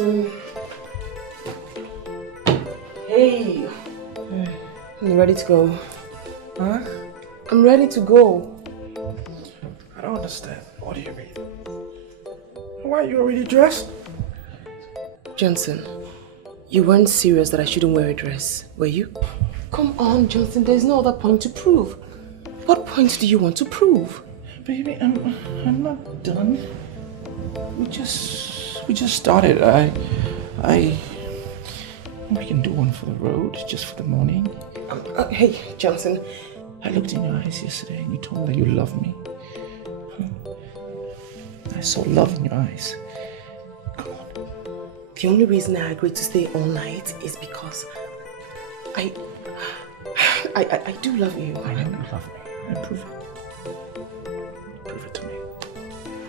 Johnson. Hey. You ready to go? Huh? I'm ready to go. I don't understand. What do you mean? Why are you already dressed? Johnson, you weren't serious that I shouldn't wear a dress, were you? Come on, Johnson, there's no other point to prove. What point do you want to prove? Baby, I'm not done. We just started. We can do one for the road, just for the morning. Hey, Johnson. I looked in your eyes yesterday and you told me that you love me. I saw love in your eyes. Come on. The only reason I agreed to stay all night is because I do love you. I know you love me. And prove it. Prove it to me.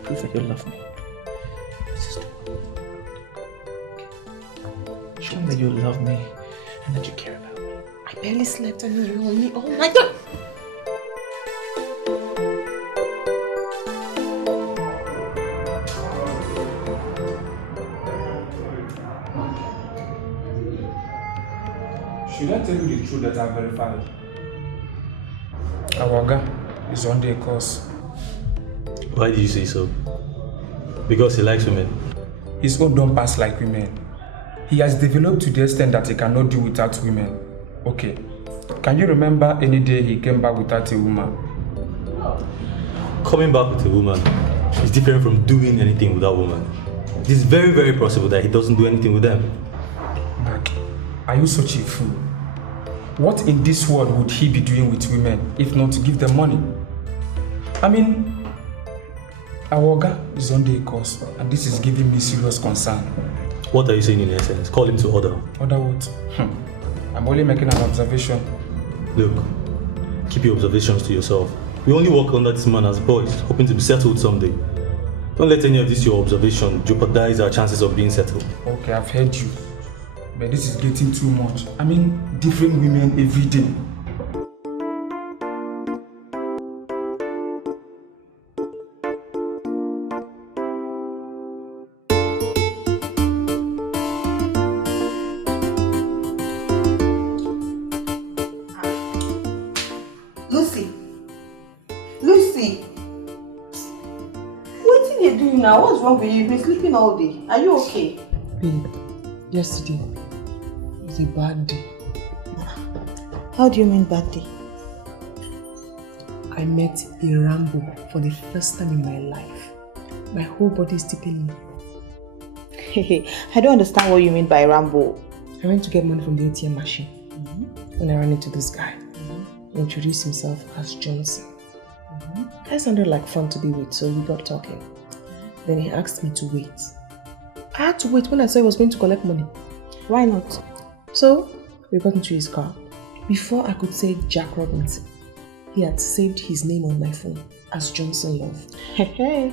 Prove that you love me. Let's just do it. Show me that you love me and that you care about me. I barely slept and you were on me all night. Should I tell you the truth that I verified? Awaga is on the course. Why did you say so? Because he likes women. His own don't pass like women. He has developed to the extent that he cannot do without women. Okay. Can you remember any day he came back without a woman? Coming back with a woman is different from doing anything with that woman. It is very, very possible that he doesn't do anything with them. But are you such a fool? What in this world would he be doing with women if not to give them money? I mean, Awoga is on the course and this is giving me serious concern. What are you saying in essence? Call him to order. Order what? I'm only making an observation. Look, keep your observations to yourself. We only work under this man as boys, hoping to be settled someday. Don't let any of this your observation jeopardize our chances of being settled. Okay, I've heard you. But this is getting too much. I mean, different women every day. Lucy! What are you doing now? What's wrong with you? You've been sleeping all day. Are you okay? Babe, yesterday was a bad day. How do you mean bad day? I met a Rambo for the first time in my life. My whole body is tickling me. I don't understand what you mean by Rambo. I went to get money from the ATM machine. When I ran into this guy, he introduced himself as Johnson. I sounded like fun to be with, so we got talking. Then he asked me to wait. I had to wait when I saw he was going to collect money. Why not? So, we got into his car. Before I could say Jack Robinson, he had saved his name on my phone as Johnson Love.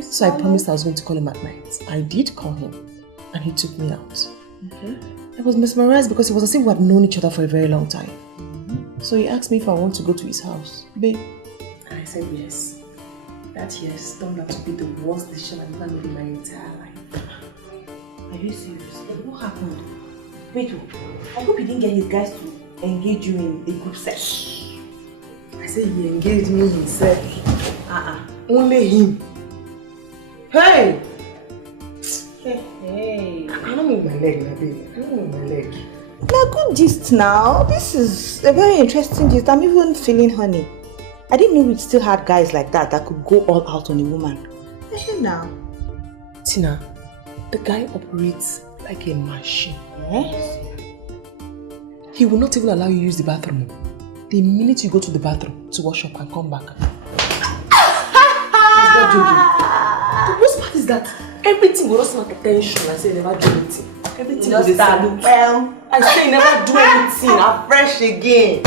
So I promised I was going to call him at night. I did call him, and he took me out. I was mesmerized because it was as if we had known each other for a very long time. So he asked me if I want to go to his house. Babe, I said yes. That yes turned out to be the worst decision I've ever made in my entire life. Are you serious? What happened? Wait, I hope you didn't get his guys to engage you in a group sex. I said he engaged me himself. Only him. Hey! Hey. I don't move my leg now, baby. I don't move my leg. Now good gist now. This is a very interesting gist. I'm even feeling honey. I didn't know we still had guys like that could go all out on a woman. Now. Tina, the guy operates like a machine. Yes? He will not even allow you to use the bathroom. The minute you go to the bathroom to wash up and come back. He's not joking. The worst part is that everything will not start attention. I say never do anything. Everything will start. Well, I say never do anything. I'm fresh again.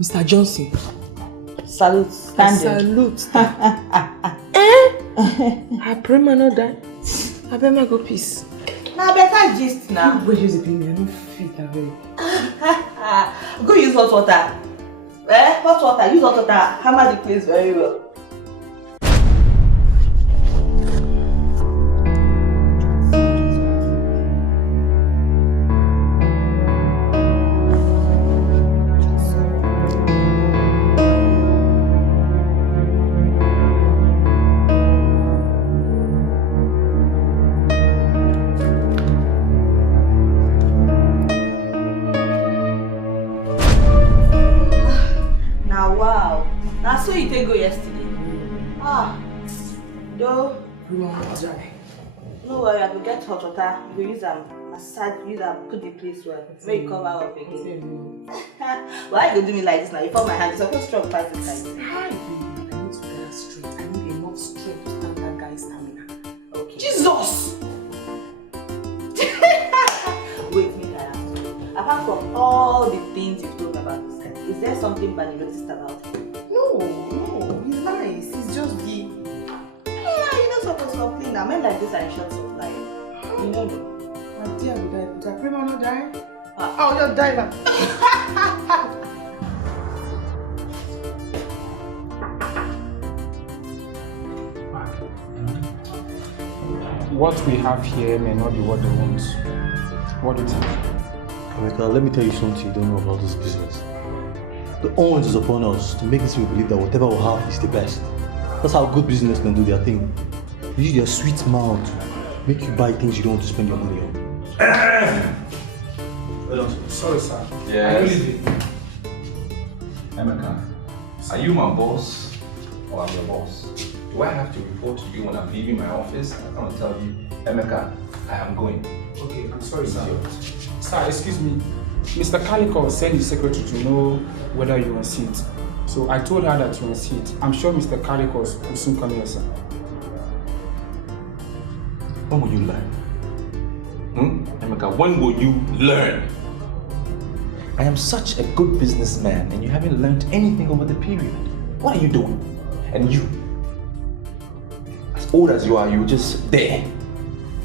Mr. Johnson. Salute. Salute. I pray man not die. I bet my go peace. Now better gist now. Go use the baby. I don't feel that way. Go use hot water. Hot water. Use hot water. Hammer the place very well. where you take go yesterday? Ah, yo. No worry, I will get hot water. You will use them, massage, use them, put the place well. Where you cover up again. Why you do me like this now? You fall my hand. It's supposed to strong past this time. Hi, baby. I need to get straight. I need enough strength to stand that guy's stamina. Okay. Jesus! Wait, make I ask you. Apart from all the things you've told me about this guy, is there something bad you noticed about him? No, he's nice. He's just the... Yeah, you're not supposed to complain now. Men like this are in short supply. You know me. My dear, would I pray man not die? I'll just die now. What we have here may not be what they want. What do you think? Emeka, let me tell you something you don't know about this business. The onus is upon us to make these people believe that whatever we have is the best. That's how good businessmen do their thing. They use their sweet mouth to make you buy things you don't want to spend your money on. Sorry, sir. Yes. Emeka, are you my boss or I'm your boss? Do I have to report to you when I'm leaving my office? I'm going to tell you, Emeka, I am going. Okay, I'm sorry, sir. Sir, excuse me. Mr. Calico sent his secretary to know whether you're on seat. So I told her that you're on seat. I'm sure Mr. Calico will soon come here, sir. When will you learn? Emeka, when will you learn? I am such a good businessman and you haven't learned anything over the period. What are you doing? And you, as old as you are, you're just there.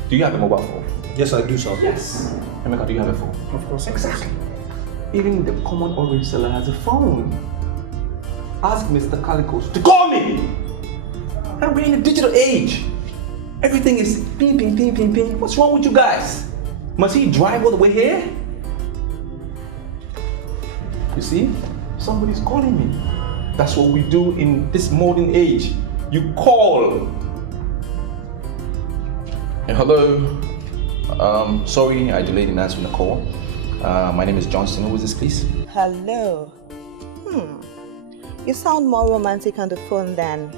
Do you have a mobile phone? Yes, I do, sir. Yes. Emeka, do you have a phone? Of course. Exactly. Even the common orange seller has a phone. Ask Mr. Calicos to call me. And we're in a digital age. Everything is ping, ping, ping, ping, ping. What's wrong with you guys? Must he drive all the way here? You see, somebody's calling me. That's what we do in this modern age. You call. Hello. Sorry I delayed in answering the call. My name is Johnson. Who is this, please? Hello. You sound more romantic on the phone than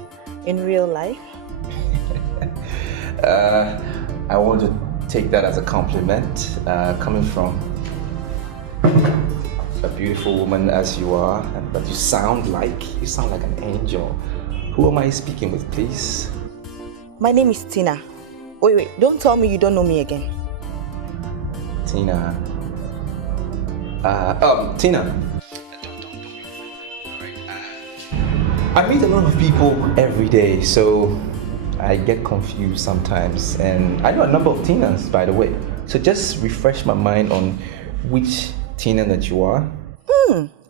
in real life. I want to take that as a compliment, coming from a beautiful woman as you are, but you sound like an angel. Who am I speaking with, please? My name is Tina. Wait, don't tell me you don't know me again. Tina. Tina. I meet a lot of people every day, so I get confused sometimes. And I know a number of Tinas, by the way. So just refresh my mind on which Tina that you are.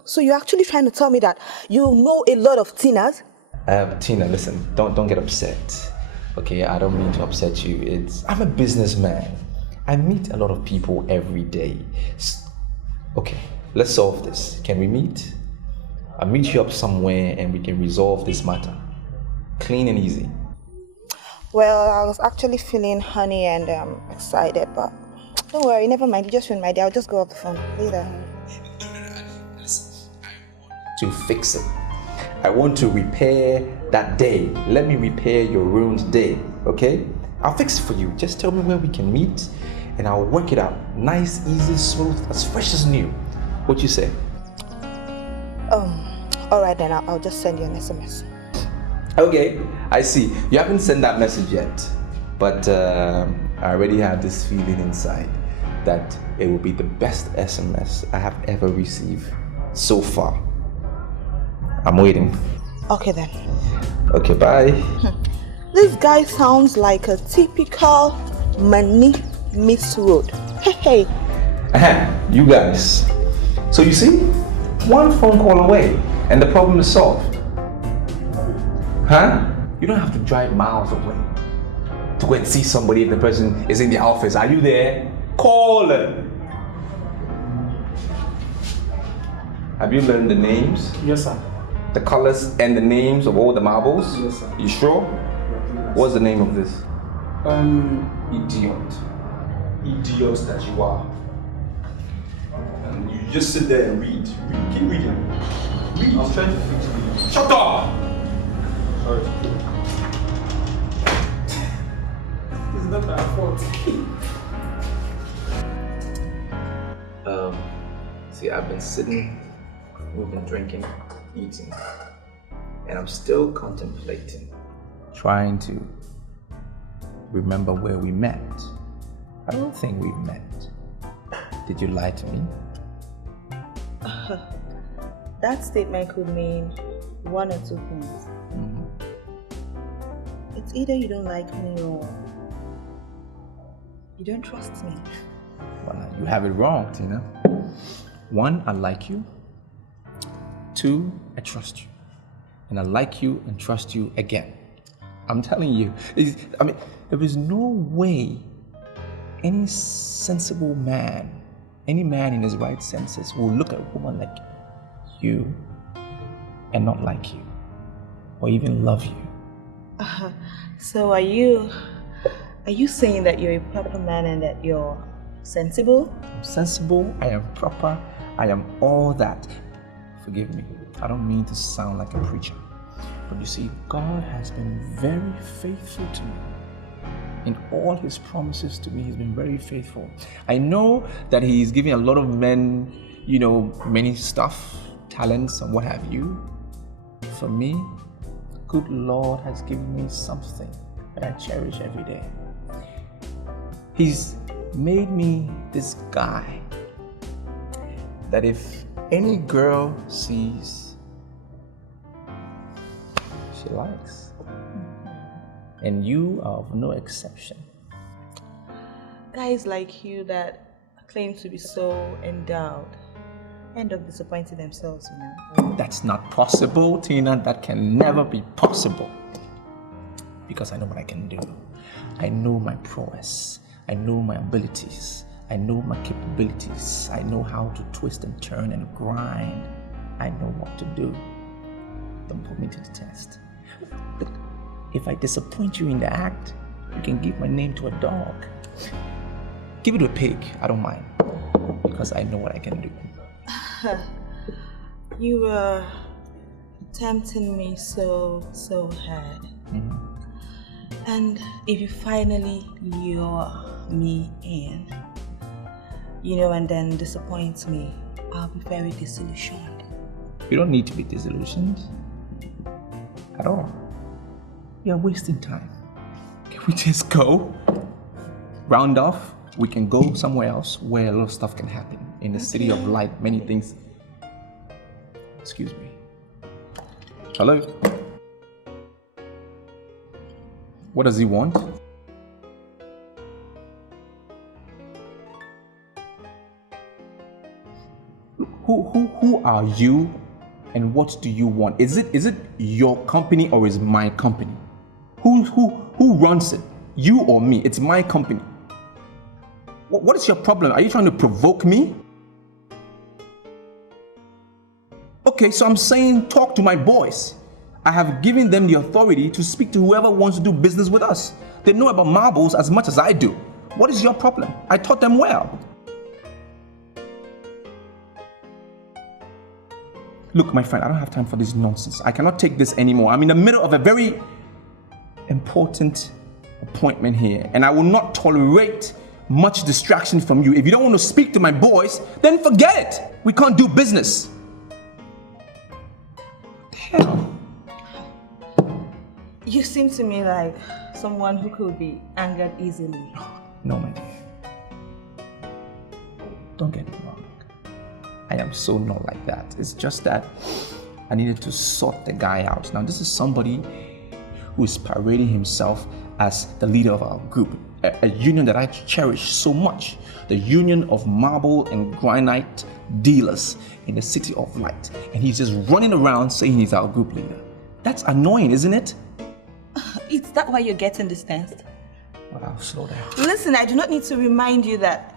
So you're actually trying to tell me that you know a lot of Tinas? Tina, listen, don't get upset. Okay, I don't mean to upset you. I'm a businessman. I meet a lot of people every day. Okay, let's solve this. Can we meet? I'll meet you up somewhere and we can resolve this matter. Clean and easy. Well, I was actually feeling honey and excited, but don't worry, never mind. You just ruined my day. I'll just go off the phone later. Listen, I want to fix it. I want to repair that day. Let me repair your ruined day, okay? I'll fix it for you. Just tell me where we can meet and I'll work it out. Nice, easy, smooth, as fresh as new. What you say? Alright then, I'll just send you an SMS. Okay, I see. You haven't sent that message yet, but I already have this feeling inside that it will be the best SMS I have ever received so far. I'm waiting. Okay then. Okay, bye. This guy sounds like a typical money miss road. Hey. You guys. So you see, one phone call away and the problem is solved. Huh? You don't have to drive miles away to go and see somebody if the person is in the office. Are you there? Call them. Have you learned the names? Yes, sir. The colors and the names of all the marbles? Yes, sir. You sure? What's the name of this? Idiot. Idiot that you are. And you just sit there and read. Keep reading. Read. I was trying to fix you. Shut up! Alright. It's not our fault. See, I've been sitting, we've been drinking, eating, and I'm still contemplating, trying to remember where we met. I don't think we've met. Did you lie to me? That statement could mean one or two things. It's either you don't like me or you don't trust me. Well, you have it wrong, Tina. 1, I like you. 2, I trust you. And I like you and trust you again. I'm telling you, there is no way any sensible man, any man in his right senses will look at a woman like you and not like you or even love you. So are you saying that you're a proper man and that you're sensible? I'm sensible, I am proper, I am all that. Forgive me, I don't mean to sound like a preacher, but you see, God has been very faithful to me. In all his promises to me, he's been very faithful. I know that he's giving a lot of men, many stuff, talents and what have you. For me, good Lord has given me something that I cherish every day. He's made me this guy that if any girl sees, she likes. And you are of no exception. Guys like you that claim to be so endowed end up disappointing themselves, That's not possible, Tina. That can never be possible. Because I know what I can do. I know my prowess. I know my abilities. I know my capabilities. I know how to twist and turn and grind. I know what to do. Don't put me to the test. Look, if I disappoint you in the act, you can give my name to a dog. Give it to a pig, I don't mind. Because I know what I can do. You were tempting me so hard. And if you finally lure me in, and then disappoint me, I'll be very disillusioned. You don't need to be disillusioned at all. You're wasting time. Can we just go? Round off, we can go somewhere else where a lot of stuff can happen. In the city of light, many things. Excuse me. Hello? What does he want? Who are you and what do you want? Is it your company or is my company? Who runs it? You or me? It's my company. What is your problem? Are you trying to provoke me? Okay, so I'm saying talk to my boys. I have given them the authority to speak to whoever wants to do business with us. They know about marbles as much as I do. What is your problem? I taught them well. Look, my friend, I don't have time for this nonsense. I cannot take this anymore. I'm in the middle of a very important appointment here, and I will not tolerate much distraction from you. If you don't want to speak to my boys, then forget it. We can't do business. What the hell? You seem to me like someone who could be angered easily. No, my dear. Don't get me wrong. I am so not like that. It's just that I needed to sort the guy out. Now, this is somebody who is parading himself as the leader of our group, a union that I cherish so much, the union of marble and granite dealers in the city of light. And he's just running around saying he's our group leader. That's annoying, isn't it? Is that why you're getting distanced? Well, I'll slow down. Listen, I do not need to remind you that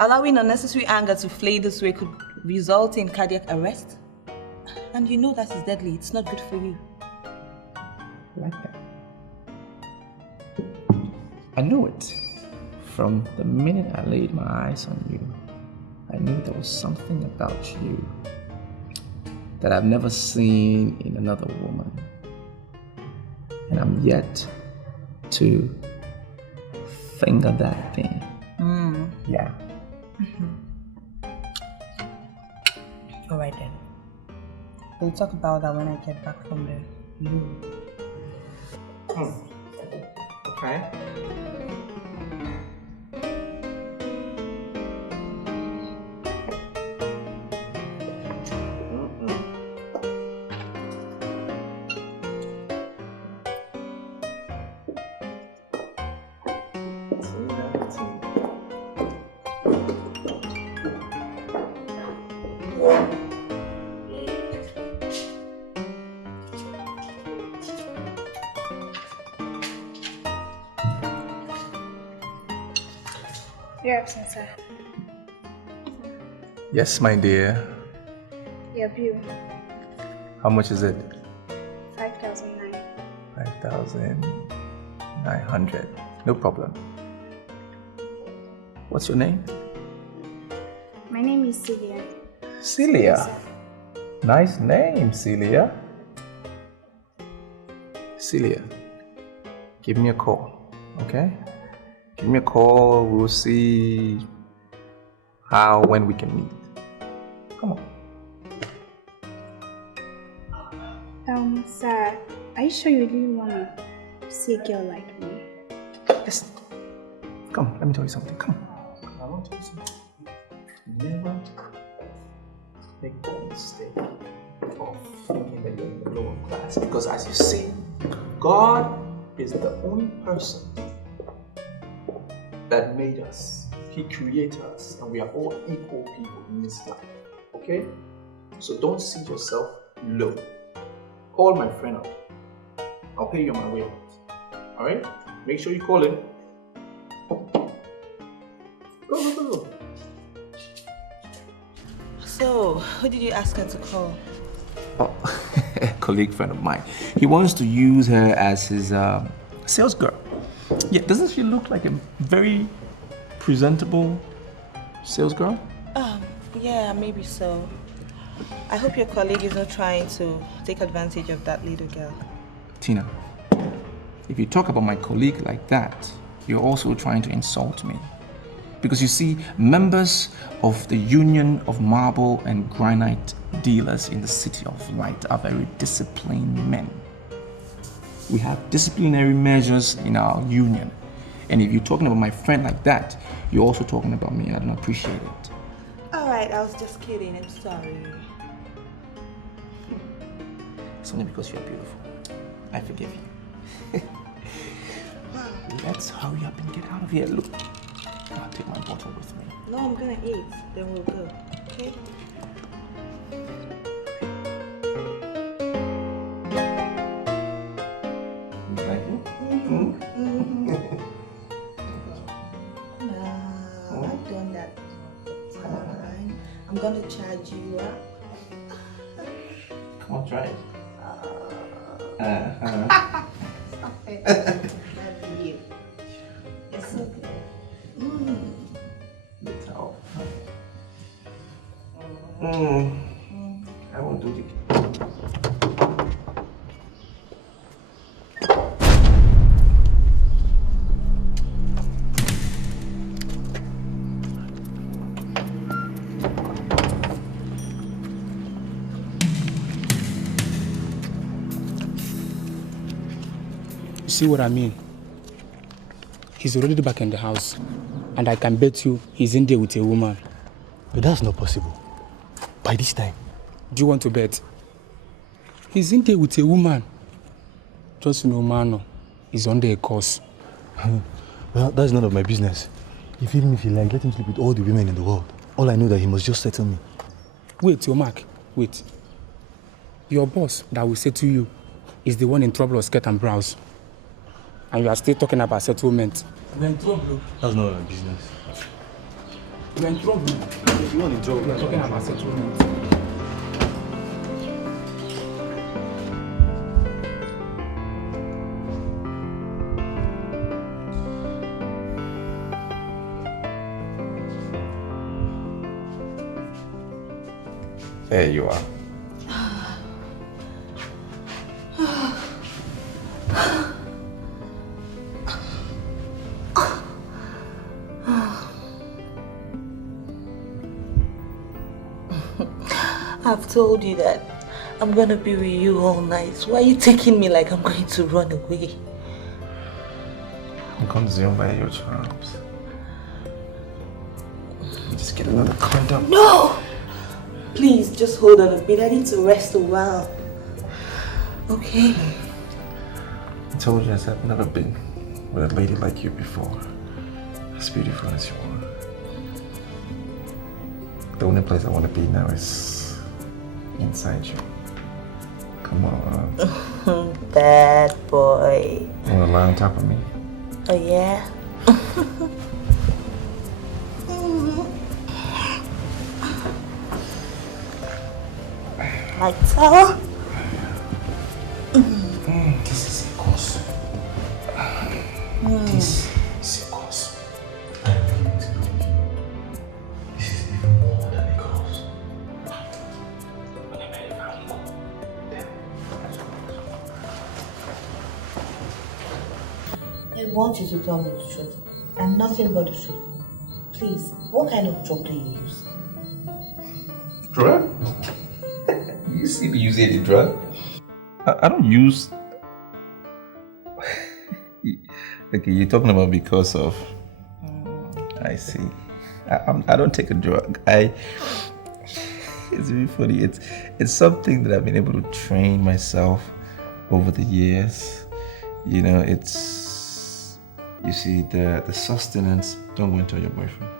allowing unnecessary anger to flay this way could result in cardiac arrest. And you know that is deadly. It's not good for you. Like that. I knew it. From the minute I laid my eyes on you, I knew there was something about you that I've never seen in another woman. and I'm yet to finger that thing. Yeah. Alright then. We'll talk about that when I get back from the loo. Okay. Your sir. Yes, my dear. Your bill. How much is it? 5,900. 5,900. No problem. What's your name? My name is Celia. Celia. Nice name, Celia. Celia, give me a call, okay? Give me a call. We'll see when we can meet. Come on. Sir, are you sure you really want to see a girl like me? Yes. Come, let me tell you something. Come. I want to tell you something. Never make the mistake of thinking that you're in the lower class. Because as you see, God is the only person that made us. He created us, and we are all equal people in this life. Okay? So don't see yourself low. Call my friend up. I'll pay you on my way out. Alright? Make sure you call him. Go. So, who did you ask her to call? Oh, a colleague friend of mine. He wants to use her as his sales girl. Yeah, doesn't she look like a very presentable sales girl? Yeah, maybe so. I hope your colleague is not trying to take advantage of that little girl. Tina, if you talk about my colleague like that, you're also trying to insult me. Because you see, members of the Union of Marble and Granite Dealers in the City of Light are very disciplined men. We have disciplinary measures in our union. And if you're talking about my friend like that, you're also talking about me. I don't appreciate it. Alright, I was just kidding. I'm sorry. It's only because you're beautiful. I forgive you. Let's hurry up and get out of here. Look, I'll take my bottle with me. No, I'm gonna eat. Then we'll go. Okay? I've done that time. I'm gonna charge you up. Come on, try it. Stop it. That's you. It's so good. It's all. I won't do it. See what I mean? He's already back in the house, and I can bet you he's in there with a woman. But that's not possible. By this time. Do you want to bet? He's in there with a woman. Just no man, he's under a course. Well, that's none of my business. Even if he like, let him sleep with all the women in the world. All I know that he must just settle me. Wait, your Mark, wait. Your boss that will settle you is the one in trouble of skirt and brows. And you are still talking about settlement. We're in trouble. That's not my business. We're in trouble. If you want in trouble, We're talking about settlement. There you are. I've told you that I'm gonna be with you all night. Why are you taking me like I'm going to run away? I'm consumed by your charms. You just get another condom. No! Please, just hold on a bit. I need to rest a while. Okay? I told you I've never been with a lady like you before. As beautiful as you are. The only place I want to be now is inside you. Come on. Bad boy. You want to lie on top of me? Oh yeah? Like so? This is a course. This is a course. I'm willing to believe you. This is even more than a course. Whenever I go, then I want you to tell me the truth. And nothing but the truth. Please, what kind of drug do you use? drug? You see me use any drug? I don't use. Okay, you're talking about because of. I see. I don't take a drug. It's really funny. It's something that I've been able to train myself over the years. You know, it's. You see, the sustenance. Don't go and tell your boyfriend.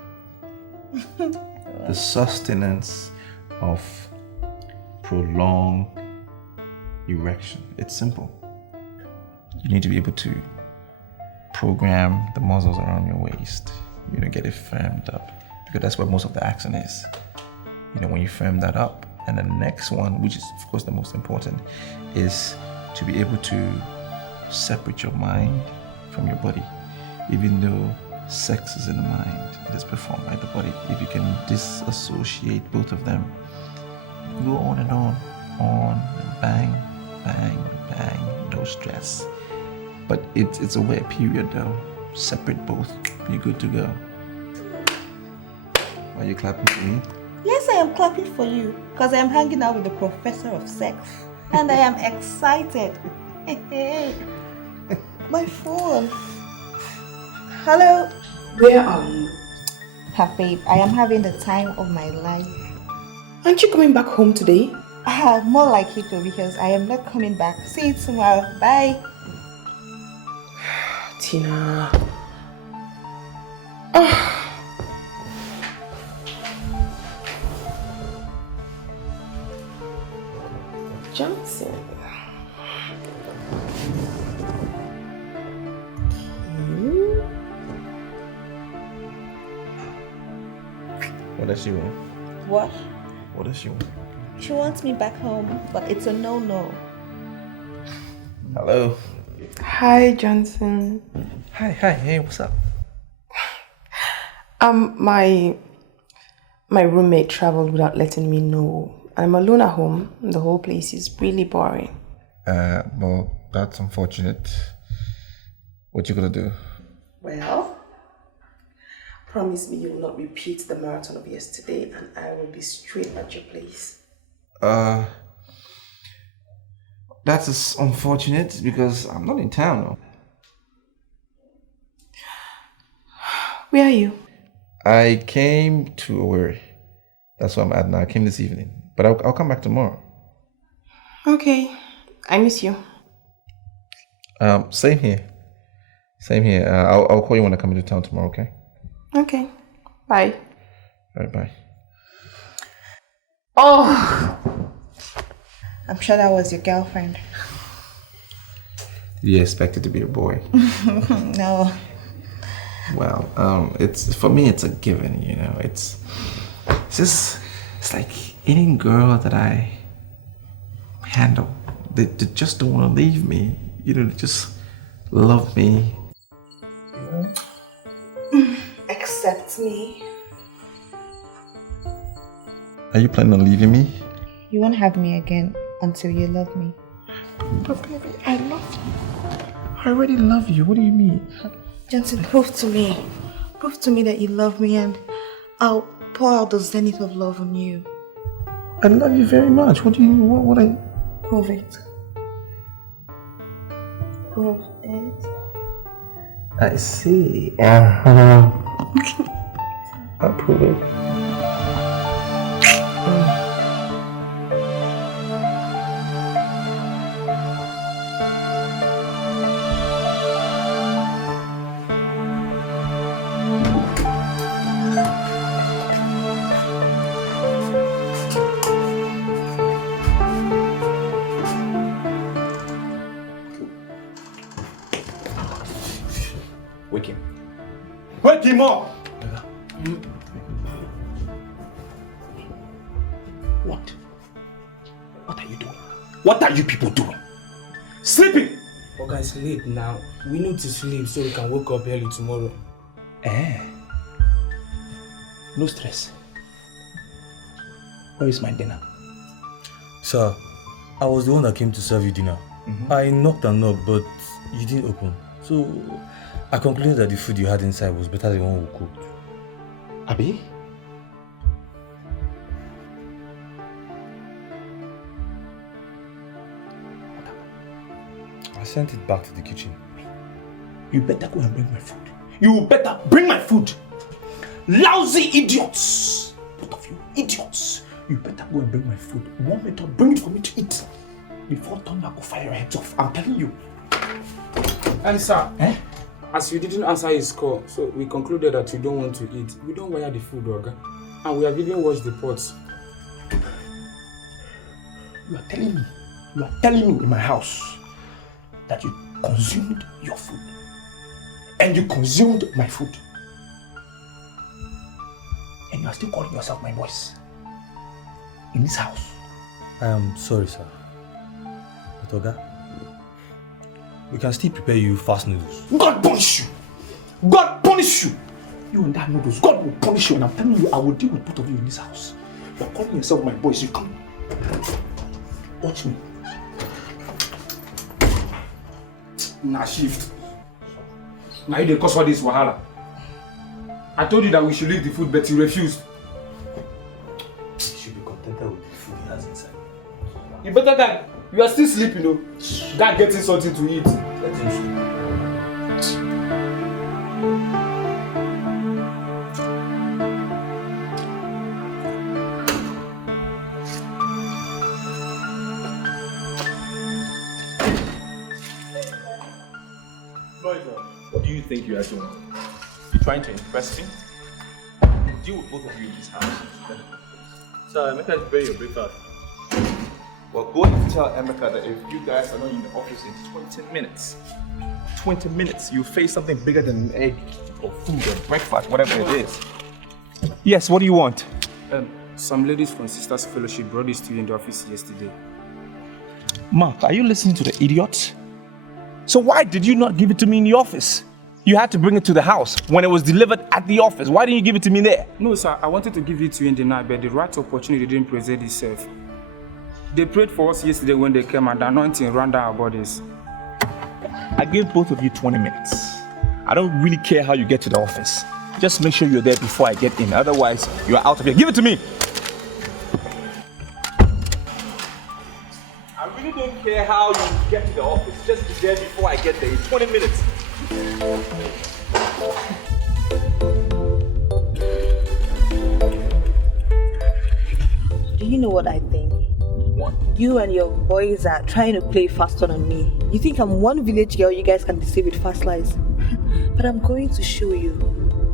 The sustenance of prolonged erection. It's simple. You need to be able to program the muscles around your waist. You know, get it firmed up, because that's where most of the action is. You know, when you firm that up, and the next one, which is of course the most important, is to be able to separate your mind from your body. Even though sex is in the mind, it is performed by the body. If you can disassociate both of them, go on and on, and bang, bang, bang, no stress. But it's a weird period though. Separate both, you're good to go. Are you clapping for me? Yes, I am clapping for you because I am hanging out with the professor of sex and I am excited. My phone. Hello. Where are you? Babe, I am having the time of my life. Aren't you coming back home today? More like it though, because I am not coming back. See you tomorrow. Bye. Tina. Johnson. What does she want? What? What does she want? She wants me back home, but it's a no-no. Hello. Hi, Johnson. Hi, hey, what's up? My roommate traveled without letting me know. I'm alone at home. The whole place is really boring. Well, that's unfortunate. What you gonna do? Well, promise me you will not repeat the marathon of yesterday and I will be straight at your place. That's unfortunate because I'm not in town though. Where are you? I came to Owerri. That's where I'm at now. I came this evening. But I'll come back tomorrow. Okay. I miss you. Same here. Same here. I'll call you when I come into town tomorrow, okay? Okay. Bye. All right, bye. Oh! I'm sure that was your girlfriend. You expect it to be a boy? No. Well, it's for me. It's a given, you know. It's like any girl that I handle. They just don't want to leave me. You know, they just love me. You know? Accept me. Are you planning on leaving me? You won't have me again until you love me. But baby, I love you. I already love you. What do you mean? Johnson, prove to me. Prove to me that you love me and I'll pour out the zenith of love on you. I love you very much. What do you, what I... Prove it. Prove it. I see. I'll prove it. Wake him. Wake him up! What? What are you doing? What are you people doing? Sleeping! Oh guys, sleep now. We need to sleep so we can wake up early tomorrow. No stress. Where is my dinner? Sir, I was the one that came to serve you dinner. I knocked and knocked, but you didn't open. So I concluded that the food you had inside was better than the one we cooked. Abi? I sent it back to the kitchen. You better go and bring my food. You better bring my food. Lousy idiots! Both of you, idiots. You better go and bring my food. One minute, bring it for me to eat. Before thunder go fire your heads off. I'm telling you. And sir, as you didn't answer his call, so we concluded that you don't want to eat. We don't wire the food, Oga. And we have even washed the pots. You are telling me in my house that you consumed your food. And you consumed my food. And you are still calling yourself my boss. In this house. I am sorry, sir. But Oga, we can still prepare you fast noodles. God punish you! God punish you! You and that noodles, God will punish you, and I'm telling you, I will deal with both of you in this house. You're calling yourself my boys, you come. Watch me. Nah, shift. Now you dey cause all this wahala. I told you that we should leave the food, but you refused. You should be contented with the food he has inside. You better than you are still sleeping, though. That getting something to eat. Let him sleep. What do you think you are doing? You trying to impress me? Deal with both of you in this house. Sir, Emeka is preparing your breakfast. Well, go and tell Emeka that if you guys are not in the office in 20 minutes, you face something bigger than an egg or food or breakfast, whatever it is. Yes, what do you want? Some ladies from Sisters Fellowship brought this to you in the office yesterday. Mark, are you listening to the idiots? So why did you not give it to me in the office? You had to bring it to the house when it was delivered at the office. Why didn't you give it to me there? No, sir, I wanted to give it to you in the night, but the right opportunity didn't present itself. They prayed for us yesterday when they came and the anointing ran down our bodies. I gave both of you 20 minutes. I don't really care how you get to the office. Just make sure you're there before I get in. Otherwise, you're out of here. Give it to me! I really don't care how you get to the office. Just be there before I get there. In 20 minutes. Do you know what I think? What? You and your boys are trying to play faster on me. You think I'm one village girl you guys can deceive with fast lies. But I'm going to show you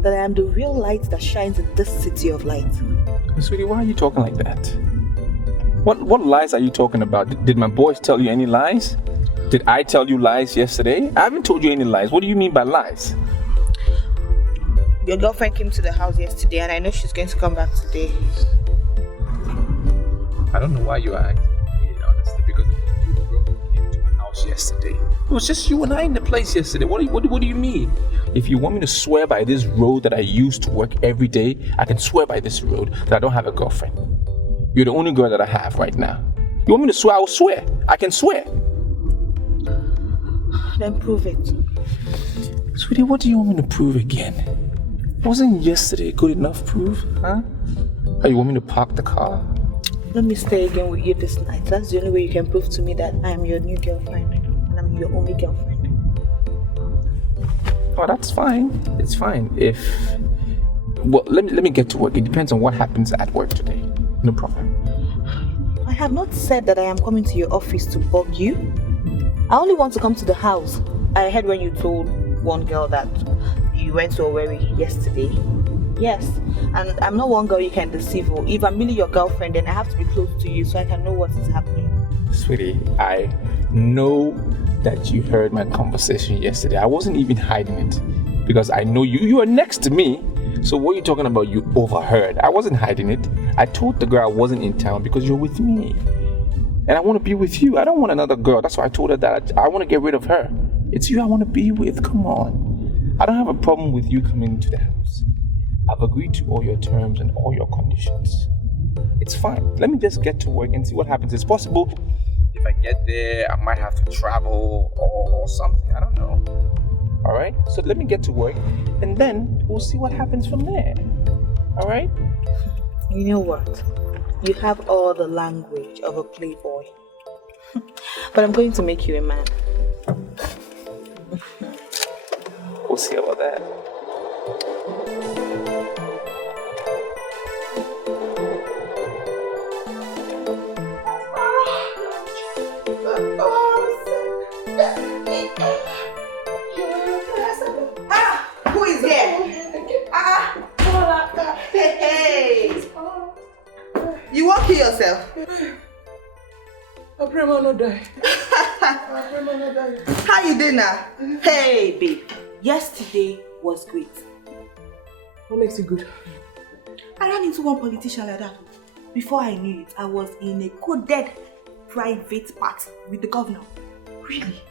that I am the real light that shines in this city of light. Sweetie, why are you talking like that? What lies are you talking about? Did my boys tell you any lies? Did I tell you lies yesterday? I haven't told you any lies. What do you mean by lies? Your girlfriend came to the house yesterday and I know she's going to come back today. I don't know why you are acting weird, honestly, because it was you, the girl who came to my house yesterday. It was just you and I in the place yesterday. What do you mean? If you want me to swear by this road that I use to work every day, I can swear by this road that I don't have a girlfriend. You're the only girl that I have right now. You want me to swear? I will swear. I can swear. Then prove it. Sweetie, what do you want me to prove again? Wasn't yesterday good enough proof, huh? Oh, you want me to park the car? let me stay again with you this night. That's the only way you can prove to me that I am your new girlfriend and I'm your only girlfriend. Oh, that's fine. It's fine. Well, let me get to work. It depends on what happens at work today. No problem. I have not said that I am coming to your office to bug you. I only want to come to the house. I heard when you told one girl that you went to Owerri yesterday. Yes, and I'm not one girl you can deceive. If I'm really your girlfriend, then I have to be close to you so I can know what is happening. Sweetie, I know that you heard my conversation yesterday. I wasn't even hiding it because I know you are next to me. So what are you talking about you overheard? I wasn't hiding it. I told the girl I wasn't in town because you're with me. And I want to be with you. I don't want another girl. That's why I told her that I want to get rid of her. It's you I want to be with. Come on. I don't have a problem with you coming to the house. I've agreed to all your terms and all your conditions. It's fine. Let me just get to work and see what happens. It's possible if I get there, I might have to travel or something. I don't know. All right? So let me get to work and then we'll see what happens from there. All right? You know what? You have all the language of a playboy. But I'm going to make you a man. We'll see about that. Who is there? Hey! You won't kill yourself. I pray man not die. How you doing now? Hey, babe. Yesterday was great. What makes it good? I ran into one politician like that. Before I knew it, I was in a coded private party with the governor. Really?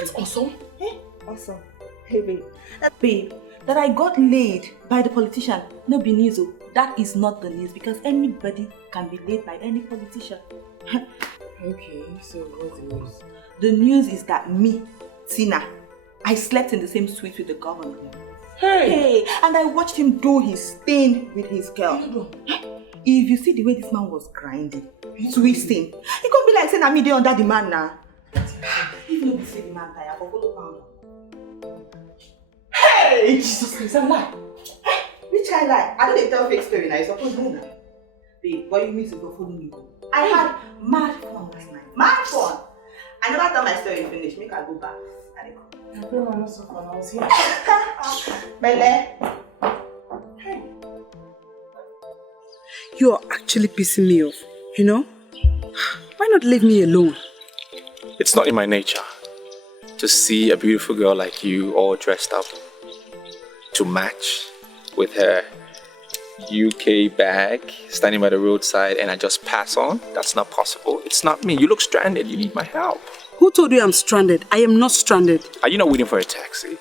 That's awesome. Hey, awesome. Hey, babe. That I got laid by the politician. No be news. That is not the news because anybody can be laid by any politician. Okay, so what's the news? The news is that me, Tina, I slept in the same suite with the governor. Hey, and I watched him do his thing with his girl. If you see the way this man was grinding, twisting, it can't be like saying I'm under the man now. If you don't see the man tired, for follow pound. Hey, Jesus Christ, I'm lying. Which I lie? I don't tell fake story now. You supposed to know that. Babe, what you mean to go follow me? I had mad fun last night. Mad fun. I never tell my story finish. Make I go back. I pray man not so fun. I was here. Bele. Hey. You are actually pissing me off, you know? Why not leave me alone? It's not in my nature to see a beautiful girl like you all dressed up to match with her UK bag standing by the roadside and I just pass on. That's not possible. It's not me. You look stranded. You need my help. Who told you I'm stranded? I am not stranded. Are you not waiting for a taxi?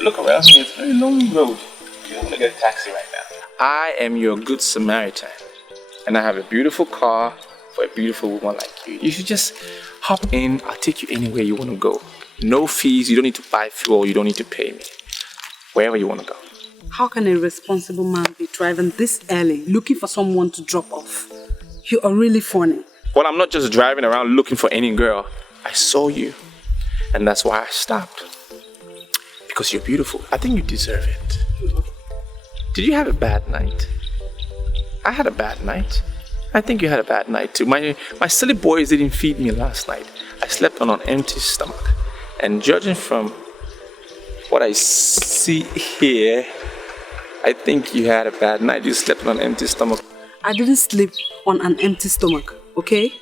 Look around here. It's a very long road. You don't want to get a taxi right now. I am your good Samaritan and I have a beautiful car for a beautiful woman like you. You should just hop in. I'll take you anywhere you want to go. No fees. You don't need to buy fuel. You don't need to pay me. Wherever you want to go. How can a responsible man be driving this early looking for someone to drop off? You are really funny. Well, I'm not just driving around looking for any girl. I saw you. And that's why I stopped. Because you're beautiful. I think you deserve it. Did you have a bad night? I had a bad night. I think you had a bad night too. My silly boys didn't feed me last night. I slept on an empty stomach. And judging from what I see here, I think you had a bad night. You slept on an empty stomach. I didn't sleep on an empty stomach, okay?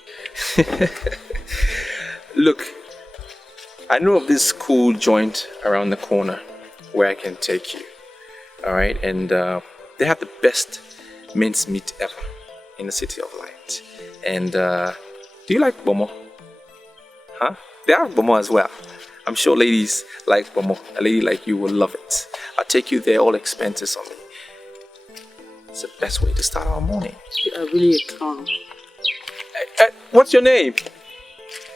Look, I know of this cool joint around the corner where I can take you. Alright, and they have the best mincemeat ever in the City of Light. And do you like Bomo? Huh? They have Bomo as well. I'm sure ladies like Bomo. A lady like you will love it. I'll take you there, all expenses on me. It's the best way to start our morning. You are really a clown. What's your name?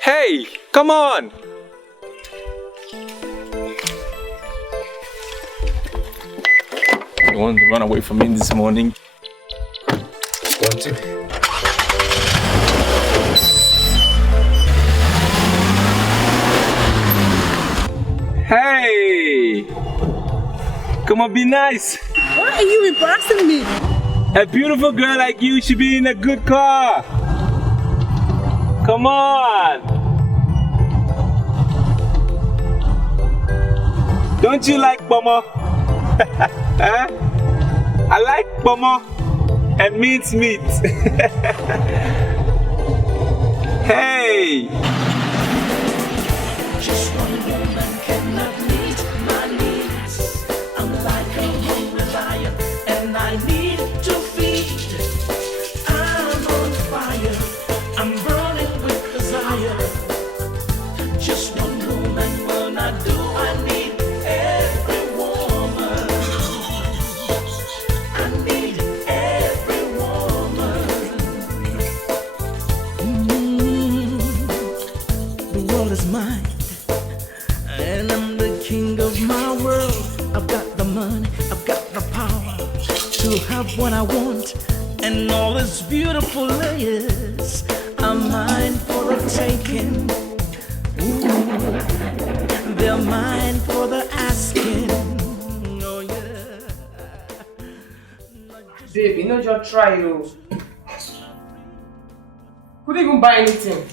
Hey, come on! You want to run away from me this morning? Want to? Hey! Come on, be nice. Why are you embarrassing me? A beautiful girl like you should be in a good car. Come on. Don't you like Bomo? Huh? I like Bomo and mince meat. Hey! Just one woman cannot meet my needs. I'm like a hungry lion and I need to feed. I'm on fire, I'm burning with desire. Just one woman will not do, I need every woman. I need every woman. The world is mine. And I'm the king of my world. I've got the money, I've got the power to have what I want. And all its beautiful layers are mine for the taking. Ooh, they're mine for the asking. Oh yeah. Babe, you know just try you. Couldn't even buy anything.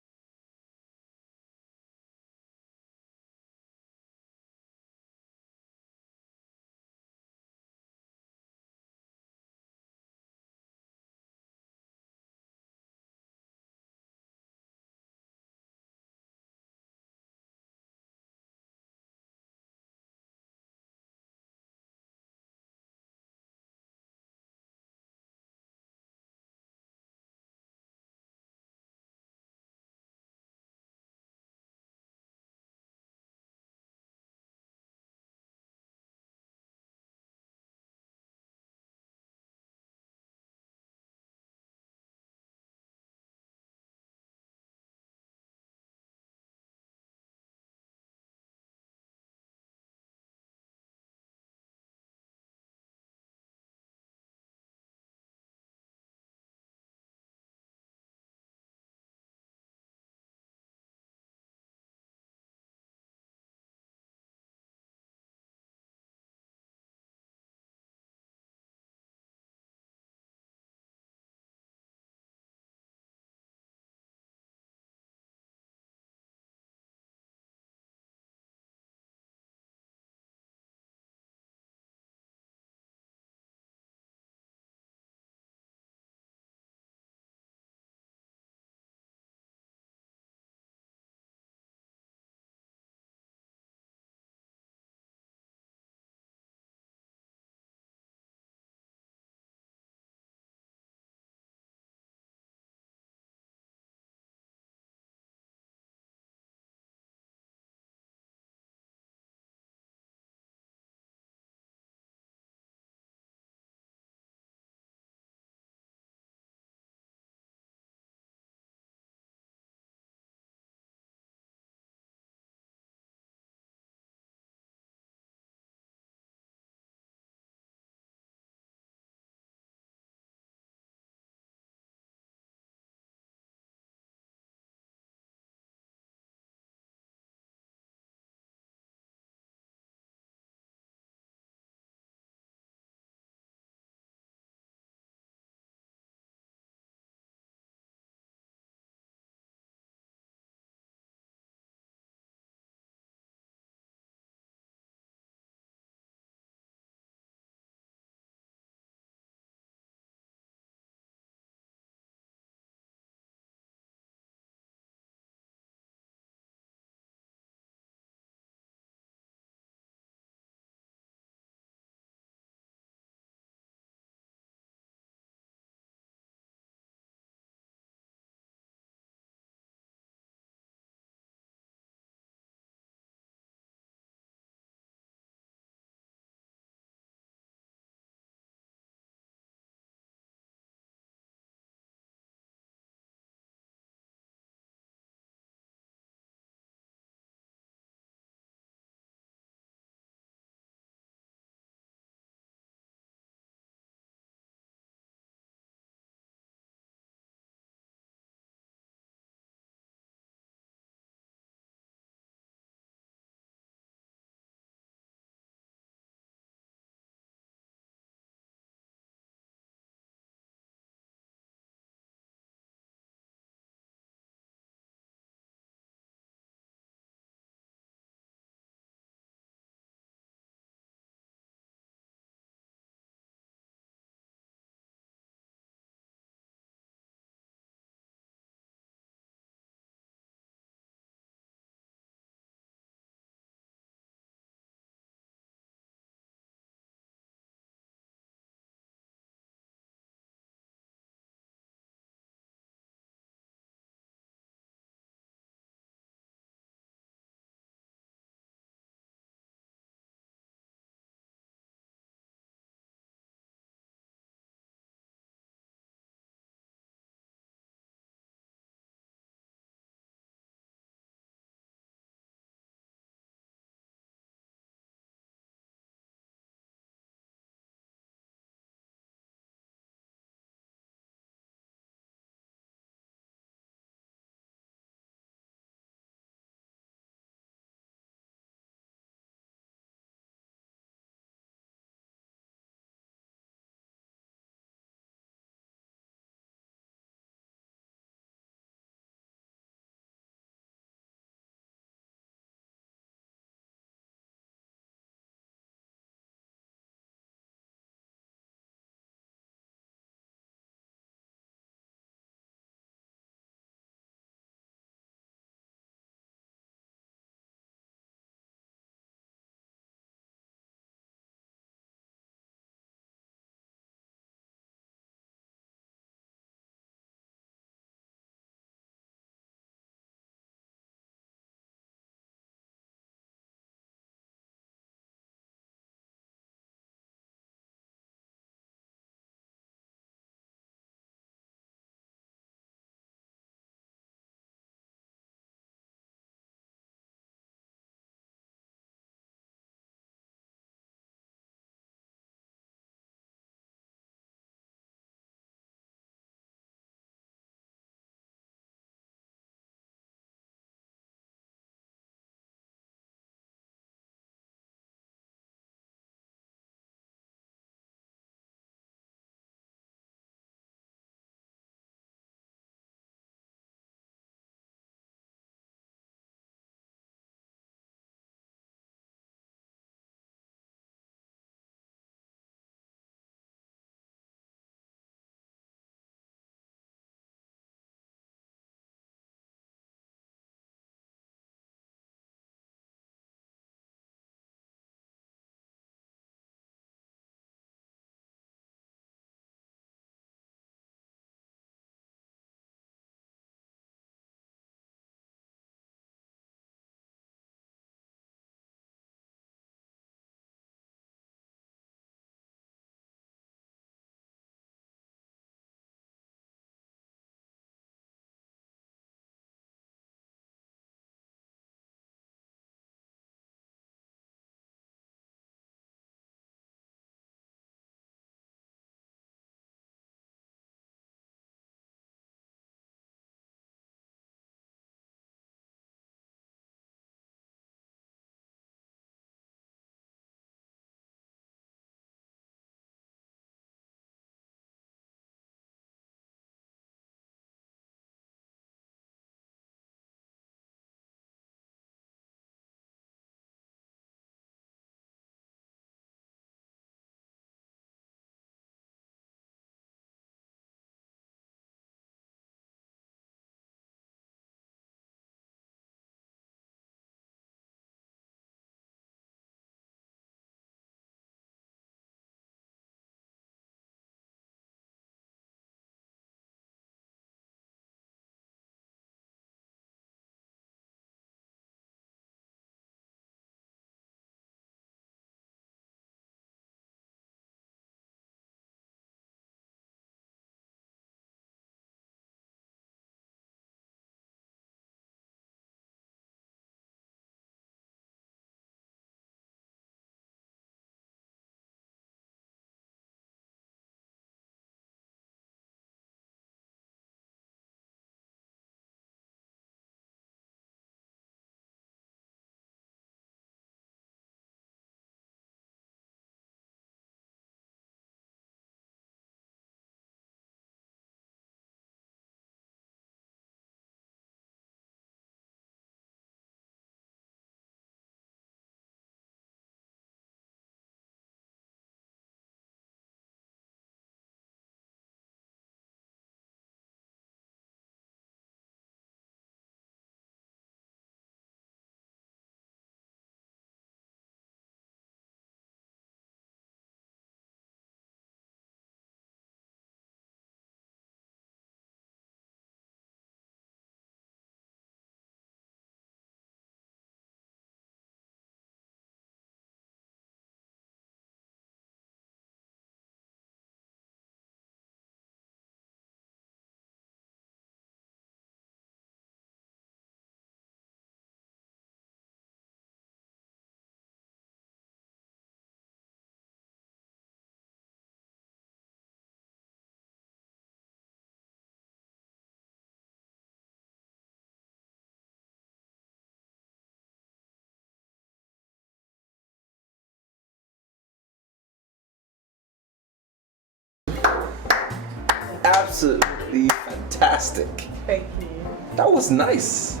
absolutely fantastic. Thank you. That was nice.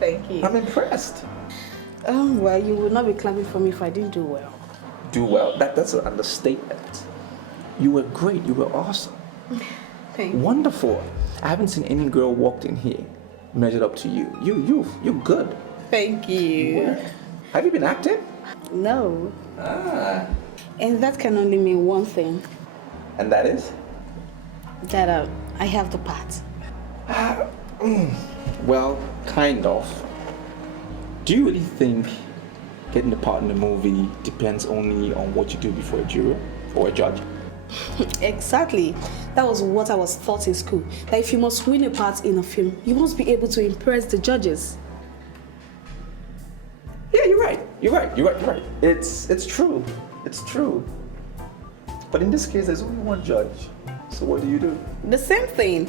Thank you. I'm impressed. Well, you would not be clapping for me if I didn't do well. Do well? That's an understatement. You were great. You were awesome. Thank you. Wonderful. I haven't seen any girl walked in here measured up to you. You're good. Thank you. Yeah. Have you been acting? No. Ah. And that can only mean one thing. And that is? That I have the part. Well, kind of. Do you really think getting the part in the movie depends only on what you do before a jury or a judge? Exactly. That was what I was taught in school. That if you must win a part in a film, you must be able to impress the judges. Yeah, you're right. It's true. It's true. But in this case, there's only one judge. So what do? The same thing.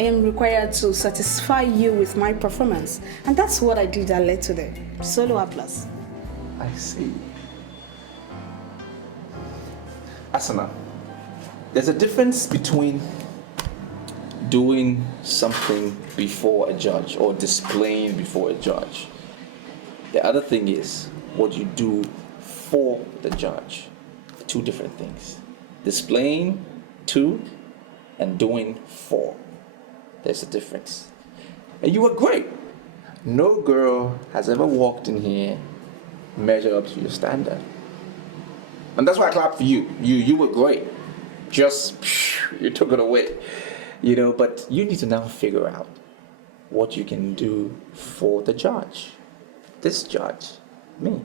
I am required to satisfy you with my performance. And that's what I did that led to the Solo A+. I see. Asana, there's a difference between doing something before a judge or displaying before a judge. The other thing is what you do for the judge. Two different things. Displaying to and doing for. There's a difference. And you were great. No girl has ever walked in here measured up to your standard. And that's why I clap for you. You were great. Just, you took it away. But you need to now figure out what you can do for the judge. This judge, me.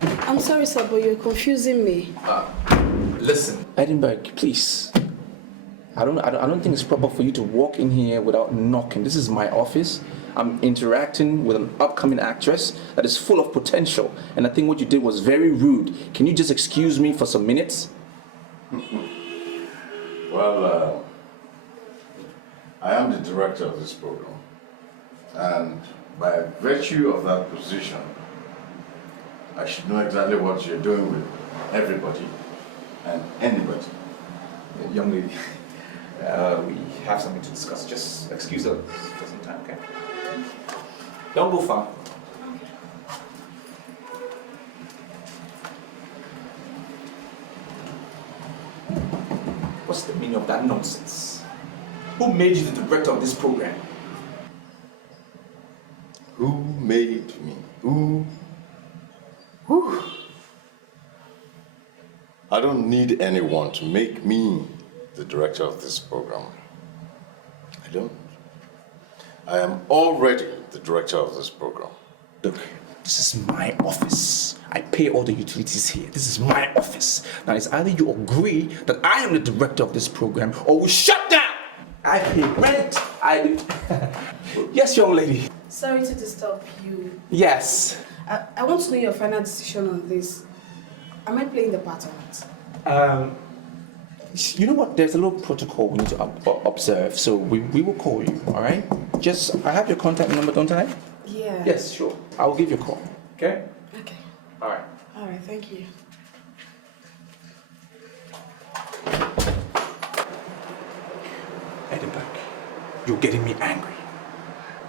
I'm sorry, sir, but you're confusing me. Listen, Edinburgh, please. I don't think it's proper for you to walk in here without knocking. This is my office. I'm interacting with an upcoming actress that is full of potential. And I think what you did was very rude. Can you just excuse me for some minutes? Well, I am the director of this program. And by virtue of that position, I should know exactly what you're doing with everybody and anybody. Young lady, we have something to discuss. Just excuse her for some time, okay? Don't go far. What's the meaning of that nonsense? Who made you the director of this program? Who made me? Who? I don't need anyone to make me the director of this program. I don't. I am already the director of this program. Look, this is my office. I pay all the utilities here. This is my office. Now it's either you agree that I am the director of this program or we shut down. I pay rent. Yes, young lady. Sorry to disturb you. Yes. I want to know your final decision on this. Am I playing the part or not? You know what? There's a little protocol we need to observe, so we will call you, all right? I have your contact number, don't I? Yeah. Yes, sure. I will give you a call, okay? Okay. All right. All right, thank you. Edinburgh, you're getting me angry.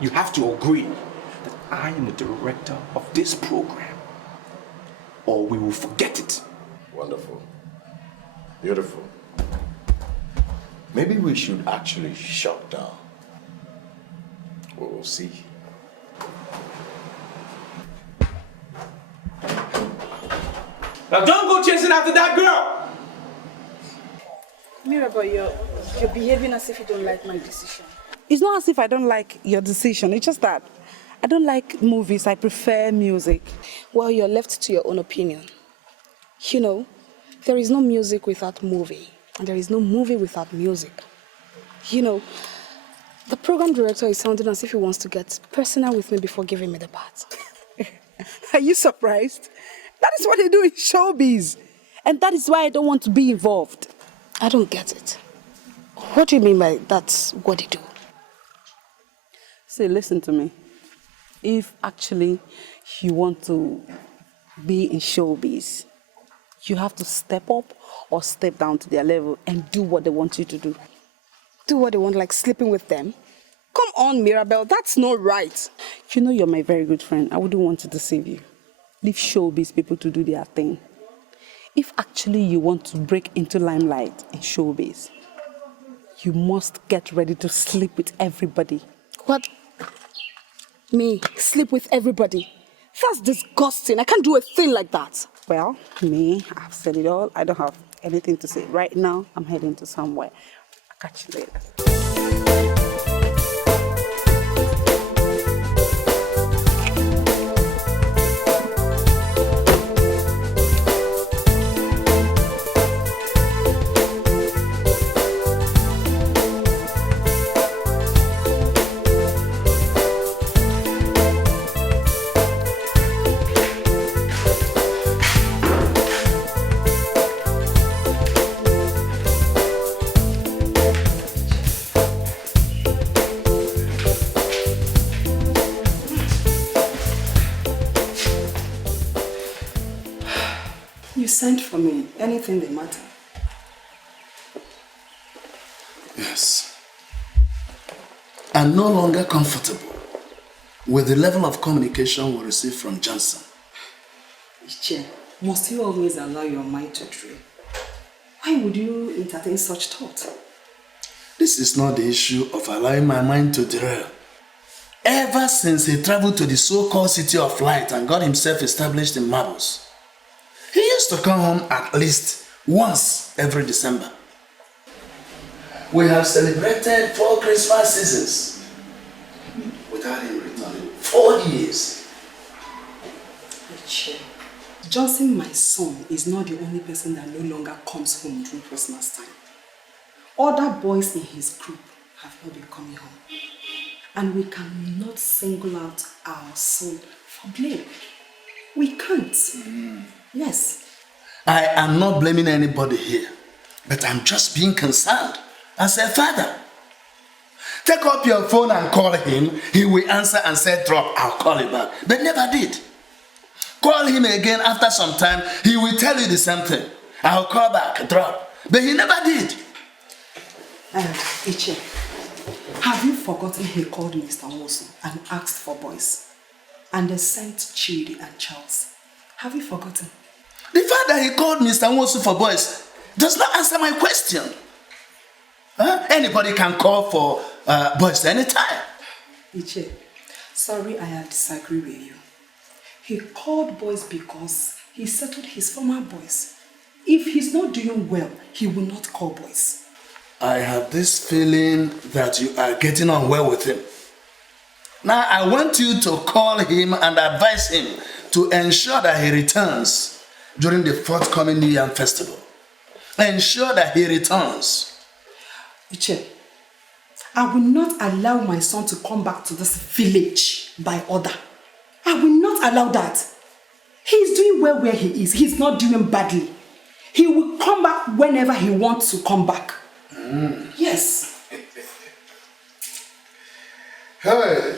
You have to agree that I am the director of this program, or we will forget it. Wonderful. Beautiful. Maybe we should actually shut down. We'll see. Now don't go chasing after that girl! Mirabel, you're behaving as if you don't like my decision. It's not as if I don't like your decision. It's just that I don't like movies. I prefer music. Well, you're left to your own opinion. There is no music without movie, and there is no movie without music. The program director is sounding as if he wants to get personal with me before giving me the part. Are you surprised? That is what they do in showbiz. And that is why I don't want to be involved. I don't get it. What do you mean by that's what they do? See, listen to me. If actually you want to be in showbiz, You have to step up or step down to their level and do what they want you to do. Do what they want, like sleeping with them? Come on, Mirabel, that's not right. You know you're my very good friend. I wouldn't want to deceive you. Leave showbiz people to do their thing. If actually you want to break into limelight in showbiz, you must get ready to sleep with everybody. What? Me? Sleep with everybody? That's disgusting. I can't do a thing like that. Well, me, I've said it all. I don't have anything to say. Right now, I'm heading to somewhere. I'll catch you later. You sent for me. Anything that matter? Yes. I'm no longer comfortable with the level of communication we receive from Johnson. Iche, must you always allow your mind to drift? Why would you entertain such thought? This is not the issue of allowing my mind to derail. Ever since he traveled to the so-called City of Light and got himself established in Marbles, he used to come home at least once every December. We have celebrated 4 Christmas seasons without him returning. 4 years. Johnson, my son, is not the only person that no longer comes home during Christmas time. Other boys in his group have not been coming home. And we cannot single out our son for blame. We can't. Yes. I am not blaming anybody here, but I'm just being concerned as a father. Take up your phone and call him. He will answer and say, drop, I'll call you back. But never did. Call him again after some time, he will tell you the same thing. I'll call back, drop. But he never did. Iche, have you forgotten he called Mr. Wilson and asked for boys? And they sent Chidi and Charles. Have you forgotten? The fact that he called Mr. Wilson for boys does not answer my question. Anybody can call for boys anytime. Iche, sorry I disagree with you. He called boys because he settled his former boys. If he's not doing well, he will not call boys. I have this feeling that you are getting on well with him. Now I want you to call him and advise him to ensure that he returns during the forthcoming New Year festival. Ensure that he returns. Iche, I will not allow my son to come back to this village by order. I will not allow that. He's doing well where he is. He's not doing badly. He will come back whenever he wants to come back. Yes. Hey.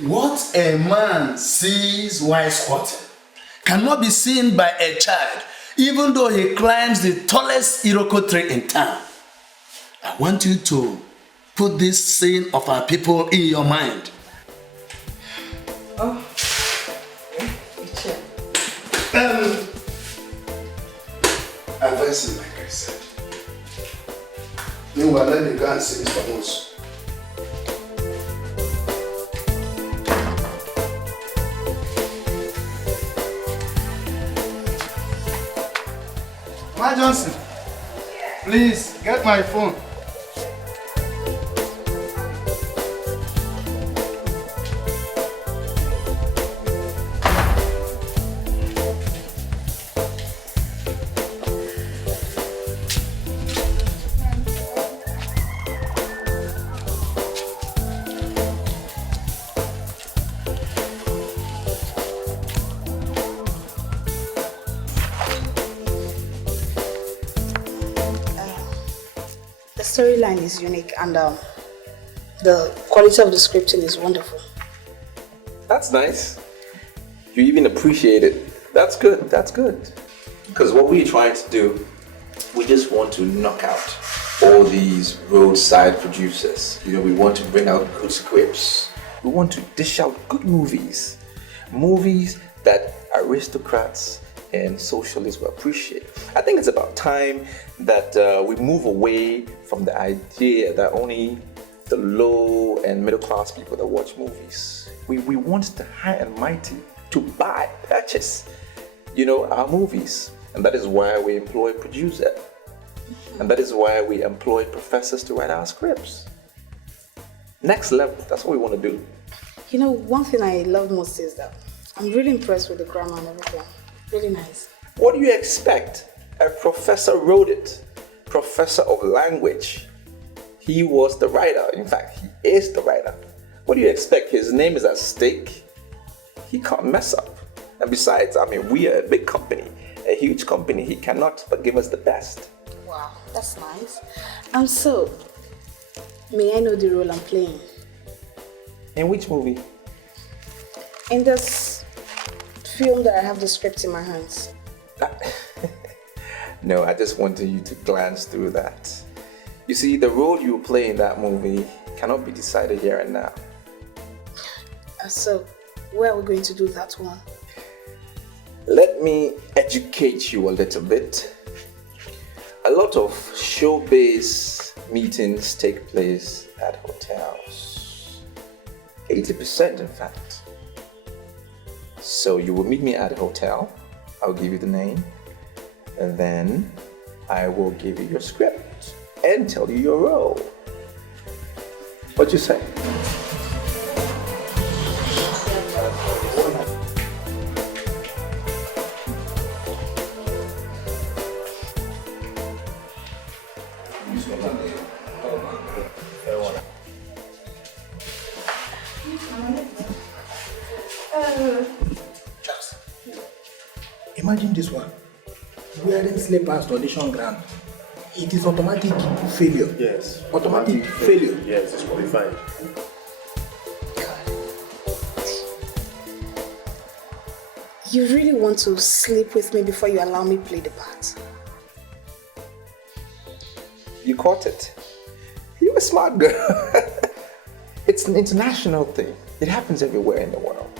What a man sees while squatting cannot be seen by a child, even though he climbs the tallest Iroko tree in town. I want you to put this saying of our people in your mind. Oh. Advise him, like I said. Meanwhile, let me go and see Mr. Mose. Ma Johnson, please get my phone. The storyline is unique and the quality of the scripting is wonderful. That's nice. You even appreciate it. That's good. That's good. Because what we're trying to do, we just want to knock out all these roadside producers. You know, we want to bring out good scripts. We want to dish out good movies. Movies that aristocrats and socialists will appreciate. I think it's about time that we move away from the idea that only the low and middle class people that watch movies. We want the high and mighty to purchase, our movies. And that is why we employ producers. And that is why we employ professors to write our scripts. Next level, that's what we want to do. One thing I love most is that I'm really impressed with the grammar and everything. Really nice. What do you expect? A professor wrote it. Professor of language. He was the writer. In fact, he is the writer. What do you expect? His name is at stake. He can't mess up. And besides, we are a big company, a huge company. He cannot but give us the best. Wow, that's nice. So, may I know the role I'm playing? In which movie? In this film that I have the script in my hands. No, I just wanted you to glance through that. You see, the role you play in that movie cannot be decided here and now. So, where are we going to do that one? Let me educate you a little bit. A lot of showbiz meetings take place at hotels. 80% in fact. So you will meet me at a hotel. I'll give you the name. And then I will give you your script and tell you your role. What you say? Imagine this one. Wearing slippers to audition ground. It is automatic failure. Yes. Automatic failure. Yes, it's qualified. You really want to sleep with me before you allow me play the part? You caught it. You're a smart girl. It's an international thing. It happens everywhere in the world.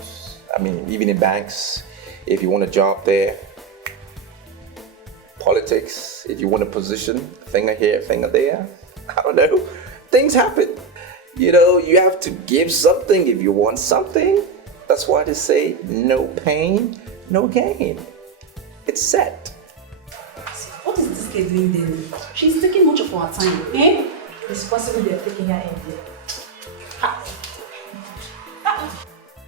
Even in banks, if you want a job there, politics, if you want a position, finger here, finger there, I don't know, things happen. You have to give something if you want something. That's why they say no pain, no gain. It's set. What is this girl doing there? She's taking much of our time, eh? It's possible they're taking her in there.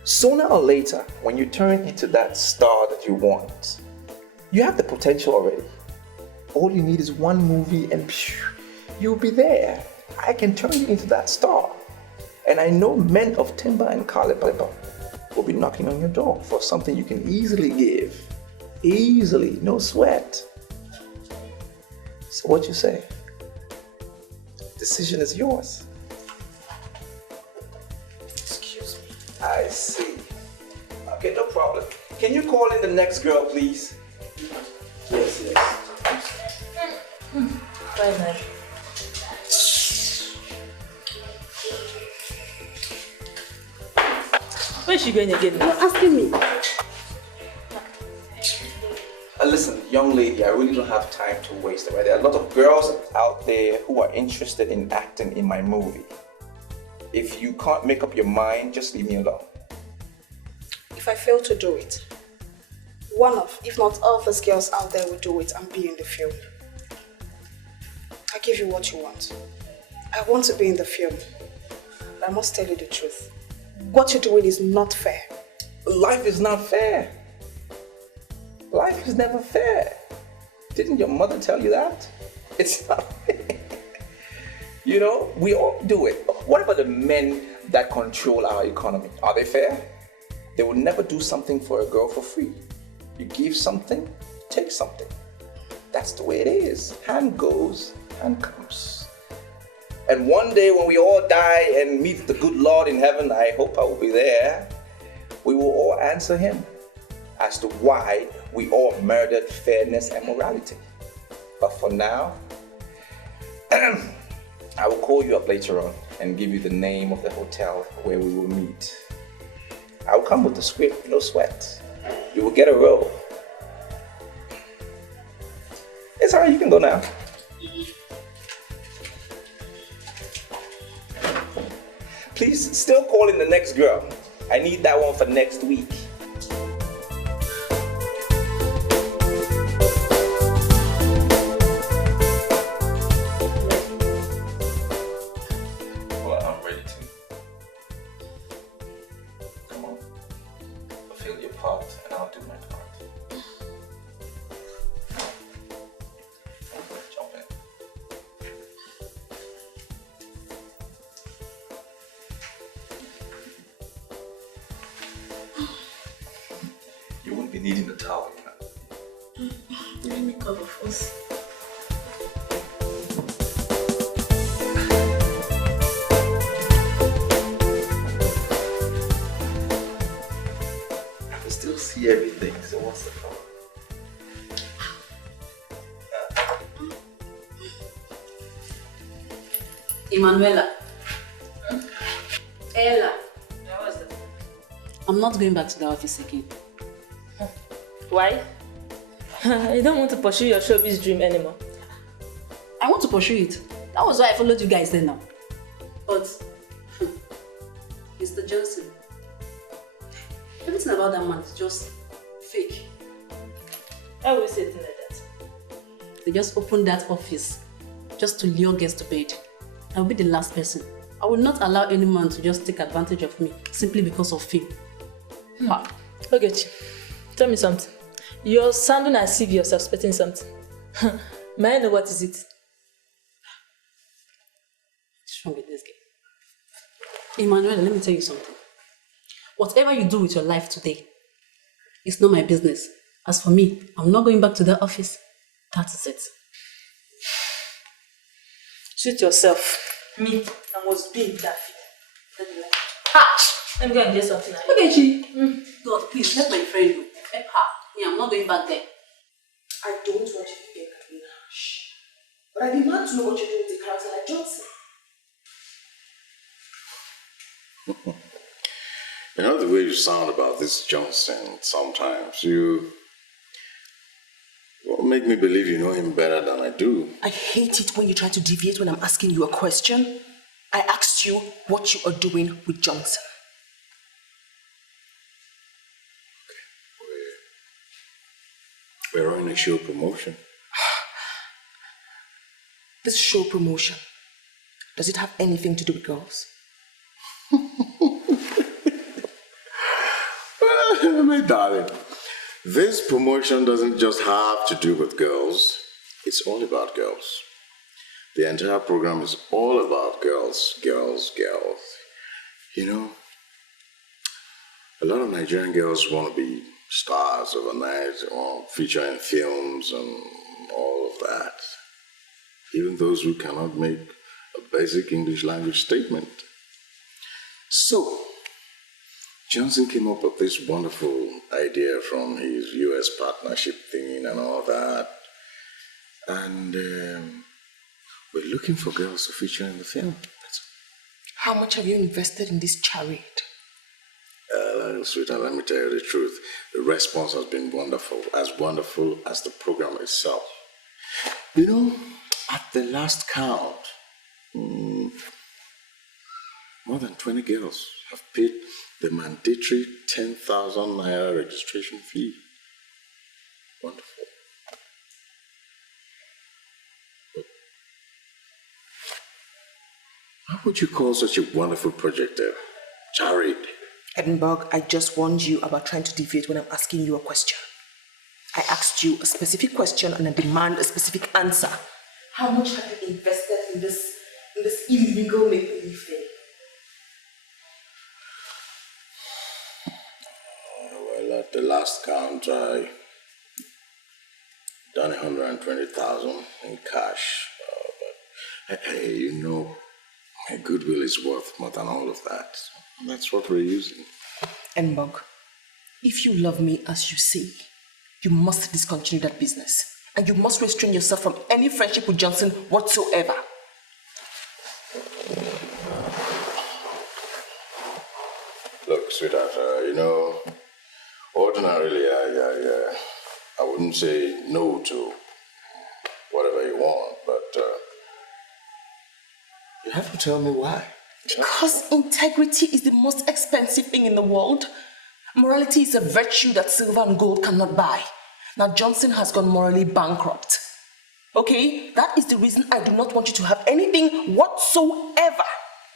Sooner or later, when you turn into that star that you want, you have the potential already. All you need is one movie and you'll be there. I can turn you into that star. And I know men of timber and caliber will be knocking on your door for something you can easily give. Easily, no sweat. So what you say? Decision is yours. Excuse me. I see. Okay, no problem. Can you call in the next girl, please? Yes. Bye-bye. Where is she going again? You're asking me. Listen, young lady, I really don't have time to waste. Right? There are a lot of girls out there who are interested in acting in my movie. If you can't make up your mind, just leave me alone. If I fail to do it, one of, if not all of those girls out there will do it and be in the film. I give you what you want. I want to be in the film. But I must tell you the truth. What you're doing is not fair. Life is not fair. Life is never fair. Didn't your mother tell you that? It's not fair. We all do it. What about the men that control our economy? Are they fair? They will never do something for a girl for free. You give something, take something. That's the way it is. Hand goes, hand comes. And one day when we all die and meet the good Lord in heaven, I hope I will be there, we will all answer him. as to why we all murdered fairness and morality. But for now, I will call you up later on and give you the name of the hotel where we will meet. I will come with the script, no sweat. You will get a role. It's alright, you can go now. Please, still call in the next girl. I need that one for next week. Well, I'm ready to. Come on. Fill your pot and I'll do my part. Jump in. You won't be needing the towel, you know. Let me cover first. I can still see everything, so what's the problem? Emanuela. Ella. I'm not going back to the office again. Why? You don't want to pursue your showbiz dream anymore. I want to pursue it. That was why I followed you guys then now. But, Mr. Johnson, everything about that man is just fake. Why would you say things like that? They just opened that office just to lure guests to bed. I will be the last person. I will not allow any man to just take advantage of me simply because of fame. Okay, tell me something. You're sounding as if you're suspecting something. May I know what is it? What's wrong with this guy? Emmanuel, let me tell you something. Whatever you do with your life today, it's not my business. As for me, I'm not going back to the office. That is it. Suit yourself. Me, I must be in that field. Let me go and get something. Okay, Chi. God, please, let my friend know. Help her. Me, I'm not going back there. I don't want you to get Karina. Shh. But I demand to know what you're doing with a character like Johnson. You know the way you sound about this Johnson sometimes, you make me believe you know him better than I do. I hate it when you try to deviate when I'm asking you a question. I asked you what you are doing with Johnson. We're on a show promotion. This show promotion, does it have anything to do with girls? My darling, this promotion doesn't just have to do with girls. It's all about girls. The entire program is all about girls, girls, girls. You know, a lot of Nigerian girls want to be stars overnight, or feature in films and all of that. Even those who cannot make a basic English language statement. So, Johnson came up with this wonderful idea from his US partnership thingy and all that. And we're looking for girls to feature in the film. How much have you invested in this charade? Sweetheart, let me tell you the truth. The response has been wonderful as the program itself. You know, at the last count, more than 20 girls have paid the mandatory 10,000 naira registration fee. Wonderful. But how would you call such a wonderful project a charade? Edinburgh, I just warned you about trying to deviate when I'm asking you a question. I asked you a specific question and I demand a specific answer. How much have you invested in this illegal make-believe thing? Well, at the last count, I done 120,000 in cash. But hey, you know, my goodwill is worth more than all of that. That's what we're using. Edinburgh, If you love me as you say, you must discontinue that business. And you must restrain yourself from any friendship with Johnson whatsoever. Look, sweetheart, ordinarily I wouldn't say no to whatever you want, but you have to tell me why. Because integrity is the most expensive thing in the world. Morality is a virtue that silver and gold cannot buy. Now Johnson has gone morally bankrupt. Okay? That is the reason I do not want you to have anything whatsoever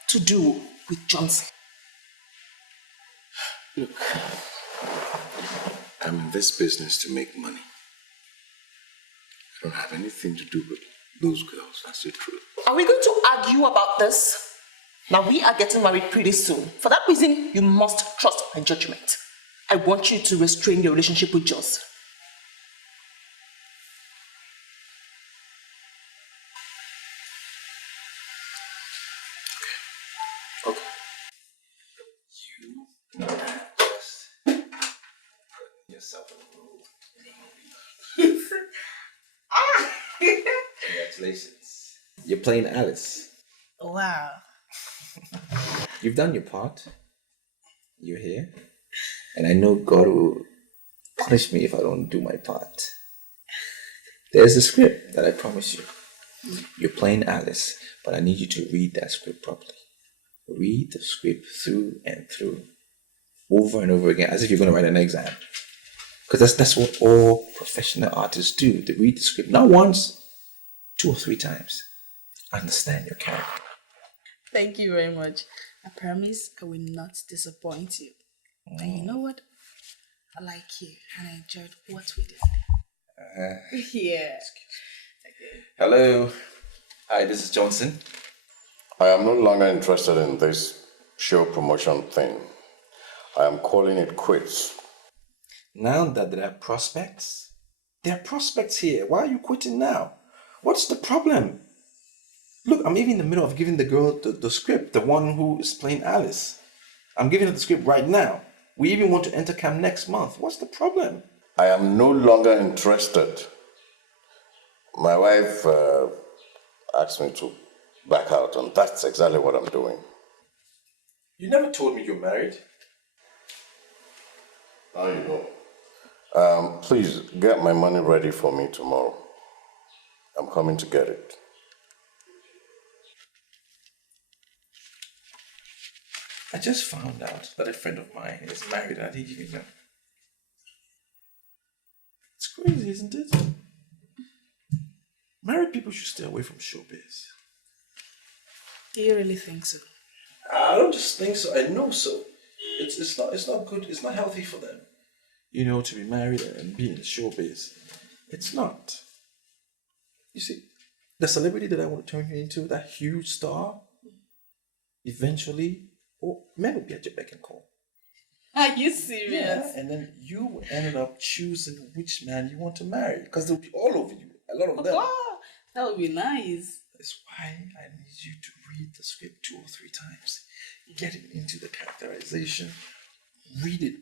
to do with Johnson. Look, I'm in this business to make money. I don't have anything to do with those girls, that's the truth. Are we going to argue about this? Now we are getting married pretty soon. For that reason, you must trust my judgment. I want you to restrain your relationship with Johnson. Okay. You just put yourself in a role. Congratulations. You're playing Alice. Wow. You've done your part. You're here. And I know God will punish me if I don't do my part. There's a script that I promise you. You're playing Alice, but I need you to read that script properly. Read the script through and through, over and over again, as if you're going to write an exam. Because that's what all professional artists do. They read the script not once, 2 or 3 times. Understand your character. Thank you very much. I promise I will not disappoint you. And you know what? I like you and I enjoyed what we did. Yeah. Hello. Hi, this is Johnson. I am no longer interested in this show promotion thing. I am calling it quits. Now that there are prospects here. Why are you quitting now? What's the problem? Look, I'm even in the middle of giving the girl the script, the one who is playing Alice. I'm giving her the script right now. We even want to enter camp next month. What's the problem? I am no longer interested. My wife asked me to back out, and that's exactly what I'm doing. You never told me you're married. Now you know. Please get my money ready for me tomorrow. I'm coming to get it. I just found out that a friend of mine is married and I didn't even know. It's crazy, isn't it? Married people should stay away from showbiz. Do you really think so? I don't just think so, I know so. It's not good, it's not healthy for them. You know, to be married and be in showbiz. It's not. You see, the celebrity that I want to turn you into, that huge star, eventually, men will be at your beck and call. Are you serious? Yeah, and then you ended up choosing which man you want to marry, because they'll be all over you, a lot of them. Oh, that would be nice. That's why I need you to read the script 2 or 3 times, get it into the characterization, read it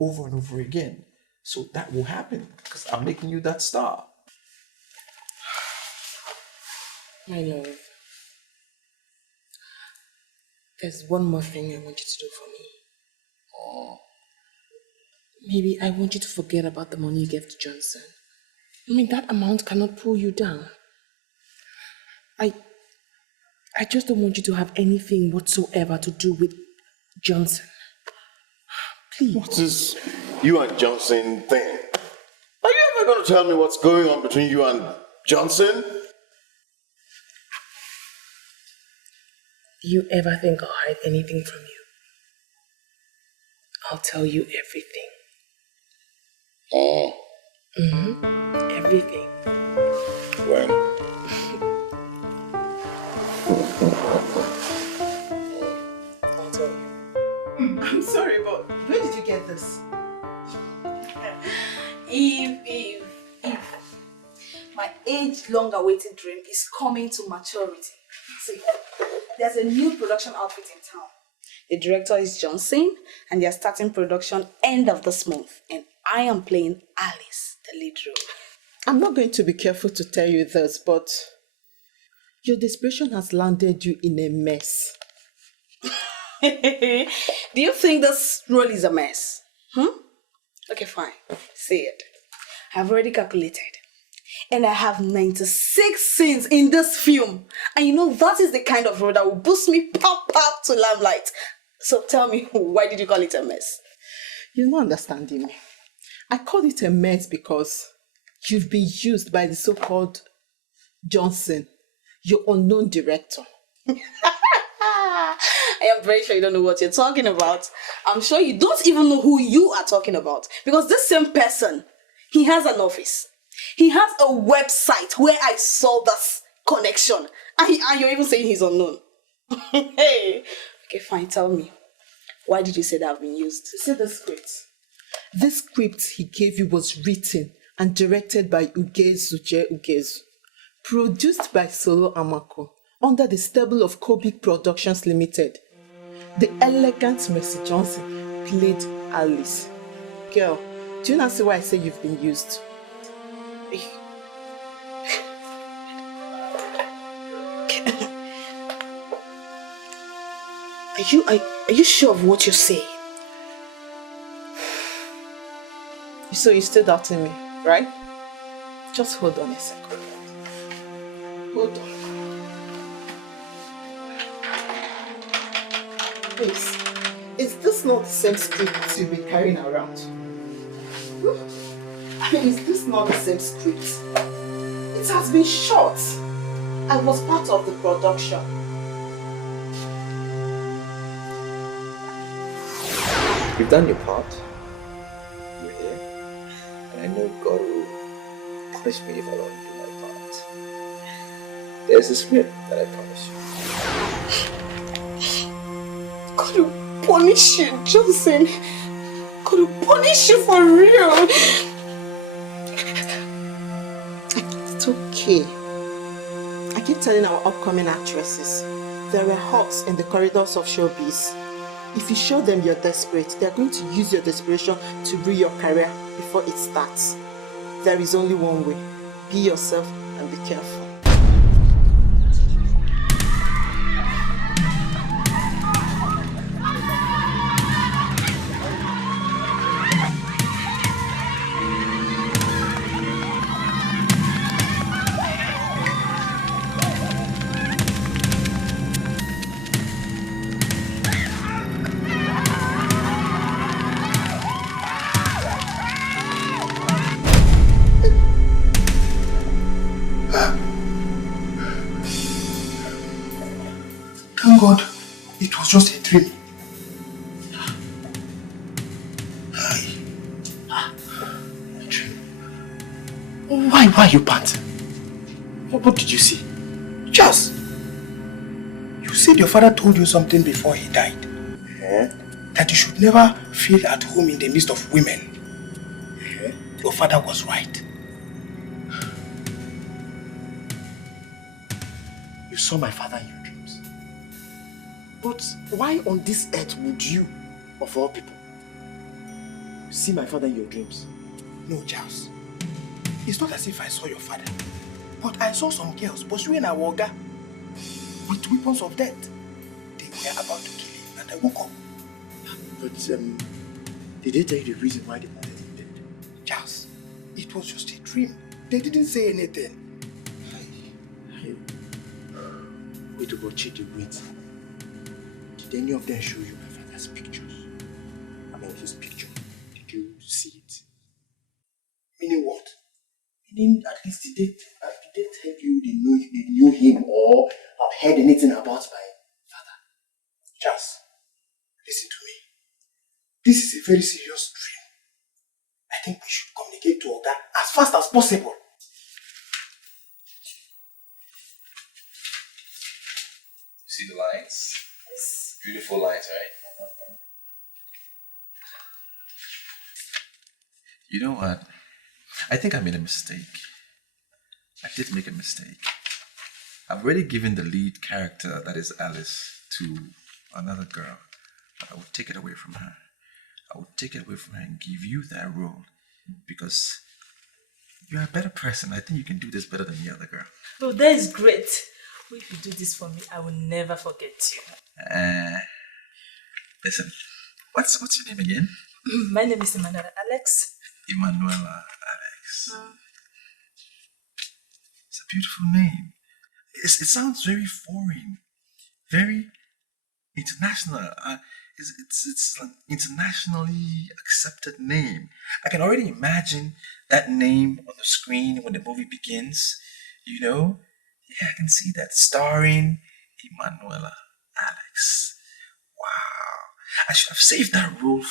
over and over again. So that will happen, because I'm making you that star. My love, there's one more thing I want you to do for me. Maybe I want you to forget about the money you gave to Johnson. I mean, that amount cannot pull you down. I just don't want you to have anything whatsoever to do with Johnson. Please. What's this you and Johnson thing? Are you ever going to tell me what's going on between you and Johnson? Do you ever think I'll hide anything from you? I'll tell you everything. Oh. Mm-hmm. Everything. When? I'll tell you. I'm sorry, but where did you get this? If my age-long awaited dream is coming to maturity. See, there's a new production outfit in town. The director is Johnson, and they are starting production end of this month. And I am playing Alice, the lead role. I'm not going to be careful to tell you this, but your desperation has landed you in a mess. Do you think this role is a mess? Okay, fine. Say it. I've already calculated. And I have 96 scenes in this film. And you know, that is the kind of role that will boost me pop to limelight. So tell me, why did you call it a mess? You're not understanding me. I call it a mess because you've been used by the so-called Johnson, your unknown director. I am very sure you don't know what you're talking about. I'm sure you don't even know who you are talking about. Because this same person, he has an office. He has a website where I saw this connection. And you're even saying he's unknown. Hey. Okay, fine, tell me. Why did you say that I've been used? Say the script. This script he gave you was written and directed by Ugezu J. Ugezu. Produced by Solo Amako. Under the stable of Kobik Productions Limited. The elegant Mercy Johnson played Alice. Girl, do you not see why I say you've been used? Are you sure of what you say? So you're still doubting me, right? Just hold on a second. Hold on. Please, is this not the same script you've been carrying around? I mean, is this not the same script? It has been shot. I was part of the production. You've done your part. You're here. And I know God will punish me if I don't do my part. There's a script that I promise you. God will punish you, Johnson. God will punish you for real. It's okay. I keep telling our upcoming actresses, there are hawks in the corridors of showbiz. If you show them you're desperate, they're going to use your desperation to ruin your career before it starts. There is only one way. Be yourself and be careful. Thank God, it was just a dream. Why are you panting? What did you see? Just. You said your father told you something before he died. Yeah? That you should never feel at home in the midst of women. Yeah? Your father was right. You saw my father in your dreams. But why on this earth would you, of all people, see my father in your dreams? No, Charles. It's not as if I saw your father. But I saw some girls pursuing a Awoga with weapons of death. They were about to kill him and I woke up. But did they tell you the reason why they wanted him dead? Charles, it was just a dream. They didn't say anything. Wait about Chidi, wait. Did any of them show you my father's pictures? I mean his picture. Did you see it? Meaning what? Meaning at least did they tell you they knew him or have heard anything about my father? Charles, listen to me. This is a very serious dream. I think we should communicate to Oga as fast as possible. See the lines? Yes. Beautiful lines, right? I love them. You know what? I think I made a mistake. I did make a mistake. I've already given the lead character, that is Alice, to another girl. But I would take it away from her. I would take it away from her and give you that role because you're a better person. I think you can do this better than the other girl. Oh, that is great. Well, if you do this for me, I will never forget you. Listen, what's your name again? My name is Emanuela Alex. Emanuela Alex. It's a beautiful name. It sounds very foreign, very international. It's an internationally accepted name. I can already imagine that name on the screen when the movie begins. You know? Yeah, I can see that starring Emanuela Alex. Wow. I should have saved that role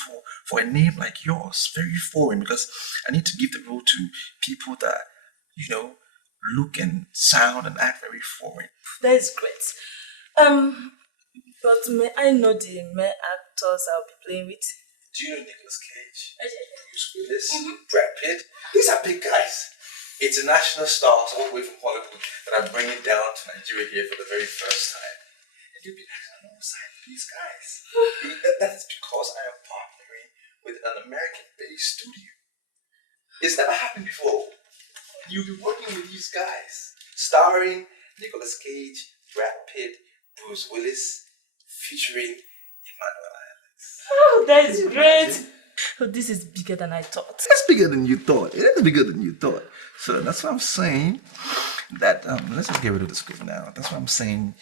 for a name like yours. Very foreign, because I need to give the role to people that, you know, look and sound and act very foreign. That is great. But may I know the male actors I'll be playing with? Do you know Nicolas Cage? Bruce Willis, Brad Pitt? These are big guys. International stars all the way from Hollywood that are bringing down to Nigeria here for the very first time. And you'll be acting alongside these guys. That's because I am partnering with an American-based studio. It's never happened before. You'll be working with these guys, starring Nicolas Cage, Brad Pitt, Bruce Willis, featuring Emanuela Alex. Oh, that is great. Oh, this is bigger than I thought. It's bigger than you thought. It is bigger than you thought. So that's what I'm saying. That let's just get rid of the script now. That's what I'm saying.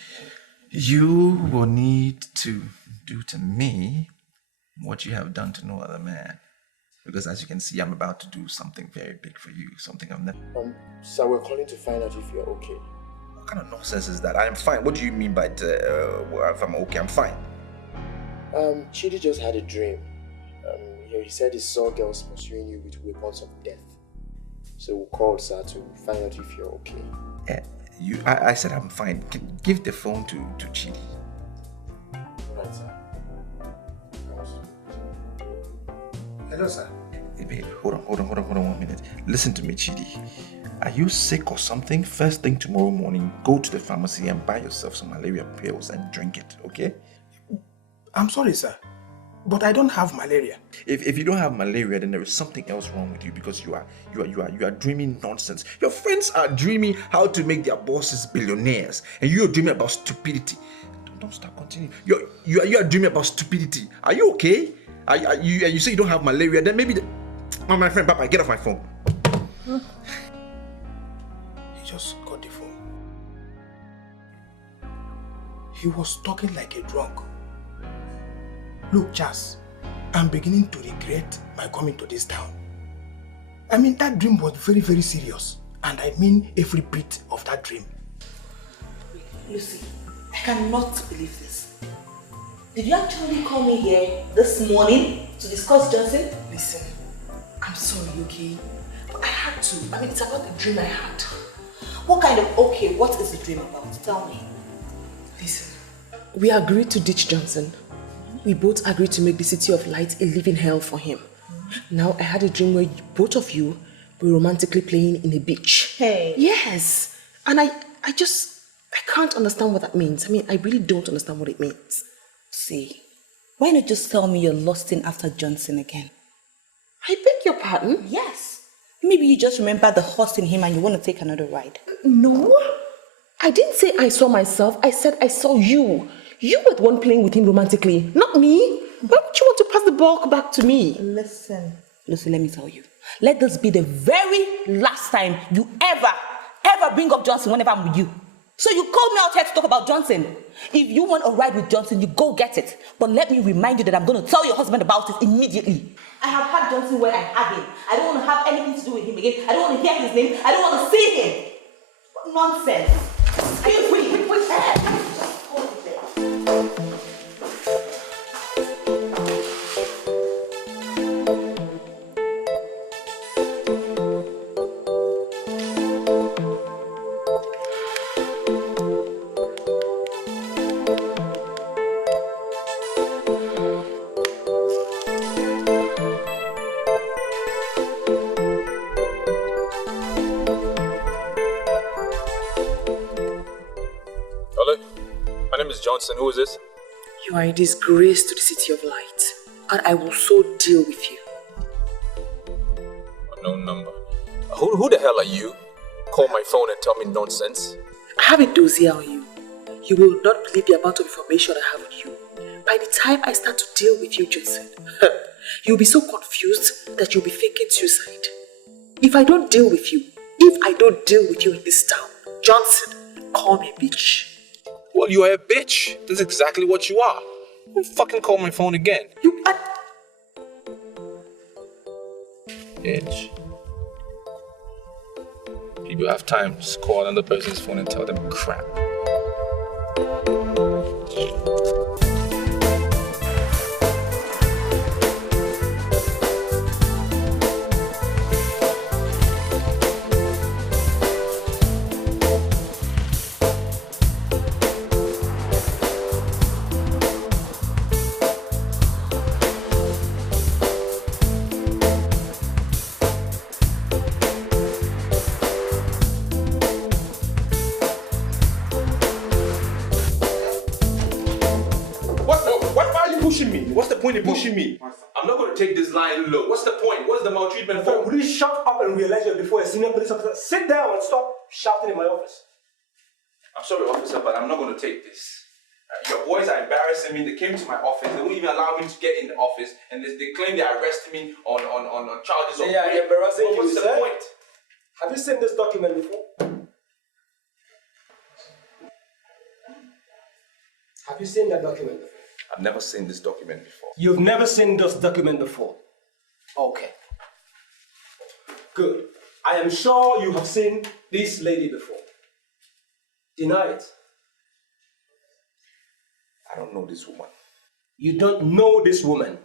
You will need to do to me what you have done to no other man. Because as you can see, I'm about to do something very big for you. Something I've never... Sir, we're calling to find out if you're okay. What kind of nonsense is that? I'm fine. What do you mean by if I'm okay? I'm fine. Chidi just had a dream. He said he saw girls pursuing you with weapons of death. So we called, sir, to find out if you're okay. I said I'm fine. Give the phone to Chidi. Alright, sir. Hello, sir. Hey, babe, hold on 1 minute. Listen to me, Chidi. Are you sick or something? First thing tomorrow morning, go to the pharmacy and buy yourself some malaria pills and drink it, okay? I'm sorry, sir, but I don't have malaria. If you don't have malaria, then there is something else wrong with you because you are dreaming nonsense. Your friends are dreaming how to make their bosses billionaires, and you are dreaming about stupidity. Don't stop, continue. You are dreaming about stupidity. Are you okay? You say you don't have malaria, then maybe my friend, Papa, get off my phone. He just got the phone. He was talking like a drunk. Look, Charles, I'm beginning to regret my coming to this town. I mean, that dream was very, very serious. And I mean every bit of that dream. Lucy, I cannot believe this. Did you actually call me here this morning to discuss Johnson? Listen, I'm sorry, okay? But I had to. I mean, it's about the dream I had. What is the dream about? Tell me. Listen, we agreed to ditch Johnson. We both agreed to make the City of Light a living hell for him. Now I had a dream where both of you were romantically playing in a beach. Hey. Yes. And I can't understand what that means. I mean, I really don't understand what it means. See, why not just tell me you're lusting after Johnson again? I beg your pardon? Yes. Maybe you just remember the horse in him and you want to take another ride. No. I didn't say I saw myself. I said I saw you. You were the one playing with him romantically, not me. Why would you want to pass the ball back to me? Listen, Lucy, let me tell you. Let this be the very last time you ever bring up Johnson whenever I'm with you. So you called me out here to talk about Johnson. If you want a ride with Johnson, you go get it. But let me remind you that I'm going to tell your husband about it immediately. I have had Johnson where I had him. I don't want to have anything to do with him again. I don't want to hear his name. I don't want to see him. What nonsense. Wait. Just hold it there. Johnson, who is this? You are a disgrace to the city of light, and I will so deal with you. No number. Who the hell are you? Call my phone and tell me nonsense. I have a dossier on you. You will not believe the amount of information I have on you. By the time I start to deal with you, Johnson, you'll be so confused that you'll be thinking suicide. If I don't deal with you in this town, Johnson, call me a bitch. Well, you are a bitch. That's exactly what you are. Don't fucking call my phone again. Bitch. People have time to call another person's phone and tell them crap. Pushing me. I'm not going to take this line low. What's the point? What's the maltreatment for? Will you shut up and realize you're before a senior police officer? Sit down and stop shouting in my office. I'm sorry, officer, but I'm not going to take this. Your boys are embarrassing me. They came to my office. They won't even allow me to get in the office. And they claim they arrested me on charges of rape. Embarrassing you, what's the point? Have you seen this document before? Have you seen that document before? I've never seen this document before. You've never seen this document before? Okay. Good. I am sure you have seen this lady before. Deny it. I don't know this woman. You don't know this woman?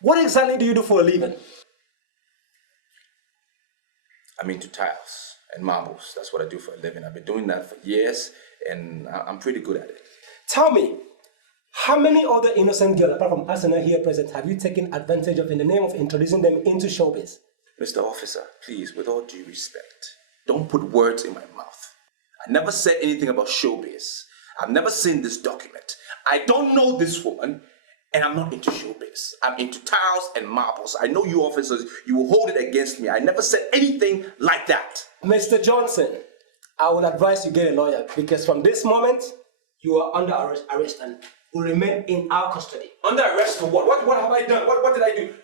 What exactly do you do for a living? I'm into tiles and marbles. That's what I do for a living. I've been doing that for years, and I'm pretty good at it. Tell me, how many other innocent girls, apart from Arsenal here present, have you taken advantage of in the name of introducing them into showbiz? Mr. Officer, please, with all due respect, don't put words in my mouth. I never said anything about showbiz. I've never seen this document. I don't know this woman, and I'm not into showbiz. I'm into tiles and marbles. I know you officers, you will hold it against me. I never said anything like that. Mr. Johnson, I would advise you get a lawyer, because from this moment, you are under arrest and will remain in our custody. Under arrest for what? What have I done? What did I do?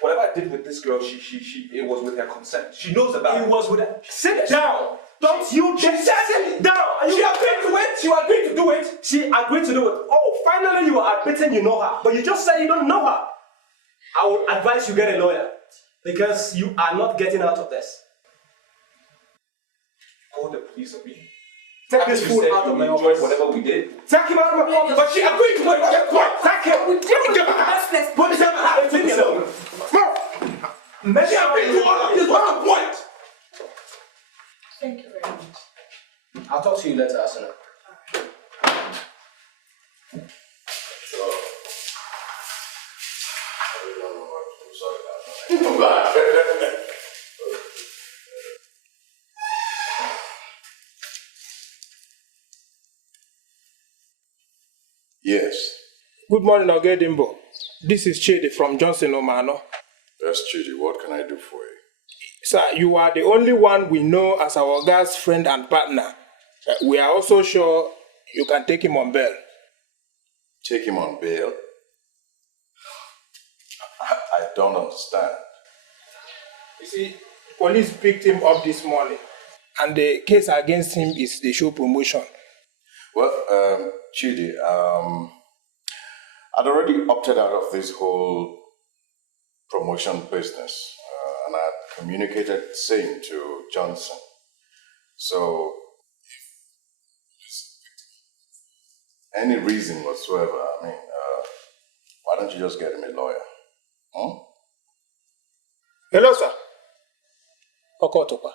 Whatever I did with this girl, it was with her consent. She knows about it. It was with her. Sit down. Don't you She said down. She agreed to it. She agreed to do it. She agreed to do it. Oh, finally you are admitting you know her. But you just said you don't know her. I would advise you get a lawyer, because you are not getting out of this. Call the police on me. Take this fool out of my office. Whatever we did. Take him out of my office. But she agreed to it. Take him. Put him out. Leave me alone. She agreed to all of this. What's the point? Thank you very much. I'll talk to you later, Arsenal. Yes. Good morning, Ogedimbo. This is Chidi from Johnson Omano. Yes, Chidi. What can I do for you? Sir, you are the only one we know as our guy's friend and partner. We are also sure you can take him on bail. Take him on bail? I don't understand. You see, police picked him up this morning, and the case against him is the show promotion. Well, Chidi, I'd already opted out of this whole promotion business, and I had communicated the same to Johnson. So, if there's any reason whatsoever, why don't you just get him a lawyer? Hmm? Hello, sir. Okotopa.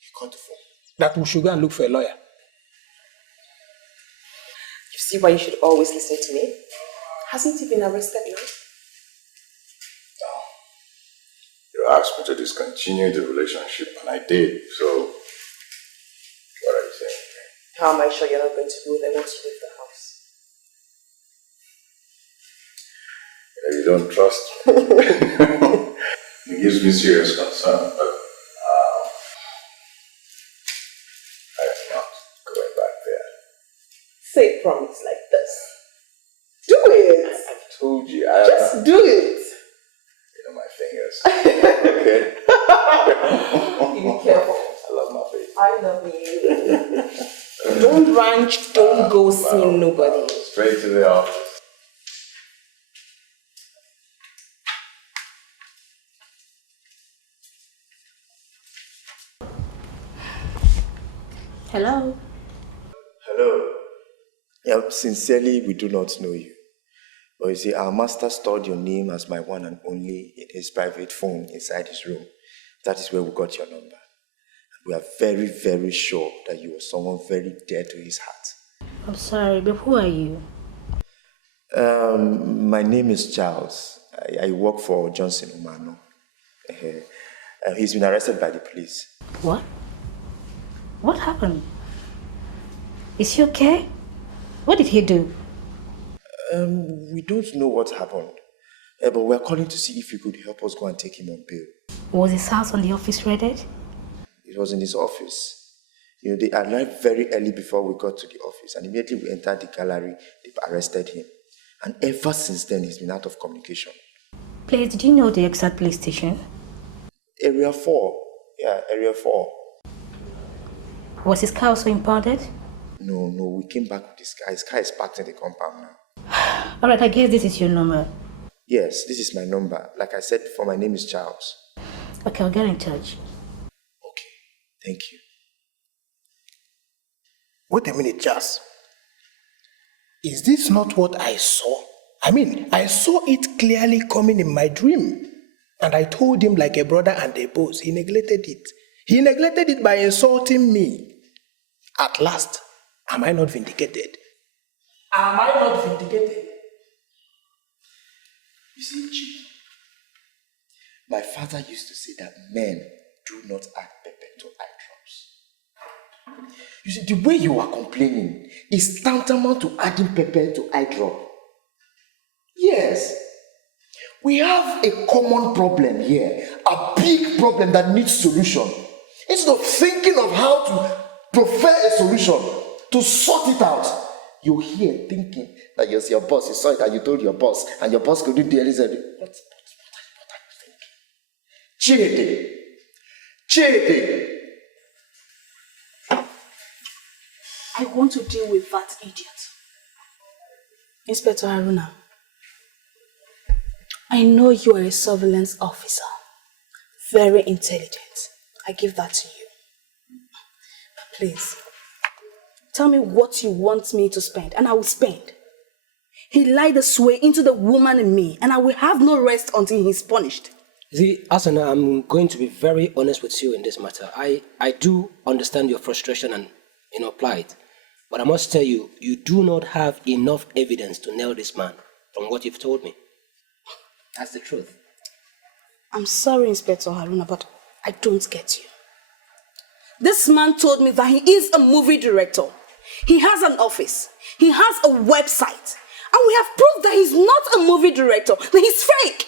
You got the phone. That we should go and look for a lawyer. You see why you should always listen to me? Hasn't he been arrested now? No. You asked me to discontinue the relationship, and I did. So, what are you saying? How am I sure you're not going to rule them once you leave the house? You don't trust me. It gives me serious concern, but I'm not going back there. Say promise like this. Do it. I've told you. Just do it. You know my fingers. Okay. Be careful. I love my baby. I love you. Don't ranch, don't go see nobody. Straight to the office. Hello. Hello. Sincerely, we do not know you. But you see, our master stored your name as my one and only in his private phone inside his room. That is where we got your number. And we are very, very sure that you are someone very dear to his heart. I'm sorry, but who are you? My name is Charles. I work for Johnson Umano. He's been arrested by the police. What? What happened? Is he okay? What did he do? We don't know what happened. But we're calling to see if you could help us go and take him on bail. Was his house on the office raided? It was in his office. You know, they arrived very early before we got to the office, and immediately we entered the gallery, they've arrested him. And ever since then, he's been out of communication. Please, did you know the exact police station? Area 4. Yeah, Area 4. Was his car also impounded? No, we came back with his car. His car is parked in the compound now. Alright, I guess this is your number. Yes, this is my number. Like I said before, my name is Charles. Okay, I'll get in touch. Thank you. Wait a minute, Charles. Is this not what I saw? I saw it clearly coming in my dream. And I told him like a brother and a boss. He neglected it. He neglected it by insulting me. At last, am I not vindicated? Am I not vindicated? You see, Chief, my father used to say that men do not add pepper to eye drops. You see, the way you are complaining is tantamount to adding pepper to eye drop. Yes, we have a common problem here, a big problem that needs solution. Instead of thinking of how to prefer a solution, to sort it out, you're here thinking that you're your boss, you saw it and you told your boss, and your boss couldn't do anything. What are you thinking? Chidi! I want to deal with that idiot. Inspector Haruna, I know you are a surveillance officer. Very intelligent. I give that to you. But please, tell me what you want me to spend, and I will spend. He lied this way into the woman in me, and I will have no rest until he's punished. See, Asana, I'm going to be very honest with you in this matter. I do understand your frustration and plight. But I must tell you, you do not have enough evidence to nail this man from what you've told me. That's the truth. I'm sorry, Inspector Haruna, but I don't get you. This man told me that he is a movie director. He has an office. He has a website. And we have proved that he's not a movie director, that he's fake.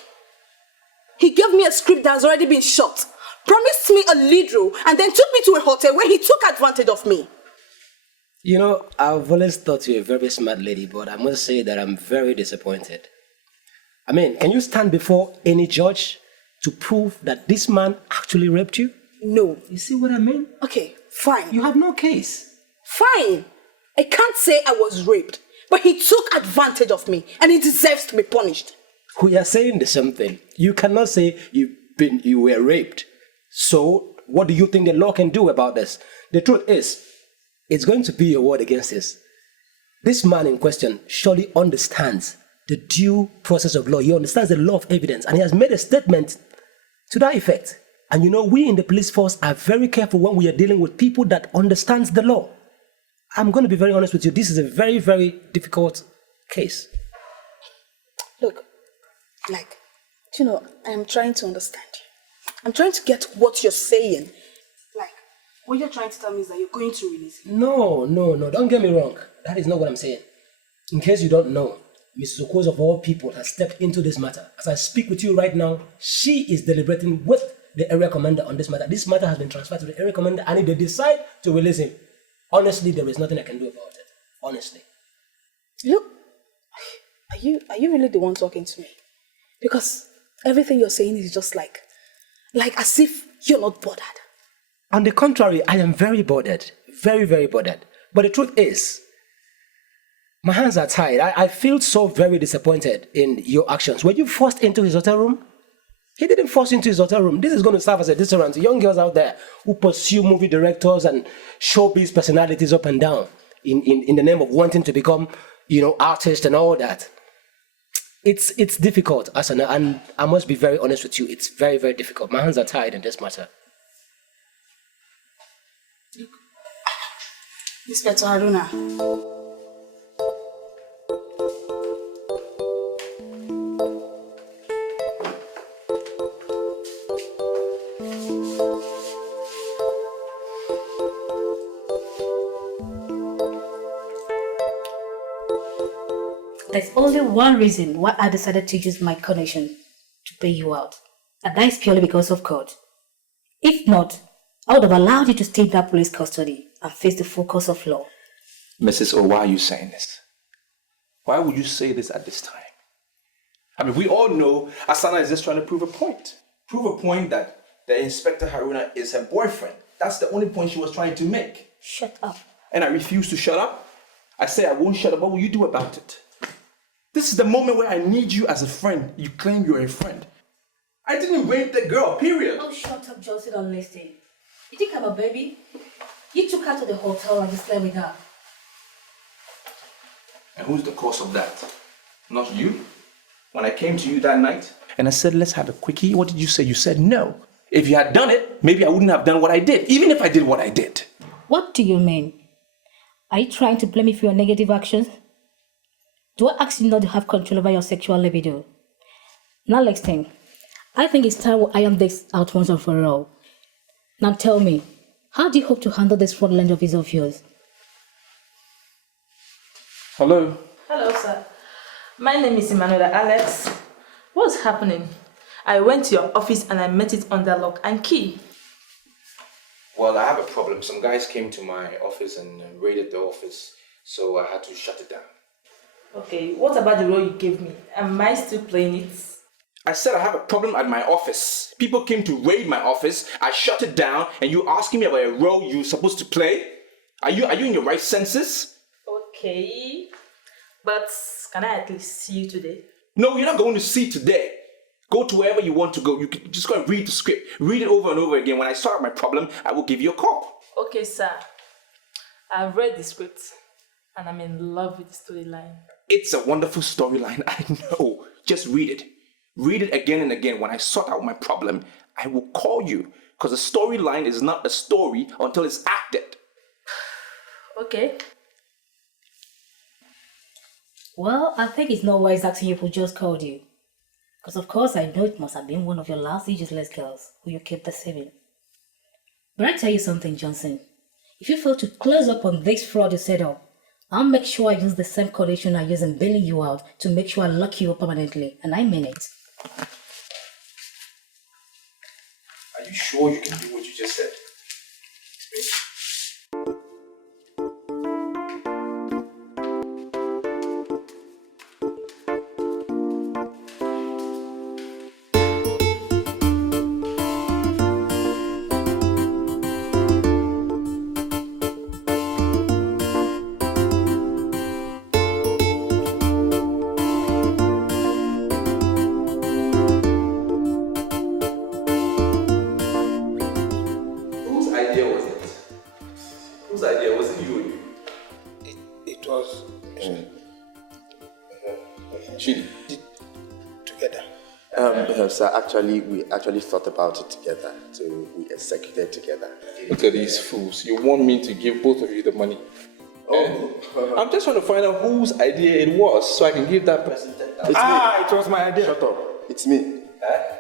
He gave me a script that has already been shot, promised me a lead role, and then took me to a hotel where he took advantage of me. I've always thought you're a very smart lady, but I must say that I'm very disappointed. Can you stand before any judge to prove that this man actually raped you? No. You see what I mean? Okay, fine. You have no case. Fine. I can't say I was raped, but he took advantage of me, and he deserves to be punished. We are saying the same thing. You cannot say you were raped. So, what do you think the law can do about this? The truth is, it's going to be your word against his. This man in question surely understands the due process of law. He understands the law of evidence, and he has made a statement to that effect. And we in the police force are very careful when we are dealing with people that understands the law. I'm going to be very honest with you. This is a very, very difficult case. Look, I'm trying to understand you. I'm trying to get what you're saying. What you're trying to tell me is that you're going to release him. No. Don't get me wrong. That is not what I'm saying. In case you don't know, Mrs. Okos of all people has stepped into this matter. As I speak with you right now, she is deliberating with the area commander on this matter. This matter has been transferred to the area commander, and if they decide to release him, honestly, there is nothing I can do about it. Honestly. Look, are you really the one talking to me? Because everything you're saying is just like as if you're not bothered. On the contrary, I am very bothered. Very, very bothered. But the truth is, my hands are tied. I feel so very disappointed in your actions. Were you forced into his hotel room? He didn't force you into his hotel room. This is going to serve as a deterrent to young girls out there who pursue movie directors and showbiz personalities up and down in the name of wanting to become, artists and all that. It's difficult, Asana, and I must be very honest with you. It's very, very difficult. My hands are tied in this matter. Inspector Haruna. There's only one reason why I decided to use my connection to pay you out, and that is purely because of court. If not, I would have allowed you to stay in that police custody and face the full course of law. Mrs. O, why are you saying this? Why would you say this at this time? I mean, we all know Asana is just trying to prove a point. Prove a point that the Inspector Haruna is her boyfriend. That's the only point she was trying to make. Shut up. And I refuse to shut up. I say I won't shut up. What will you do about it? This is the moment where I need you as a friend. You claim you're a friend. I didn't rape the girl, period. Oh, shut up, Johnson, and listen. You think I'm a baby? You took her to the hotel and you slept with her. And who's the cause of that? Not you? When I came to you that night and I said, let's have a quickie, what did you say? You said no. If you had done it, maybe I wouldn't have done what I did, even if I did what I did. What do you mean? Are you trying to blame me for your negative actions? Do I ask you not to have control over your sexual libido? Now, listen, I think it's time we iron this out once and for all. Now tell me, how do you hope to handle this fraudulent office of yours? Hello? Hello, sir. My name is Emanuela Alex. What's happening? I went to your office and I met it under lock and key. Well, I have a problem. Some guys came to my office and raided the office, so I had to shut it down. Okay, what about the role you gave me? Am I still playing it? I said I have a problem at my office. People came to raid my office, I shut it down, and you asking me about a role you're supposed to play? Are you in your right senses? Okay, but can I at least see you today? No, you're not going to see today. Go to wherever you want to go. You can just go and read the script. Read it over and over again. When I sort out my problem, I will give you a call. Okay, sir. I've read the script and I'm in love with the storyline. It's a wonderful storyline, I know. Just read it. Read it again and again. When I sort out my problem, I will call you. Because a storyline is not a story until it's acted. Okay. Well, I think it's not wise asking you who just called you. Because of course I know it must have been one of your last useless girls who you kept deceiving. But I tell you something, Johnson. If you fail to close up on this fraud you set up, I'll make sure I use the same condition I use in bailing you out to make sure I lock you up permanently. And I mean it. Are you sure you can do what you just said? Sir, we actually thought about it together, so we executed together. Look at these fools. You want me to give both of you the money? Oh. I'm just trying to find out whose idea it was, so I can give that person 10,000. It was my idea. Shut up. It's me.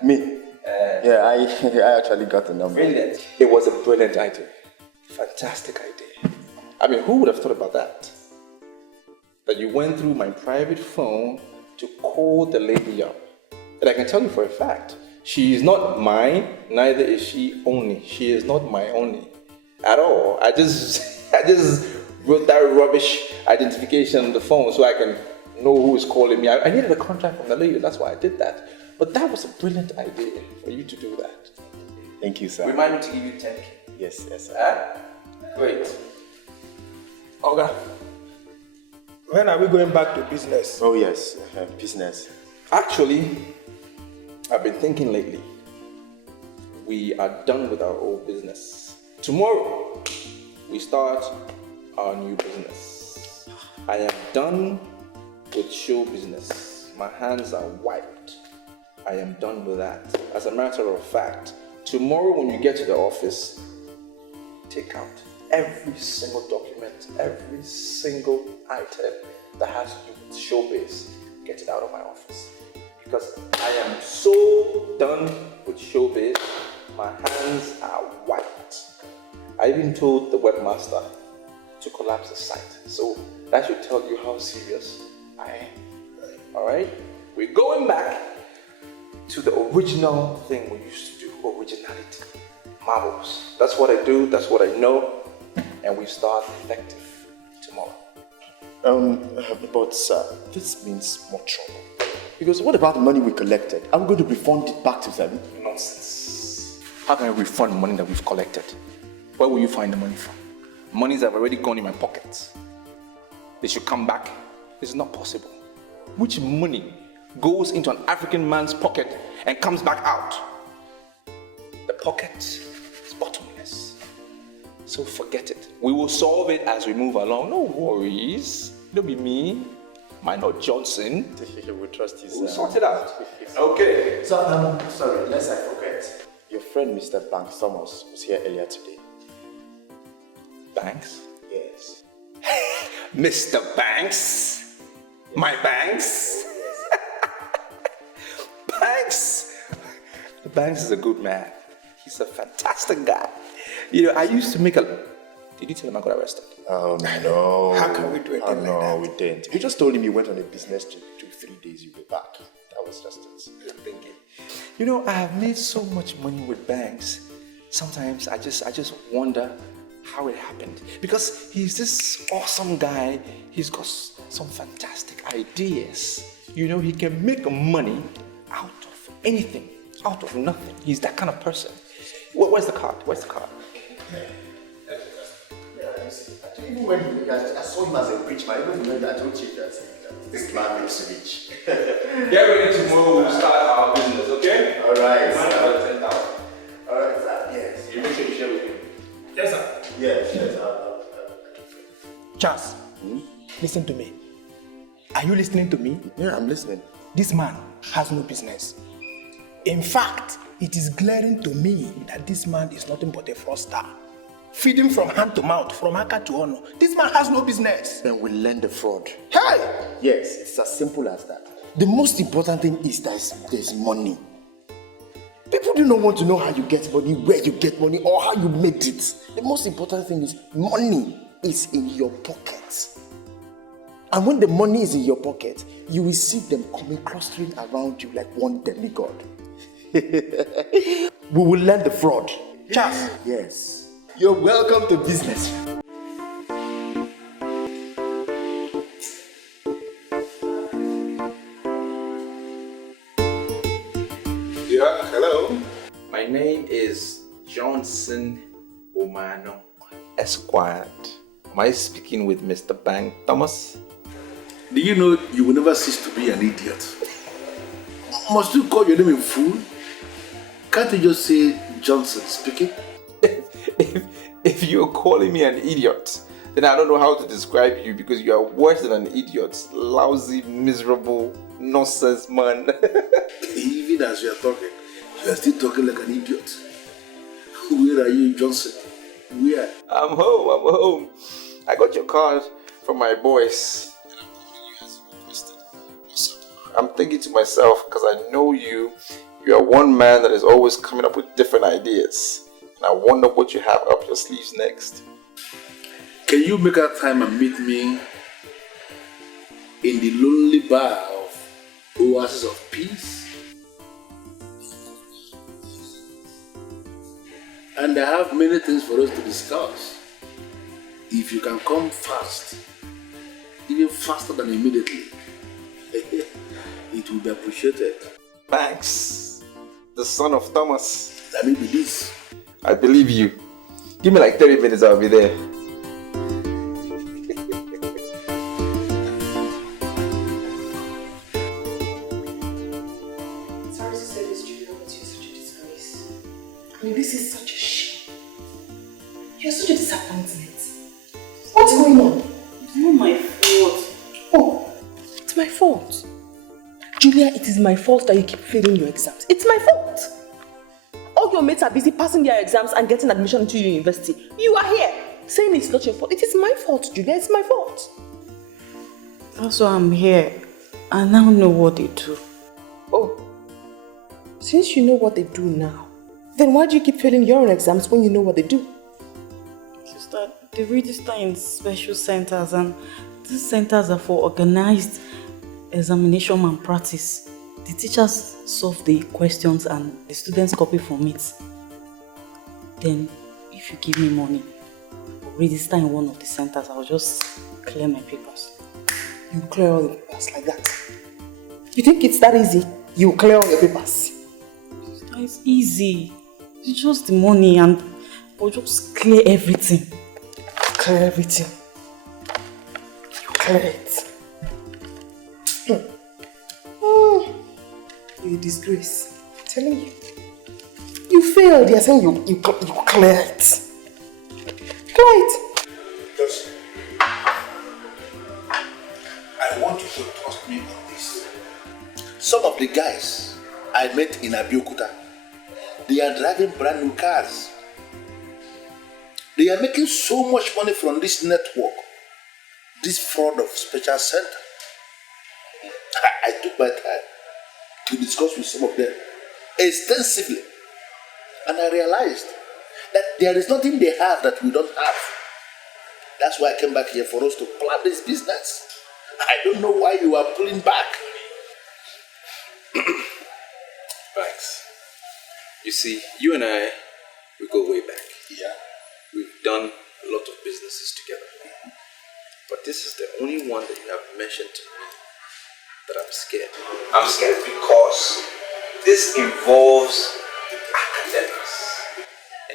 Me. I actually got the number. Brilliant. It was a brilliant idea. Fantastic idea. I mean, who would have thought about that? that you went through my private phone to call the lady up. And I can tell you for a fact, she is not mine, neither is she only. She is not my only at all. I just wrote that rubbish identification on the phone so I can know who is calling me. I needed a contact from the lady, that's why I did that. But that was a brilliant idea for you to do that. Thank you, sir. Remind me to give you 10K. Yes, sir. Great. Oga, when are we going back to business? Oh, yes, business. Actually, I've been thinking lately. We are done with our old business. Tomorrow, we start our new business. I am done with show business. My hands are wiped. I am done with that. As a matter of fact, tomorrow when you get to the office, take out every single document, every single item that has to do with showbiz. Get it out of my office. Because I am so done with showbiz, my hands are wiped. I even told the webmaster to collapse the site. So that should tell you how serious I am. Alright? We're going back to the original thing we used to do, originality. Marbles. That's what I do, that's what I know, and we start effective tomorrow. But sir, this means more trouble. Because what about the money we collected? Are we going to refund it back to them? Nonsense. How can I refund money that we've collected? Where will you find the money from? Monies have already gone in my pockets. They should come back. It's not possible. Which money goes into an African man's pocket and comes back out? The pocket is bottomless. So forget it. We will solve it as we move along. No worries. Don't be me. Minor Johnson. We trust you, sir. We'll sort it out. Okay. So, sorry, lest I forget. Your friend Mr. Banks Thomas was here earlier today. Banks? Yes. Mr. Banks? My Banks? Banks? Banks is a good man. He's a fantastic guy. You know, I used to make a... Did you tell him I got arrested? Oh, no. How can we do it like that? No, we didn't. You just told him you went on a business trip. 2-3 days, you'll be back. That was just it. Thinking. You know, I have made so much money with Banks. Sometimes I just wonder how it happened. Because he's this awesome guy. He's got some fantastic ideas. You know, he can make money out of anything, out of nothing. He's that kind of person. Where's the card? Where's the card? Even when I saw him as a rich man, even when I told you that this man is rich. Get ready tomorrow, we'll start our business, okay? Alright. Alright, sir. Yes. You make sure you share with me. Yes, sir. Yes. Charles, listen to me. Are you listening to me? Yeah, I'm listening. This man has no business. In fact, it is glaring to me that this man is nothing but a fraudster. Feeding from hand to mouth, from Aka to Ono. This man has no business. Then we learn the fraud. Hey! Yes, it's as simple as that. The most important thing is that there's money. People do not want to know how you get money, where you get money, or how you made it. The most important thing is money is in your pocket. And when the money is in your pocket, you will see them coming clustering around you like one demigod. We will learn the fraud. Charles. Yes. You're welcome to business. Yeah, hello. My name is Johnson Omano, Esquire. Am I speaking with Mr. Bank Thomas? Do you know you will never cease to be an idiot? Must you call your name in full? Can't you just say Johnson speaking? If you're calling me an idiot, then I don't know how to describe you because you are worse than an idiot. Lousy, miserable, nonsense man. Even as you are talking, you are still talking like an idiot. Where are you, Johnson? Where? I'm home. I got your card from my boys. And I'm calling you as requested. What's up? I'm thinking to myself, because I know you are one man that is always coming up with different ideas. I wonder what you have up your sleeves next. Can you make out time and meet me in the lonely bar of Oasis of Peace. And I have many things for us to discuss. If you can come fast, even faster than immediately, it will be appreciated. Thanks. The son of Thomas. Let me be this. I believe you. Give me like 30 minutes, I'll be there. Sorry to say this, Julia, but you're such a disgrace. I mean, this is such a shame. You're such a disappointment. What's going on? It's not my fault. Oh, it's my fault. Julia, it is my fault that you keep failing your exams. It's my fault. All your mates are busy passing their exams and getting admission into your university. You are here saying it's not your fault. It is my fault, Julia. It's my fault. That's why I'm here. I now know what they do. Oh, since you know what they do now, then why do you keep failing your own exams when you know what they do? Sister, they register in special centers, and these centers are for organized examination and practice. The teachers solve the questions and the students copy from it. Then, if you give me money, I'll register in one of the centers. I'll just clear my papers. You clear all the papers like that? You think it's that easy? You clear all your papers? It's easy. It's just the money, and I'll just clear everything. Clear everything. You clear it. You're a disgrace. I'm telling you. You failed. You're saying you clear it. Clear it. Just, I want you to trust me on this. Some of the guys I met in Abeokuta, they are driving brand new cars. They are making so much money from this network, this fraud of special center. I took my time to discuss with some of them extensively, and I realized that there is nothing they have that we don't have. That's why I came back here, for us to plan this business. I don't know why you are pulling back. Thanks. You see, you and I, we go way back. Yeah. We've done a lot of businesses together. But this is the only one that you have mentioned to me that I'm scared. I'm scared because this involves academics.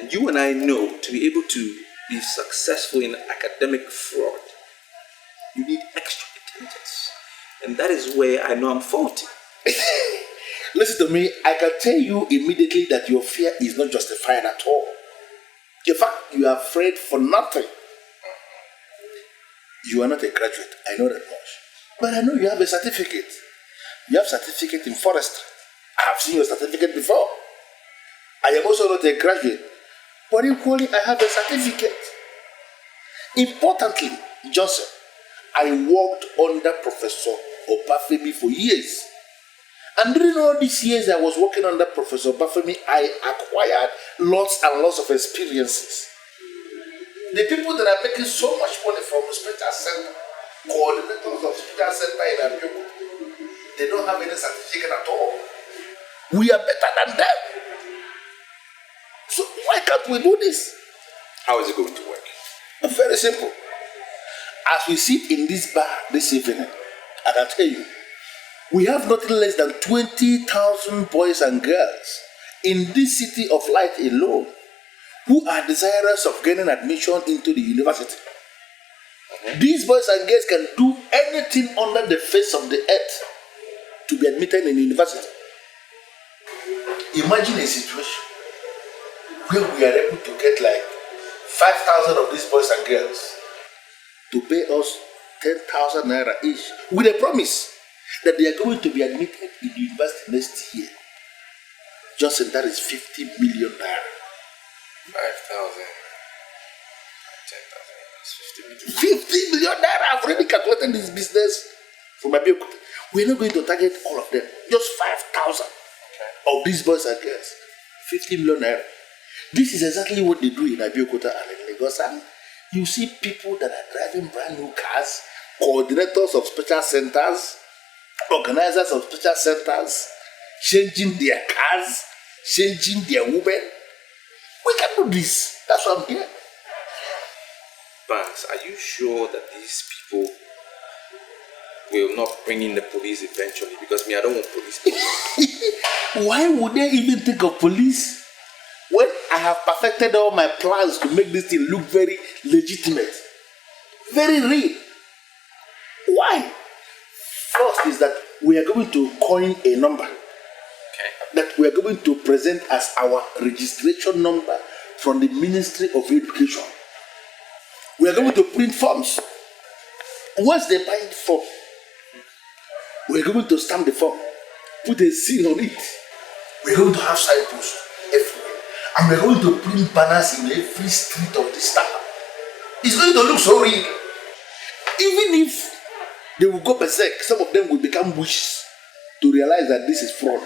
And you and I know, to be able to be successful in academic fraud, you need extra intelligence. And that is where I know I'm faulty. Listen to me, I can tell you immediately that your fear is not justified at all. In fact, you are afraid for nothing. You are not a graduate, I know that much. But I know you have a certificate. You have certificate in forestry. I have seen your certificate before. I am also not a graduate, but equally I have a certificate. Importantly, Johnson, I worked under Professor Obafemi for years. And during all these years I was working under Professor Obafemi, I acquired lots and lots of experiences. The people that are making so much money from Special Center, coordinators of Special Center in Abeokuta, they don't have any certificate at all. We are better than them. So why can't we do this? How is it going to work? Very simple. As we sit in this bar this evening, I can tell you, we have nothing less than 20,000 boys and girls in this city of light alone who are desirous of gaining admission into the university. These boys and girls can do anything under the face of the earth to be admitted in the university. Imagine a situation where we are able to get like 5,000 of these boys and girls to pay us 10,000 naira each with a promise that they are going to be admitted in the university next year. Just that is 50 million naira. 5,000, 10,000, 50 million. 50 million naira! I've already calculated this business for my Abeokuta. We're not going to target all of them, just 5,000 of these boys and girls. 50 million naira. This is exactly what they do in Abeokuta and in Lagos. And you see people that are driving brand new cars coordinators of special centers, organizers of special centers, changing their cars, changing their women. We can do this. That's why I'm here. Banks, are you sure that these people will not bring in the police eventually? Because me, I don't want police. Why would they even think of police when I have perfected all my plans to make this thing look very legitimate, very real? Why? First is that we are going to coin a number that we are going to present as our registration number from the Ministry of Education. We are going to print forms. Once they buy the form, we are going to stamp the form, put a seal on it. We are going to have signposts everywhere. And we are going to print banners in every street of the town. It's going to look so real. Even if they will go berserk, some of them will become witches to realize that this is fraud.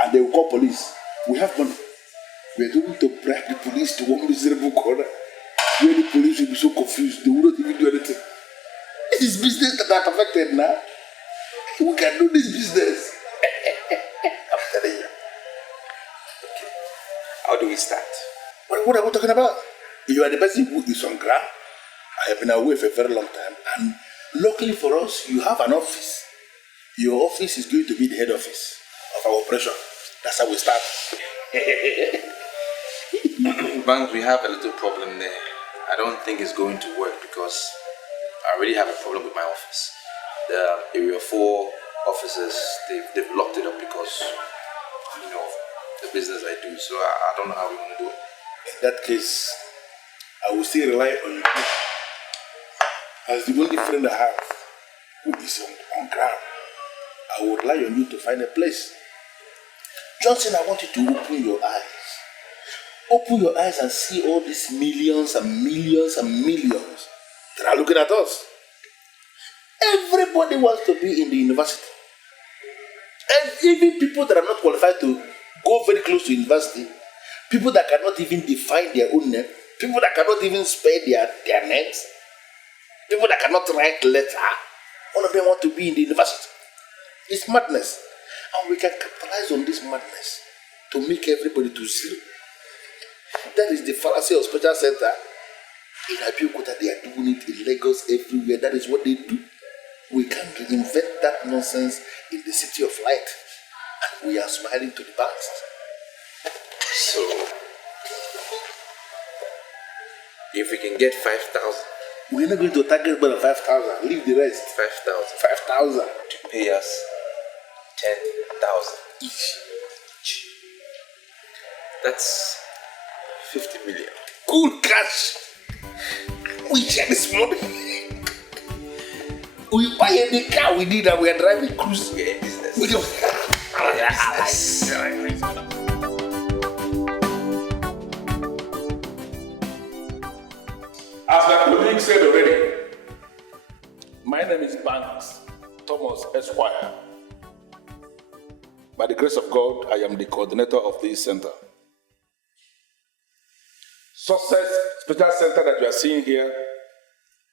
And they will call police. We have money. We are going to bribe the police to one miserable corner where the police will be so confused they will not even do anything. It is business that are affected now. We can do this business. I'm telling you. Okay. How do we start? What are we talking about? You are the person who is on ground. I have been away for a very long time. And luckily for us, you have an office. Your office is going to be the head office of our operation. That's how we start. Banks, we have a little problem there. I don't think it's going to work because I already have a problem with my office. The Area 4 officers, they've locked it up because, you know, the business I do. So I don't know how we're going to do it. In that case, I will still rely on you as the only friend I have who is on ground. I will rely on you to find a place. Johnson, I want you to open your eyes. Open your eyes and see all these millions and millions and millions that are looking at us. Everybody wants to be in the university. And even people that are not qualified to go very close to university, people that cannot even define their own name, people that cannot even spell their names, people that cannot write letter, all of them want to be in the university. It's madness. And we can capitalize on this madness to make everybody to zero. That is the fallacy of special center. In Abeokuta, they are doing it. In Lagos, everywhere. That is what they do. We can reinvent that nonsense in the city of light. And we are smiling to the past. So, if we can get 5,000. We're not going to target more than 5,000. Leave the rest. 5,000. 5,000. To pay us 10,000 each. That's 50 million. Good cash. We share this money. We buy any car we need and we are driving cruise. We are in business. We do. As my colleague said already, my name is Banks Thomas Esquire. By the grace of God, I am the coordinator of this center. Success Special Center that you are seeing here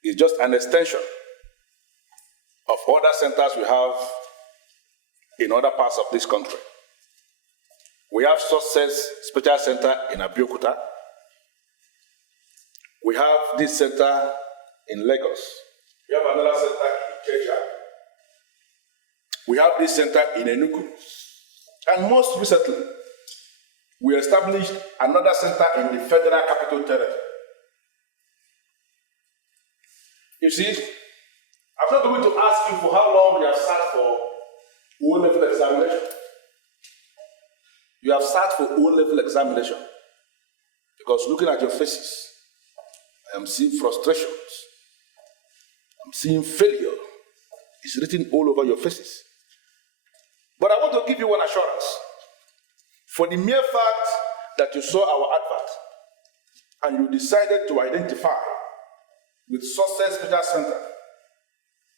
is just an extension of other centers we have in other parts of this country. We have Success Special Center in Abeokuta. We have this center in Lagos. We have another center in Kenya. We have this center in Enugu. And most recently, we established another center in the Federal Capital Territory. You see, I'm not going to ask you for how long you have sat for O-level examination. You have sat for O-level examination because looking at your faces, I am seeing frustrations. I'm seeing failure. It's written all over your faces. But I want to give you one assurance. For the mere fact that you saw our advert and you decided to identify with Success Special Center,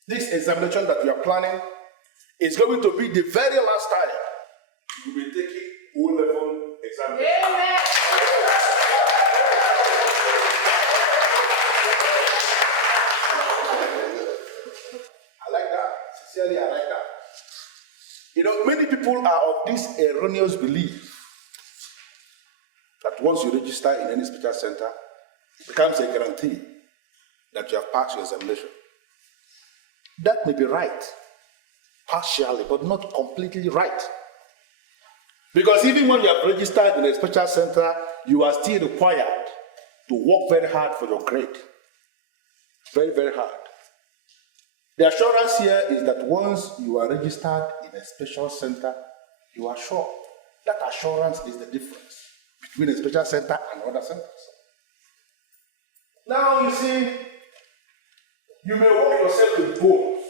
this examination that we are planning is going to be the very last time you will be taking O-level examination. Amen. Sincerely, I like that. You know, many people are of this erroneous belief that once you register in any special center, it becomes a guarantee that you have passed your examination. That may be right, partially, but not completely right. Because even when you have registered in a special center, you are still required to work very hard for your grade. Very, very hard. The assurance here is that once you are registered in a special center, you are sure. That assurance is the difference between a special center and other centers. Now you see, you may work yourself with bones.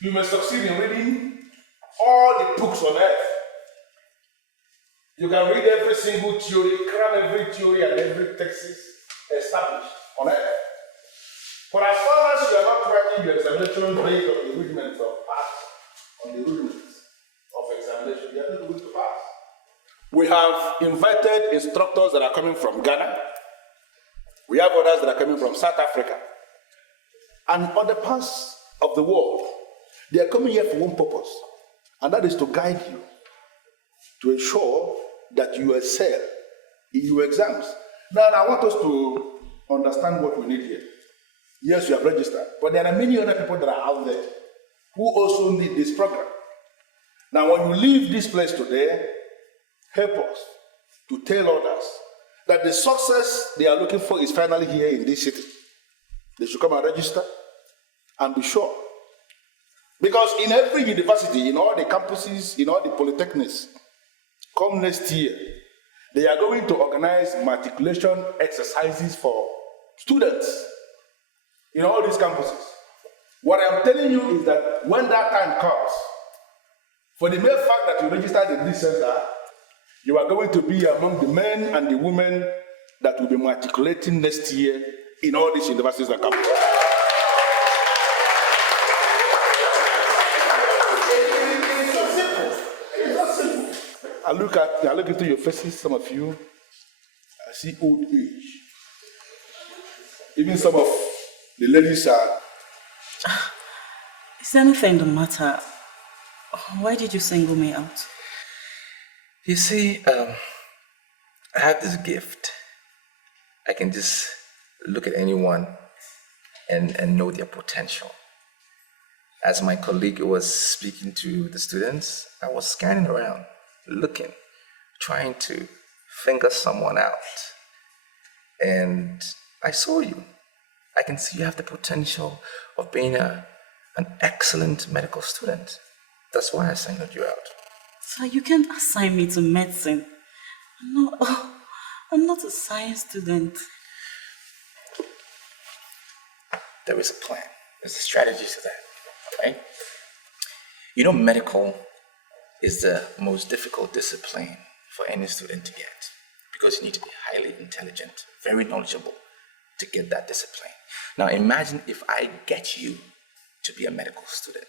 You may succeed in reading all the books on earth. You can read every single theory, cram every theory and every thesis established on earth. But as far as you are not writing your examination based on the rudiments of pass, on the rudiments of examination, you are not going to pass. We have invited instructors that are coming from Ghana. We have others that are coming from South Africa. And other parts of the world. They are coming here for one purpose, and that is to guide you, to ensure that you excel in your exams. Now, I want us to understand what we need here. Yes, you have registered, but there are many other people that are out there who also need this program. Now, when you leave this place today, help us to tell others that the success they are looking for is finally here in this city. They should come and register and be sure. Because in every university, in all the campuses, in all the polytechnics, come next year, they are going to organize matriculation exercises for students in all these campuses. What I'm telling you is that when that time comes, for the mere fact that you registered in this center, you are going to be among the men and the women that will be matriculating next year in all these universities and campuses. I look into your faces, some of you, I see old age. Even some of the ladies are... Is anything the matter? Why did you single me out? You see, I have this gift. I can just look at anyone and know their potential. As my colleague was speaking to the students, I was scanning around, looking, trying to finger someone out. And I saw you. I can see you have the potential of being an excellent medical student. That's why I singled you out. So you can't assign me to medicine. I'm not a science student. There is a plan. There's a strategy to that, right? You know, medical is the most difficult discipline for any student to get because you need to be highly intelligent, very knowledgeable to get that discipline. Now imagine if I get you to be a medical student.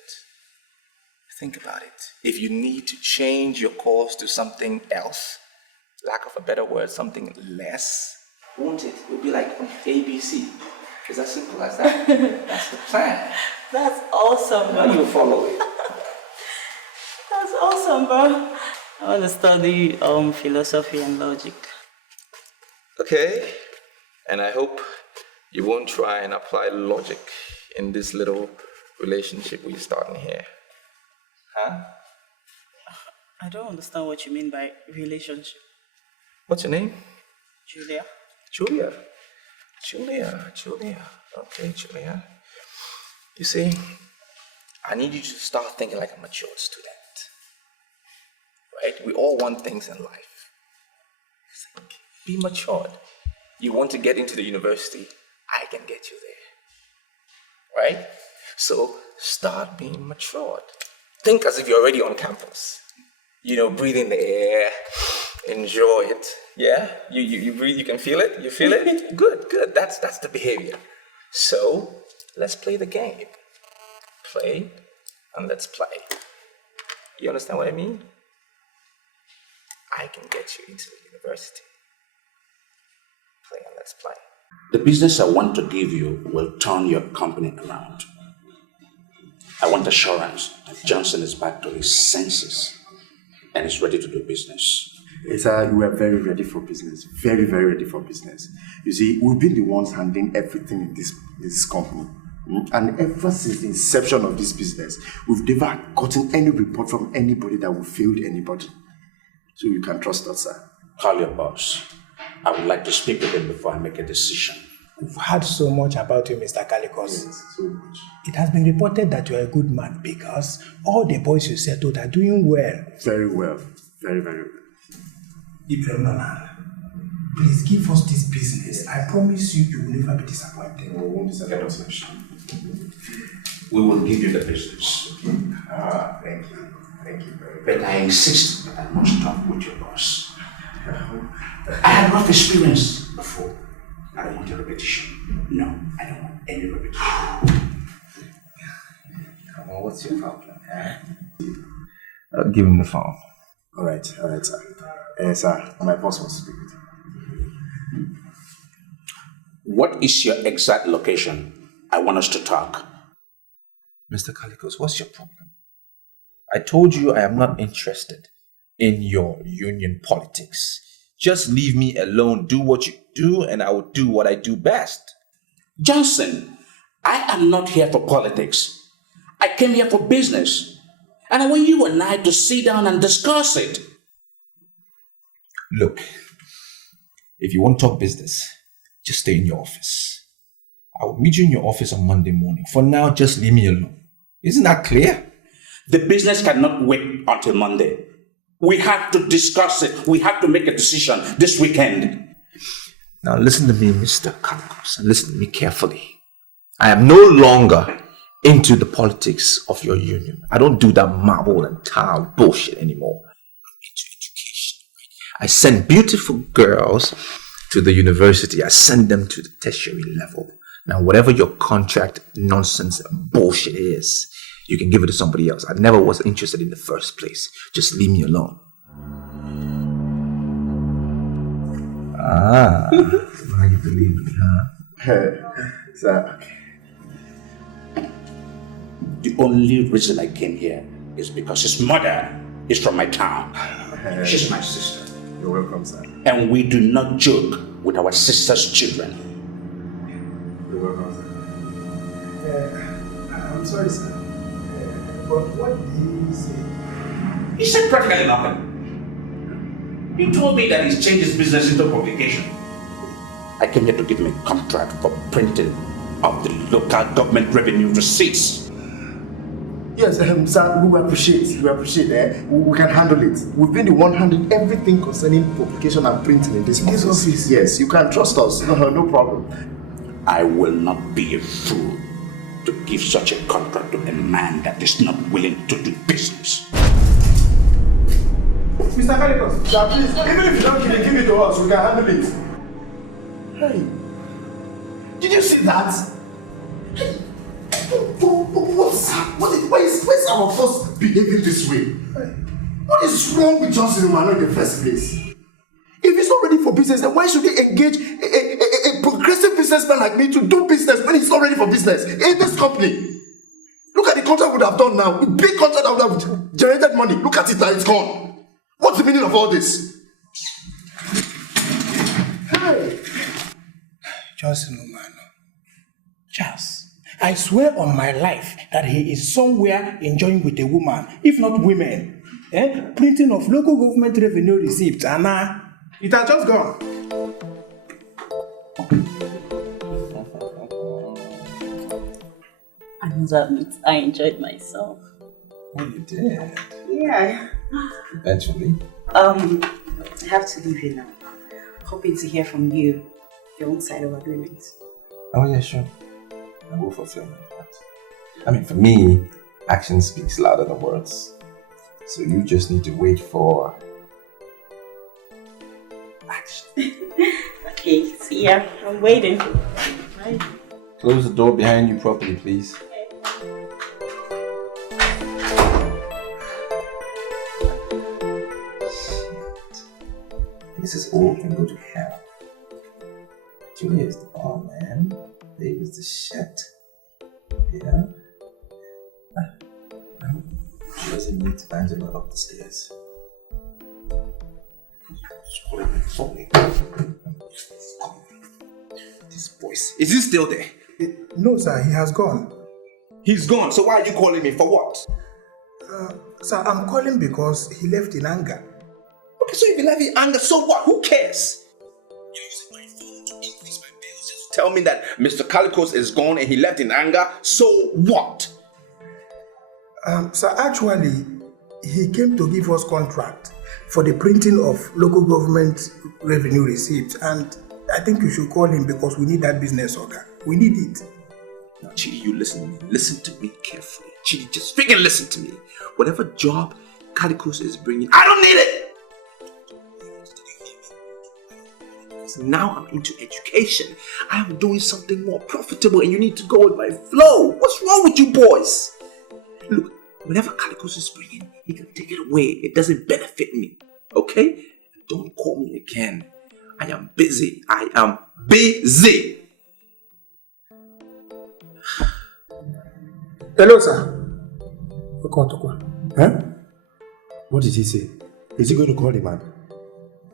Think about it. If you need to change your course to something else, lack of a better word, something less, won't it? It will be like ABC. It's as simple as that. That's the plan. That's awesome, bro. You follow it. That's awesome, bro. I want to study philosophy and logic. Okay. And I hope you won't try and apply logic in this little relationship we're starting here. Huh? I don't understand what you mean by relationship. What's your name? Julia. Julia. Okay, Julia. You see, I need you to start thinking like a matured student. Right? We all want things in life. Think, be matured. You want to get into the university, I can get you there. Right? So start being matured. Think as if you're already on campus. You know, breathe in the air, enjoy it. Yeah? You breathe, you can feel it? You feel it? Good. That's the behavior. So, let's play the game. Play, and let's play. You understand what I mean? I can get you into the university. Play and let's play. The business I want to give you will turn your company around. I want assurance that Johnson is back to his senses and is ready to do business. Yes, sir, we are very ready for business. Very, very ready for business. You see, we've been the ones handling everything in this company. And ever since the inception of this business, we've never gotten any report from anybody that we failed anybody. So you can trust us, sir. Call your boss. I would like to speak with him before I make a decision. We've heard so much about you, Mr. Calicos. Yes, so much. It has been reported that you are a good man because all the boys you settled are doing well. Very well. Very, very well. Ibrahim, please give us this business. I promise you, you will never be disappointed. We won't disappoint us. We will give you the business. Thank you. Thank you very much. But I insist that I must talk with your boss. I have not experienced before. I don't want a repetition. No, I don't want any repetition. Come on, what's your problem? Give him the phone. All right, sir. Sir, my boss wants to speak with you. What is your exact location? I want us to talk. Mr. Calicos, what's your problem? I told you I am not interested in your union politics. Just leave me alone, do what you do, and I will do what I do best. Johnson, I am not here for politics. I came here for business. And I want you and I to sit down and discuss it. Look, if you want to talk business, just stay in your office. I will meet you in your office on Monday morning. For now, just leave me alone. Isn't that clear? The business cannot wait until Monday. We have to discuss it. We have to make a decision this weekend. Now listen to me, Mr. Calicos, and listen to me carefully. I am no longer into the politics of your union. I don't do that marble and tile bullshit anymore. I'm into education. I send beautiful girls to the university. I send them to the tertiary level. Now, whatever your contract nonsense and bullshit is, you can give it to somebody else. I never was interested in the first place. Just leave me alone. Now you believe me, huh? Sir. The only reason I came here is because his mother is from my town. She's my sister. You're welcome, sir. And we do not joke with our sister's children. You're welcome, sir. I'm sorry, sir. But what did he say? He said practically nothing. He told me that he's changed his business into publication. I came here to give him a contract for printing of the local government revenue receipts. Yes, sir, we appreciate. We can handle it. We've been the one handling everything concerning publication and printing in this office. Yes, you can trust us. No problem. I will not be a fool to give such a contract to a man that is not willing to do business. Mr. Calicos, sir, please, even if you don't give it to us, we can handle it. Hey, did you see that? Hey, why is our boss behaving this way? What is wrong with Johnson Umano in the first place? If he's not ready for business, then why should he engage a progressive businessman like me to do business when he's not ready for business in this company? Look at the contract we would have done now. A big contract that would have generated money. Look at it now, it's gone. What's the meaning of all this? Hey. Johnson Umano. Charles, I swear on my life that he is somewhere enjoying with a woman, if not women. Printing of local government revenue receipts, and it has just gone. I must admit, I enjoyed myself. Oh, you did? Yeah. Eventually. I have to leave you now. Hoping to hear from you, your own side of agreement. Oh, yeah, sure. I will fulfill my part. I mean, for me, action speaks louder than words. So you just need to wait for action. Okay, see ya. I'm waiting. Bye. Close the door behind you properly, please. Mrs. O can go to hell. Julia is the bomb, man. Dave is the shit. Yeah? to meet Angela up the stairs. She's calling my phone. This voice. Is he still there? No, sir, he has gone. He's gone, so why are you calling me? For what? Sir, I'm calling because he left in anger. Okay, so if he left in anger, so what? Who cares? You're using my phone to increase my bills just to tell me that Mr. Calicos is gone and he left in anger, so what? Sir, actually, he came to give us contract for the printing of local government revenue receipts, and I think you should call him because we need that business order. We need it. Now, Chidi, you listen to me. Listen to me carefully. Chidi, just freaking listen to me. Whatever job Calicos is bringing, I don't need it! Because now I'm into education. I am doing something more profitable and you need to go with my flow. What's wrong with you boys? Look, whatever Calicos is bringing, he can take it away. It doesn't benefit me. Okay? Don't call me again. I am busy. I am busy. Hello, sir. Huh? What did he say? Is he going to call the man?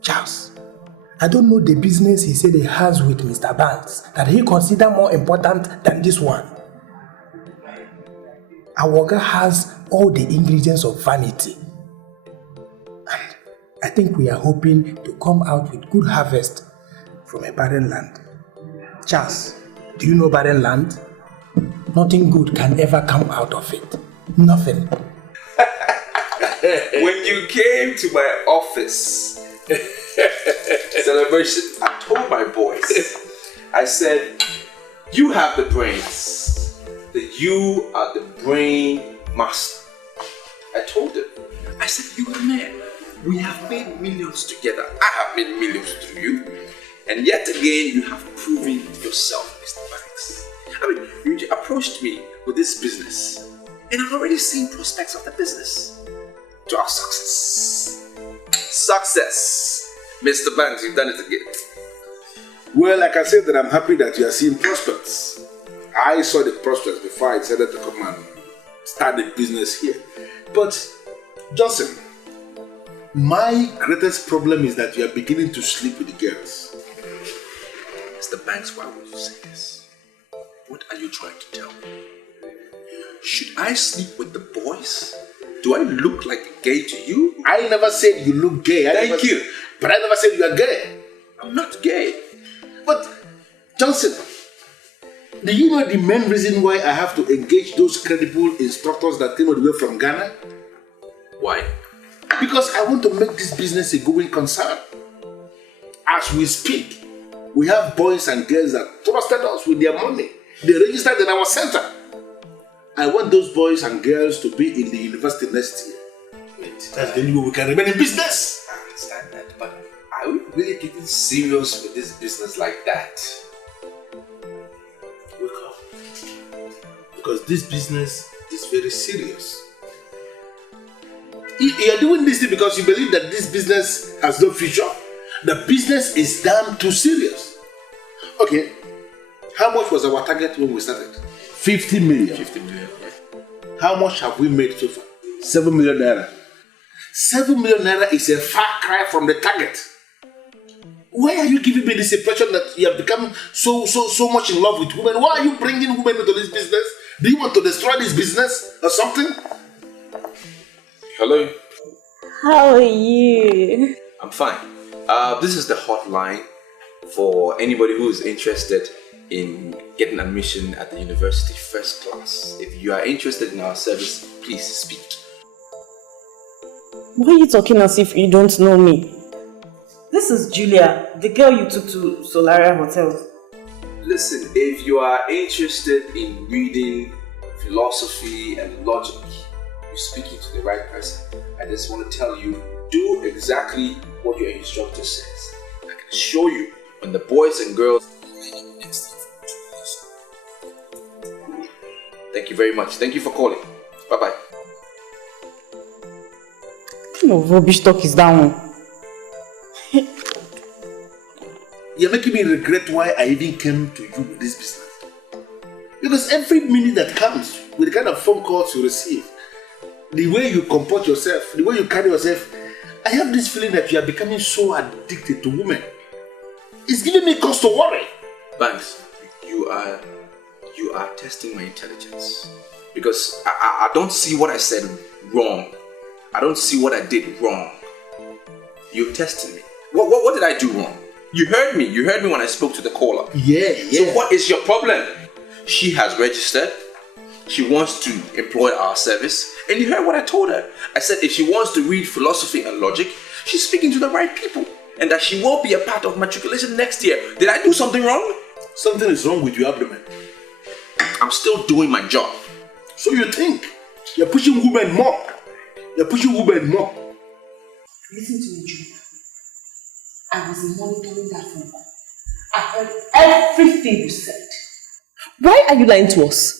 Charles, I don't know the business he said he has with Mr. Banks that he considers more important than this one. Our guy has all the ingredients of vanity. And I think we are hoping to come out with good harvest from a barren land. Charles, do you know barren land? Nothing good can ever come out of it. Nothing. When you came to my office celebration, I told my boys, I said, you have the brains, that you are the brain master. I told them, I said, you are the man. We have made millions together. I have made millions through you. And yet again, you have proven yourself, Mr. Banks. I mean, you approached me with this business, and I've already seen prospects of the business. To our success. Success. Mr. Banks, you've done it again. Well, like I said, that I'm happy that you are seeing prospects. I saw the prospects before I decided to come and start the business here. But, Johnson, my greatest problem is that you are beginning to sleep with the girls. Mr. Banks, why would you say this? What are you trying to tell me? Should I sleep with the boys? Do I look like gay to you? I never said you look gay. Thank you. But I never said you are gay. I'm not gay. But, Johnson, do you know the main reason why I have to engage those credible instructors that came all the way from Ghana? Why? Because I want to make this business a going concern. As we speak, we have boys and girls that trusted us with their money. They registered in our center. I want those boys and girls to be in the university next year. Wait, that's the only way we can remain in business. I understand that, but are we really getting serious with this business like that? Because this business is very serious. You are doing this thing because you believe that this business has no future. The business is damn too serious. Okay, how much was our target when we started? 50 million. 50 million. How much have we made so far? 7 million naira. 7 million naira is a far cry from the target. Why are you giving me this impression that you have become so much in love with women? Why are you bringing women into this business? Do you want to destroy this business or something? Hello. How are you? I'm fine. This is the hotline for anybody who is interested in getting admission at the university first class. If you are interested in our service, please speak. Why are you talking as if you don't know me? This is Julia, the girl you took to Solaria Hotel. Listen, if you are interested in reading philosophy and logic, you're speaking to the right person. I just want to tell you, do exactly what your instructor says. I can assure you, when the boys and girls Thank you very much. Thank you for calling. Bye-bye. No rubbish talk is down. You're making me regret why I even came to you with this business. Because every minute that comes with the kind of phone calls you receive, the way you comport yourself, the way you carry yourself, I have this feeling that you are becoming so addicted to women. It's giving me cause to worry. Banks, you are testing my intelligence. Because I don't see what I said wrong. I don't see what I did wrong. You're testing me. What did I do wrong? You heard me. You heard me when I spoke to the caller. Yeah. So what is your problem? She has registered. She wants to employ our service. And you heard what I told her. I said if she wants to read philosophy and logic, she's speaking to the right people. And that she will be a part of matriculation next year. Did I do something wrong? Something is wrong with your abdomen. I'm still doing my job. So you think you're pushing women more? You're pushing women more. Listen to me, Junior. I was monitoring that phone call. I heard everything you said. Why are you lying to us?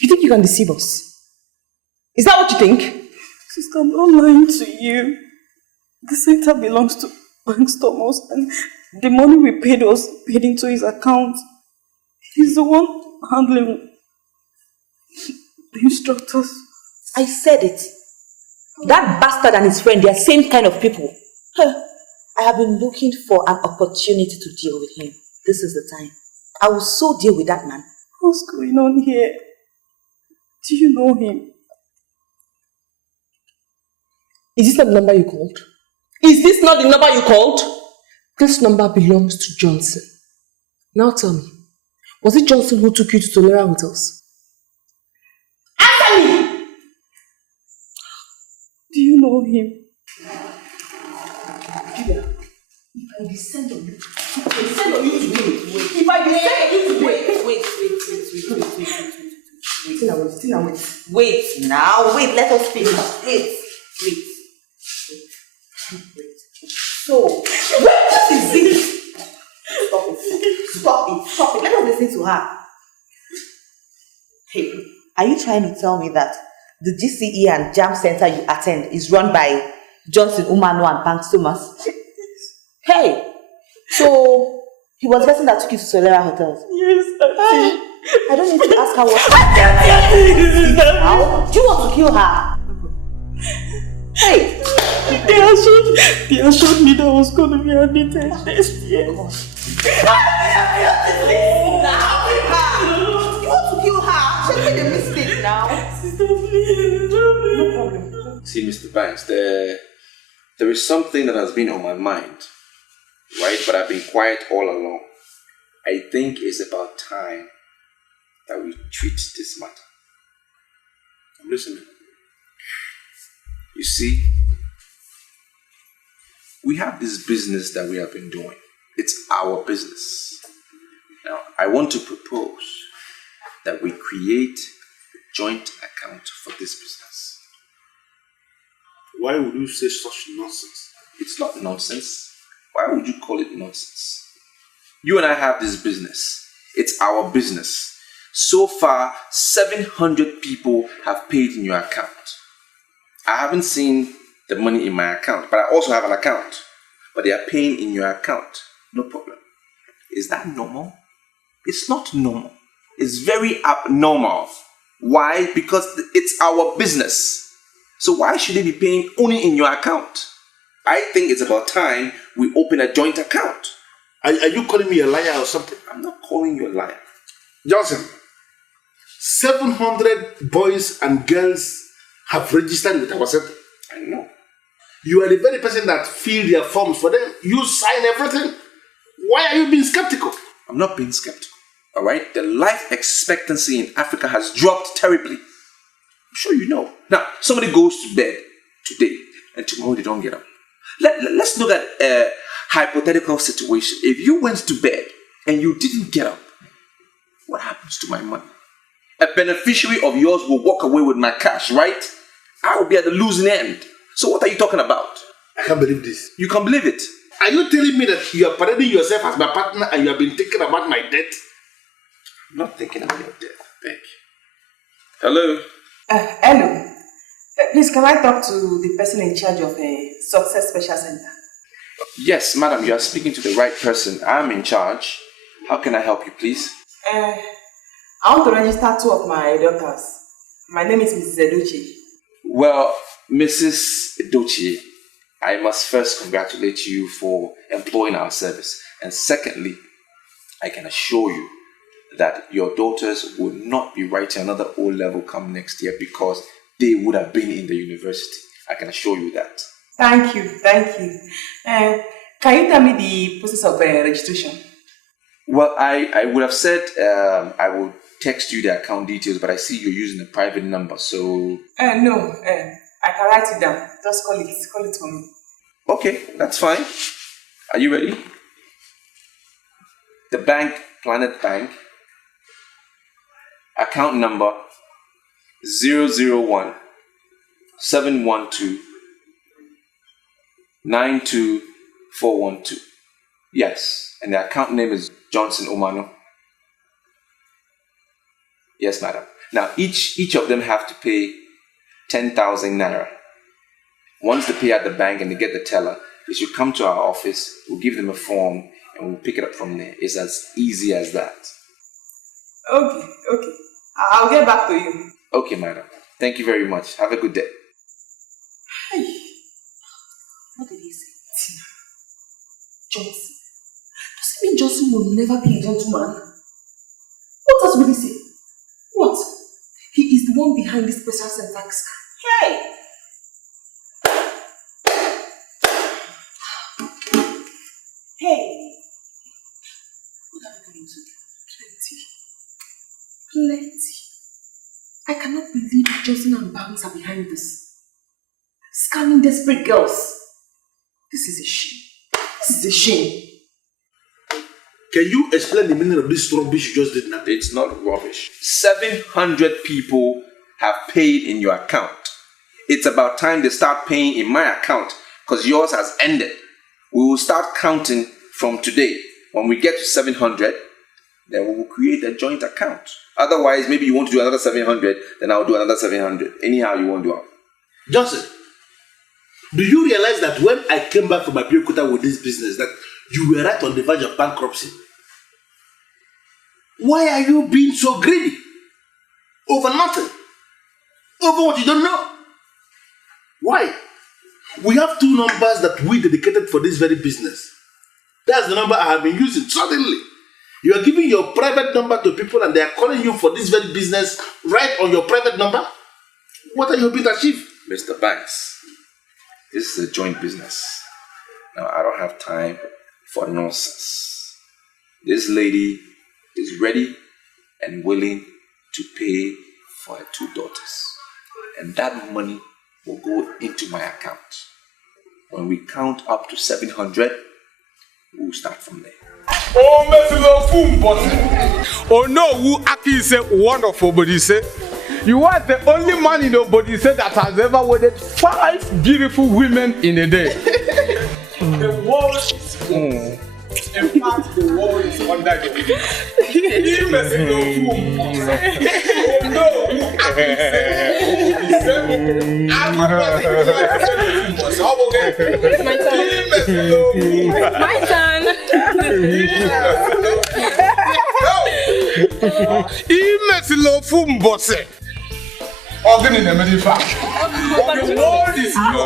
You think you can deceive us? Is that what you think? Sister, I'm not lying to you. The center belongs to Banks Thomas, and the money we paid was paid into his account. He's the one handling the instructors. I said it. That bastard and his friend, they are same kind of people. I have been looking for an opportunity to deal with him. This is the time. I will so deal with that man. What's going on here? Do you know him? Is this not the number you called? Is this not the number you called? This number belongs to Johnson. Now tell me, was it Johnson who took you to Tolera Hotels? Answer me! Do you know him? Julia, if I descend on you, if I descend on you, wait now, let us finish. Wait. So, what is it? Stop it. Let us listen to her. Hey, are you trying to tell me that the GCE and JAM center you attend is run by Johnson Umano and Banks Thomas? Hey, so he was the person that took you to Solera Hotels? Yes, Auntie. I don't need to ask her what happened. How? Do you want to kill her? Hey! They assured me that I was going to be admitted next year. You want to kill her? She made a mistake now. Sister, please. No problem. See, Mr. Banks, there is something that has been on my mind, right? But I've been quiet all along. I think it's about time that we treat this matter. I'm listening. You see, we have this business that we have been doing. It's our business. Now, I want to propose that we create a joint account for this business. Why would you say such nonsense? It's not nonsense. Why would you call it nonsense? You and I have this business. It's our business. So far, 700 people have paid in your account. I haven't seen the money in my account, but I also have an account. But they are paying in your account. No problem. Is that normal? It's not normal. It's very abnormal. Why? Because it's our business. So why should they be paying only in your account? I think it's about time we open a joint account. Are you calling me a liar or something? I'm not calling you a liar. Johnson, 700 boys and girls have registered with our center. I know. You are the very person that filled their forms for them. You sign everything. Why are you being skeptical? I'm not being skeptical. All right? The life expectancy in Africa has dropped terribly. I'm sure you know. Now, somebody goes to bed today and tomorrow they don't get up. Let's look at a hypothetical situation. If you went to bed and you didn't get up, what happens to my money? A beneficiary of yours will walk away with my cash, right? I will be at the losing end. So what are you talking about? I can't believe this. You can believe it. Are you telling me that you are parading yourself as my partner and you have been thinking about my debt? I'm not thinking about your debt. Thank you. Hello? Hello. Please, can I talk to the person in charge of a Success Special Center? Yes, madam, you are speaking to the right person. I'm in charge. How can I help you, please? I want to register 2 of my daughters My name is Mrs. Edochie. Well, Mrs. Edochie, I must first congratulate you for employing our service. And secondly, I can assure you that your daughters will not be writing another O-level come next year because they would have been in the university. I can assure you that. Thank you. Can you tell me the process of registration? Well, I would have said I will text you the account details, but I see you're using a private number, so... No, I can write it down. Just call it for me. Okay, that's fine. Are you ready? The bank, Planet Bank, account number 001 712 92412. Yes, and the account name is Johnson Omano. Yes, madam. Now, each of them have to pay 10,000 naira. Once they pay at the bank and they get the teller, they should come to our office. We'll give them a form and we'll pick it up from there. It's as easy as that. Okay. I'll get back to you. Okay, madam. Thank you very much. Have a good day. Hey, what did he say? Tina. Johnson. Does it mean Johnson will never be a gentleman? What does really say? What? He is the one behind this special syntax scam. Hey! Hey! What are we going to do? Plenty. I cannot believe Johnson and Barnes are behind this. Scamming desperate girls. This is a shame. Can you explain the meaning of this rubbish you just did now? It's not rubbish. 700 people have paid in your account. It's about time they start paying in my account because yours has ended. We will start counting from today. When we get to 700, then we will create a joint account. Otherwise, maybe you want to do another 700, then I'll do another 700. Anyhow you want to do it. Johnson, do you realize that when I came back from my Abeokuta with this business, that you were right on the verge of bankruptcy? Why are you being so greedy? Over nothing. Over what you don't know. Why? We have two numbers that we dedicated for this very business. That's the number I have been using. Suddenly, you are giving your private number to people and they are calling you for this very business right on your private number? What are you hoping to achieve? Mr. Banks, this is a joint business. Now, I don't have time for nonsense. This lady is ready and willing to pay for her two daughters. And that money will go into my account. When we count up to 700, we'll start from there. Oh, no, who Aki say wonderful, but he say you are the only man in the body say that has ever wedded 5 beautiful women in a day. The world is full. In fact, the world is under the feet. Oh no, who Aki say My turn. Imesilo fumbose. Organ in the middle fact. The world is no.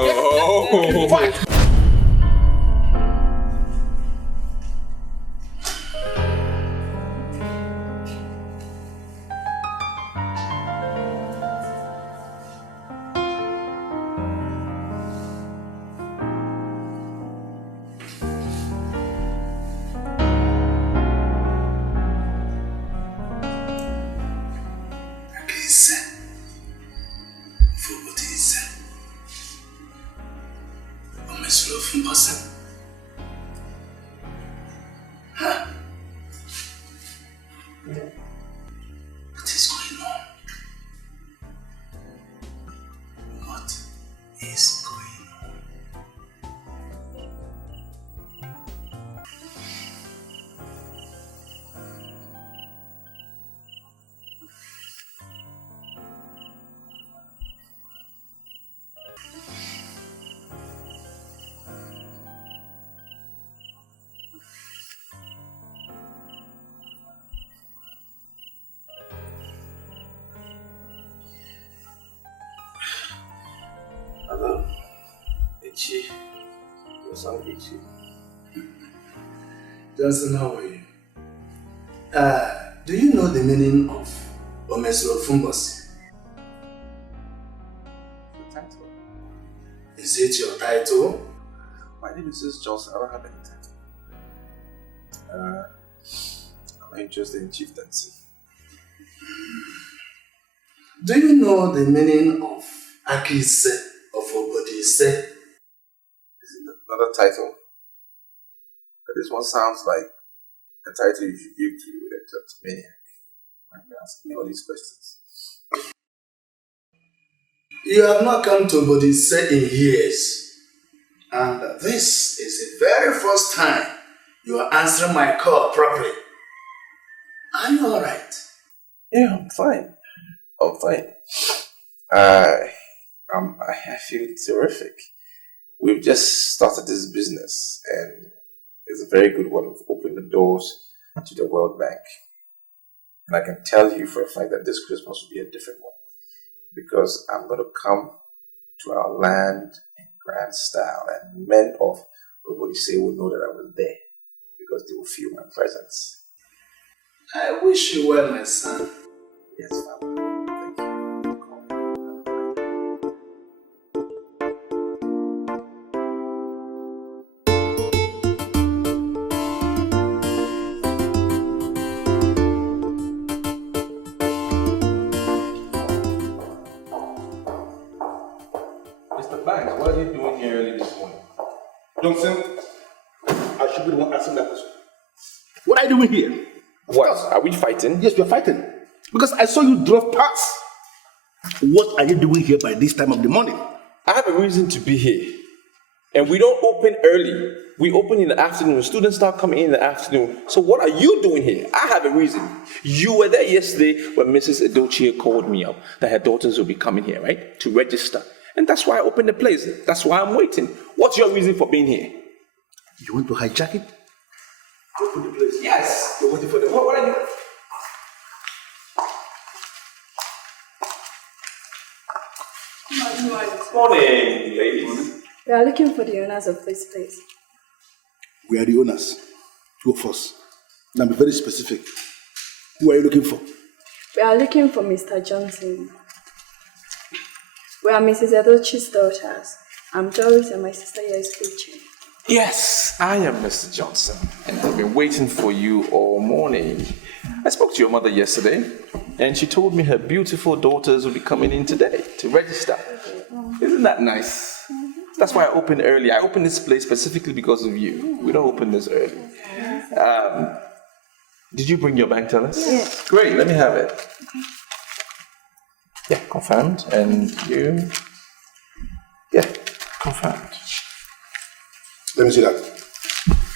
son greets you. Johnson, how are you? Do you know the meaning of Omesro Fumbos? Title? Is it your title? My name is just Johnson. I don't have any title. I'm interested in chieftaincy. Do you know the meaning of Akise of Obodise? Is it another title? But this one sounds like a title you should give to a kleptomaniac. Why are you asking me all these questions? You have not come to Obodise in years. And this is the very first time you are answering my call properly. Are you alright? Yeah, I'm fine. I'm fine. I feel terrific. We've just started this business and it's a very good one. We've opened the doors to the World Bank. And I can tell you for a fact that this Christmas will be a different one. Because I'm going to come to our land in grand style and men of Obodise will know that I was there because they will feel my presence. I wish you well, my son. Yes, Father. Mr. Banks, what are you doing here early this morning? Johnson, I should be the one asking that question. What are you doing here? What? Are we fighting? Yes, we are fighting. Because I saw you drove past. What are you doing here by this time of the morning? I have a reason to be here. And we don't open early. We open in the afternoon. Students start coming in the afternoon. So what are you doing here? I have a reason. You were there yesterday when Mrs. Edochie called me up that her daughters will be coming here, right? To register. And that's why I opened the place. That's why I'm waiting. What's your reason for being here? You want to hijack it? Open the place. Yes. You're waiting for them. What are you? Morning, ladies. We are looking for the owners of this place. We are the owners. Two of us. Now be very specific. Who are you looking for? We are looking for Mr. Johnson. We are Mrs. Edochie's daughters. I'm Doris and my sister here is Uche. Yes, I am Mr. Johnson, and I've been waiting for you all morning. I spoke to your mother yesterday, and she told me her beautiful daughters will be coming in today to register. Isn't that nice? That's why I opened early. I opened this place specifically because of you. We don't open this early. Did you bring your bank tellers? Yes. Great, let me have it. Yeah, confirmed. And you? Yeah, confirmed. Let me see that.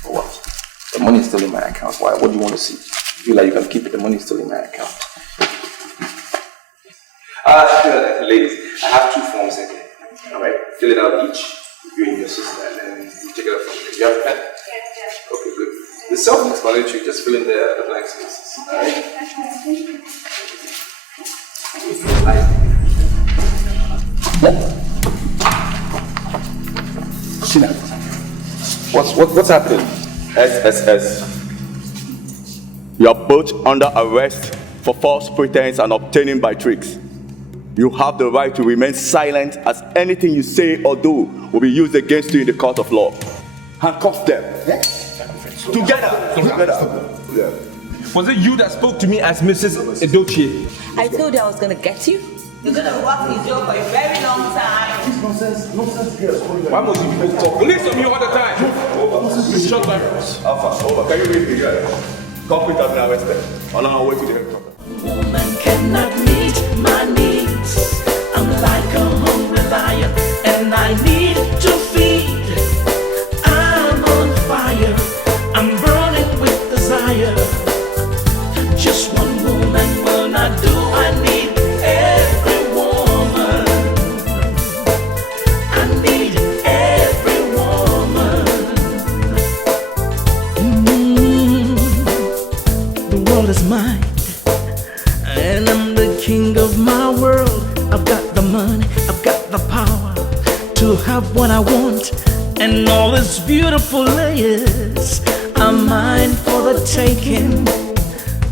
For what? The money is still in my account. Why? What do you want to see? You feel like you can keep it? The money is still in my account. Ladies, I have 2 forms here. Alright, fill it out each. You and your sister, and then you take it out from there. You have a pen? Yeah. Okay, good. The self-explanatory, just fill in the blank spaces. Alright? Shina. What's happening? SSS. You are both under arrest for false pretense and obtaining by tricks. You have the right to remain silent as anything you say or do will be used against you in the court of law. Handcuff them. Together. Yeah. Was it you that spoke to me as Mrs. Edochie? I told you I was gonna get you. You're gonna rock his joke for a very long time. Nonsense girls. Why must you talk? Listen to me all the time. Over. Shut up. Alpha, over. Can you read the girl? Culprit has been arrested. On our way to the headquarters. Woman cannot meet my needs. I'm like a hungry lion, and I need to feed. I'm on fire. I'm burning with desire. Just one woman will not do. I need every woman. I need every woman. The world is mine. And I'm the king of my world. I've got the money, I've got the power to have what I want and all its beautiful layers are mine for the taking.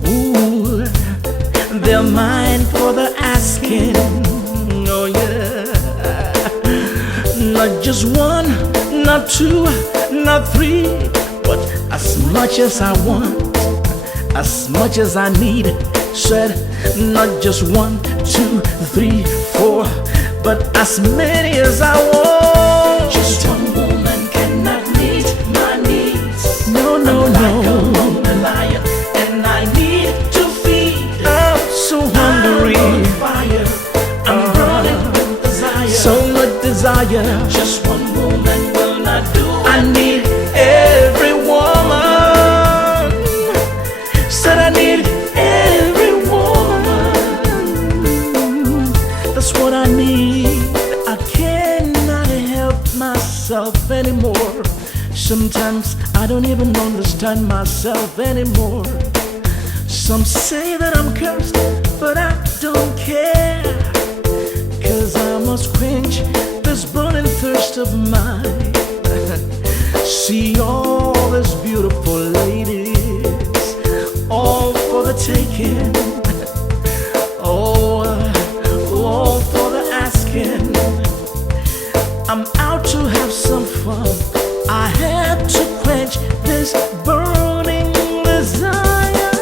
Ooh, they're mine for the asking. Oh yeah. Not just one, not two, not three, but as much as I want, as much as I need. Said not just 1, 2, 3, 4, but as many as I want. Just one woman cannot meet my needs. No, no, I'm no. like a hungry lion, and I need to feed. I'm so hungry. I'm on fire. I'm running with desire. So much desire. Just one woman will not do it. I need every woman. Said I need every woman. That's what I need. I cannot help myself anymore. Sometimes I don't even understand myself anymore. Some say that I'm cursed, but I don't care. 'Cause I must quench this burning thirst of mine. See all these beautiful ladies, all for the taking. Oh, all for the asking. I'm out to have some fun. I had to quench this burning desire.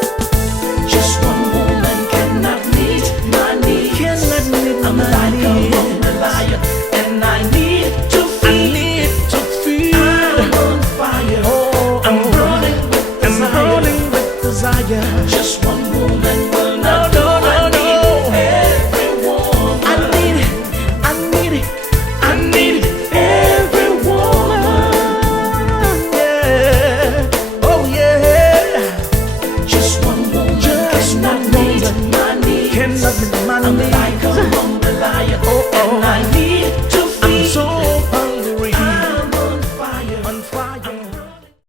Just one woman cannot meet my needs. Cannot meet I'm my like needs. a hungry lion, and I need to feed. I need to feed. I'm on fire. Oh, I'm burning with desire. I'm burning with desire. Just one woman